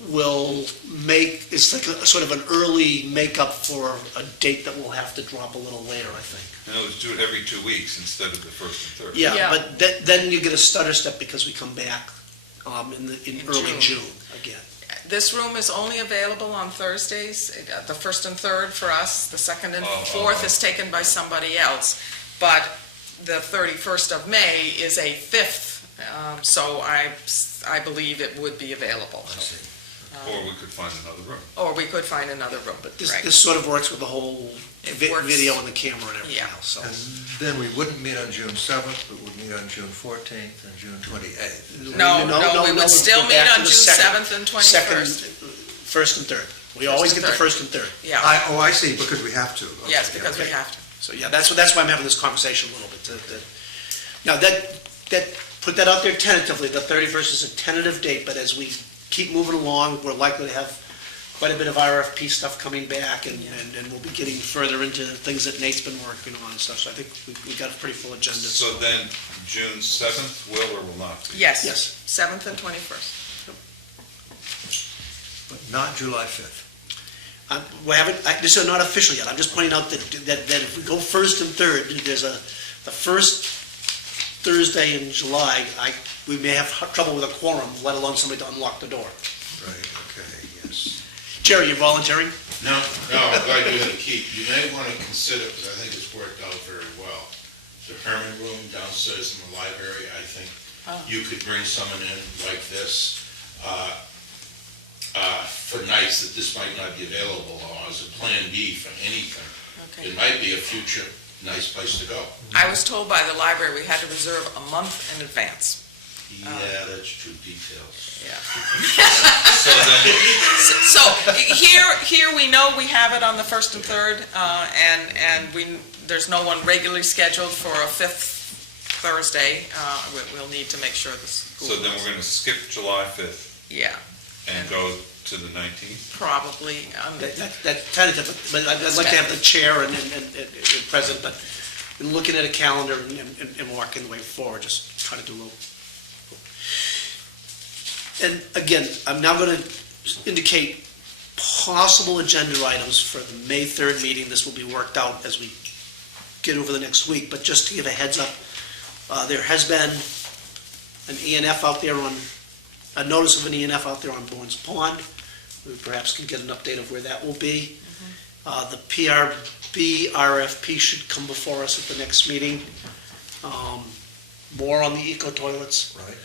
will make, it's like a sort of an early makeup for a date that will have to drop a little later, I think. In other words, do it every 2 weeks instead of the first and third. Yeah, Yeah. but then you get a stutter step because we come back in early June again. This room is only available on Thursdays, the first and third for us, the second and Oh, fourth is taken by somebody else. But the 31st of May is a fifth, so I believe it would be available. Or we could find another room. Or we could find another room, But this right. sort of works with the whole It works. video and the camera and everything Yeah. else, so. And then we wouldn't meet on June 7th, but we'd meet on June 14th and June 28th. No, we would still go meet back to on the June second- 7th and Second, 21st. first and third. We always and get the third. first and third. Yeah, I see, because we have to. yes, Okay, because we okay. have to. So, yeah, that's why I'm having this conversation a little bit. Now, put that out there tentatively, the 31st is a tentative date, but as we keep moving along, we're likely to have quite a bit of RFP stuff coming back, and we'll be getting further into things that Nate's been working on and stuff, so I think we got a pretty full agenda. So then, June 7th will or will not be? Yes. Yes. 7th and 21st. But not July 5th. This is not official yet, I'm just pointing out that if we go first and third, there's the first Thursday in July, we may have trouble with a quorum, let alone somebody to unlock the door. Right, okay, yes. Jerry, you're volunteering? No, I'm glad you had a key. You may want to consider, because I think it's worked out very well, the Herman Room downstairs in the library, I think you could bring someone in like this for nights that this might not be available, or as a plan B for anything. Okay. It might be a future nice place to go. I was told by the library we had to reserve a month in advance. Yeah, that's too detailed. Yeah. So then, So here we know we have it on the first and third, and there's no one regularly scheduled for a fifth Thursday. We'll need to make sure the school. so then we're going to skip July 5th Yeah, and go to the 19th? probably. That's tentative, but I'd like to have the chair and present, but in looking at a calendar and walking the way forward, just try to do a little. And again, I'm now going to indicate possible agenda items for the May 3rd meeting. This will be worked out as we get over the next week, but just to give a heads up, there has been an ENF out there a notice of an ENF out there on Bourne's Pond. We perhaps can get an update of where that will be. The PRB RFP should come before us at the next meeting. More on the eco toilets. Right.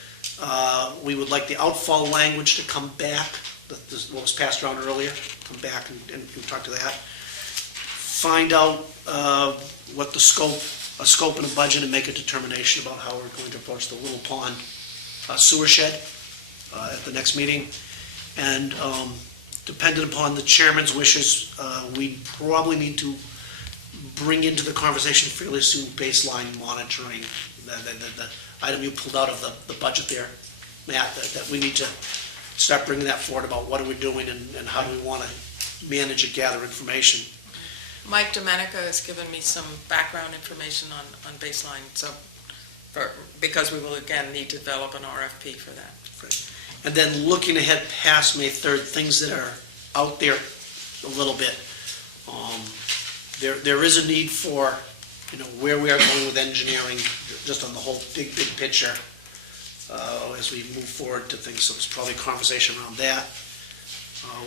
We would like the outfall language to come back, what was passed around earlier, come back and talk to that. Find out what a scope and a budget, and make a determination about how we're going to approach the Little Pond sewer shed at the next meeting. And dependent upon the chairman's wishes, we probably need to bring into the conversation fairly soon baseline monitoring, the item you pulled out of the budget there, Matt, that we need to start bringing that forward about what are we doing and how do we want to manage and gather information. Mike Domenica has given me some background information on baseline, so, because we will again need to develop an RFP for that. And then looking ahead past May 3rd, things that are out there a little bit. There is a need for, where we are going with engineering, just on the whole big picture, as we move forward to things, so it's probably a conversation around that.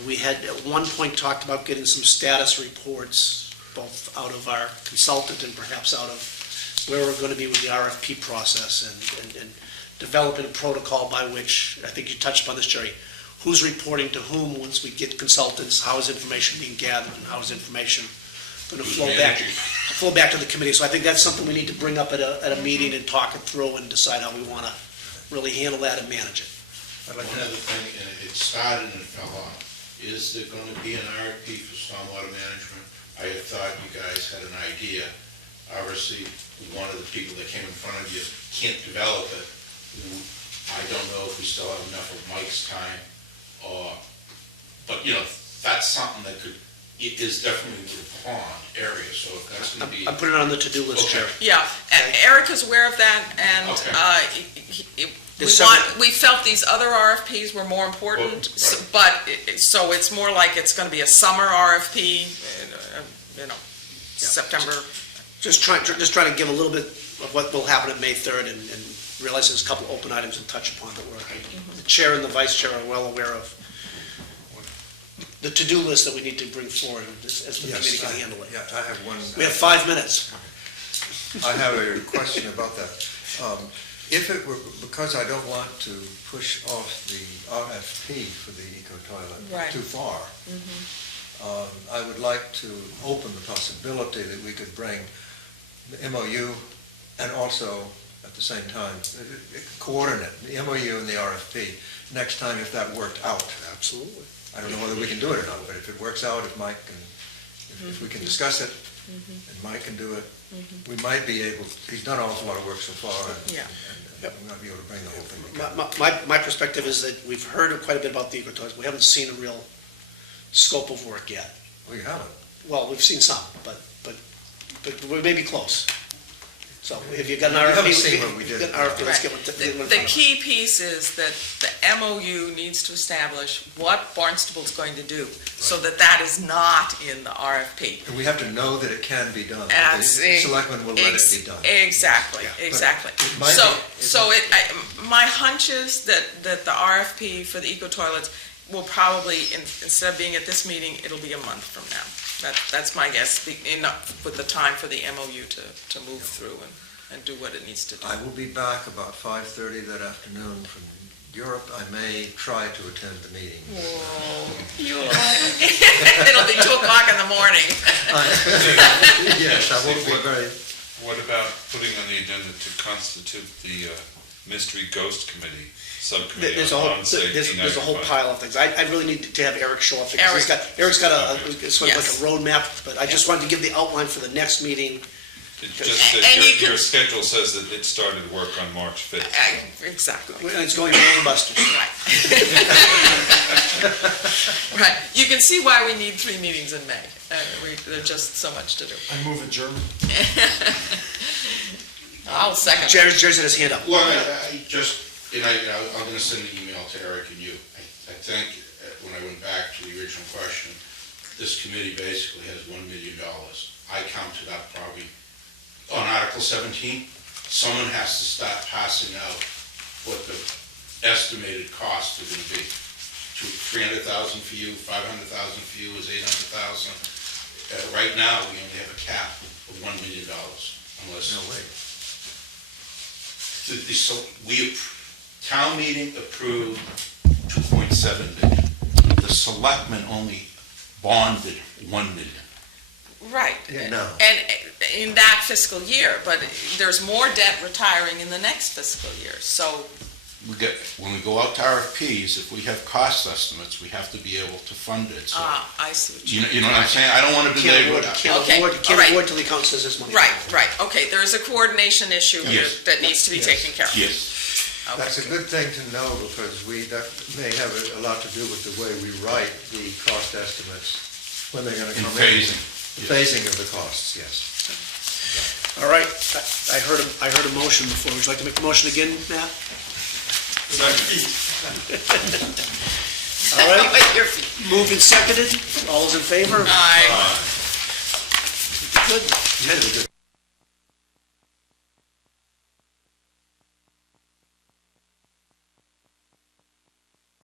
We had at one point talked about getting some status reports, both out of our consultant and perhaps out of where we're going to be with the RFP process, and developing a protocol by which, I think you touched upon this, Jerry, who's reporting to whom once we get consultants, how is information being gathered, and how is information going to flow back to the committee. So I think that's something we need to bring up at a meeting and talk it through and decide how we want to really handle that and manage it. One other thing, and it started and it fell off, is there going to be an RFP for stormwater management? I had thought you guys had an idea. Obviously, one of the people that came in front of you can't develop it. I don't know if we still have enough of Mike's time, but that's something that could it is definitely the pond area, so if that's gonna be. I'm putting it on the to-do list, Okay. Jerry. Yeah, Eric is aware of that, and Okay. we felt these other RFPs were more important, so it's more like it's gonna be a summer RFP, September. Just trying to give a little bit of what will happen at May 3rd and realize there's a couple open items to touch upon that the chair and the vice chair are well aware of. The to-do list that we need to bring forward as the committee can handle it. Yeah, I have one. We have 5 minutes. I have a question about that. If it were, because I don't want to push off the RFP for the eco-toilet too far, I would like to open the possibility that we could bring the MOU and also, at the same time, coordinate the MOU and the RFP next time if that worked out. Absolutely. I don't know whether we can do it or not, but if it works out, if Mike can, if we can discuss it, and Mike can do it, we might be able, he's done an awful lot of work so far, and we might be able to bring the whole thing together. My perspective is that we've heard quite a bit about the eco-toilets. We haven't seen a real scope of work yet. We haven't. Well, we've seen some, but we may be close. So if you've got an You RFP, haven't seen what we did. let's get one. The key piece is that the MOU needs to establish what Barnstable's going to do, so that is not in the RFP. And we have to know that it can be done. that The selectmen will let it be done. Exactly, Yeah, but exactly. it might be- My hunch is that the RFP for the eco-toilets will probably, instead of being at this meeting, it'll be a month from now. That's my guess, with the time for the MOU to move through and do what it needs to do. I will be back about 5:30 that afternoon from Europe. I may try to attend the meeting. It'll be 2:00 in the morning. Yes, I won't be very... What about putting on the agenda to constitute the mystery ghost committee, subcommittee There's on safety? there's a whole pile of things. I really need to have Eric show up because Eric's got a sort of like a roadmap, but I just wanted to give the outline for the next meeting. It's just that And you can- your schedule says that it started work on March 5th. Exactly. It's going gangbusters. Right. You can see why we need 3 meetings in May. There's just so much to do. I move adjournment. I'll second. Jerry's had his hand up. Well, I'm gonna send an email to Eric and you. I think, when I went back to the original question, this committee basically has $1 million. I counted up probably, on Article 17, someone has to start passing out what the estimated costs are gonna be. 300,000 for you, 500,000 for you is 800,000. Right now, we only have a cap of $1 million, unless. No way. So town meeting approved 2.7 million. The selectmen only bonded 1 million. Right. Yeah, no. And in that fiscal year, but there's more debt retiring in the next fiscal year, so. When we go out to RFPs, if we have cost estimates, we have to be able to fund it, so. I see what you mean. You know what I'm saying? I don't want to belabor that. Can't Okay, afford all right. till the account says this money. Right, okay, there is a coordination issue here Yes. that needs to be Yes. taken care of. Yes. Okay. That's a good thing to know because that may have a lot to do with the way we write the cost estimates when they're going to In come in. phasing. The phasing of the costs, yes. All right, I heard a motion before. Would you like to make the motion again, Matt? With my feet. All right, With your feet. moved and seconded. All those in favor? Aye. Good.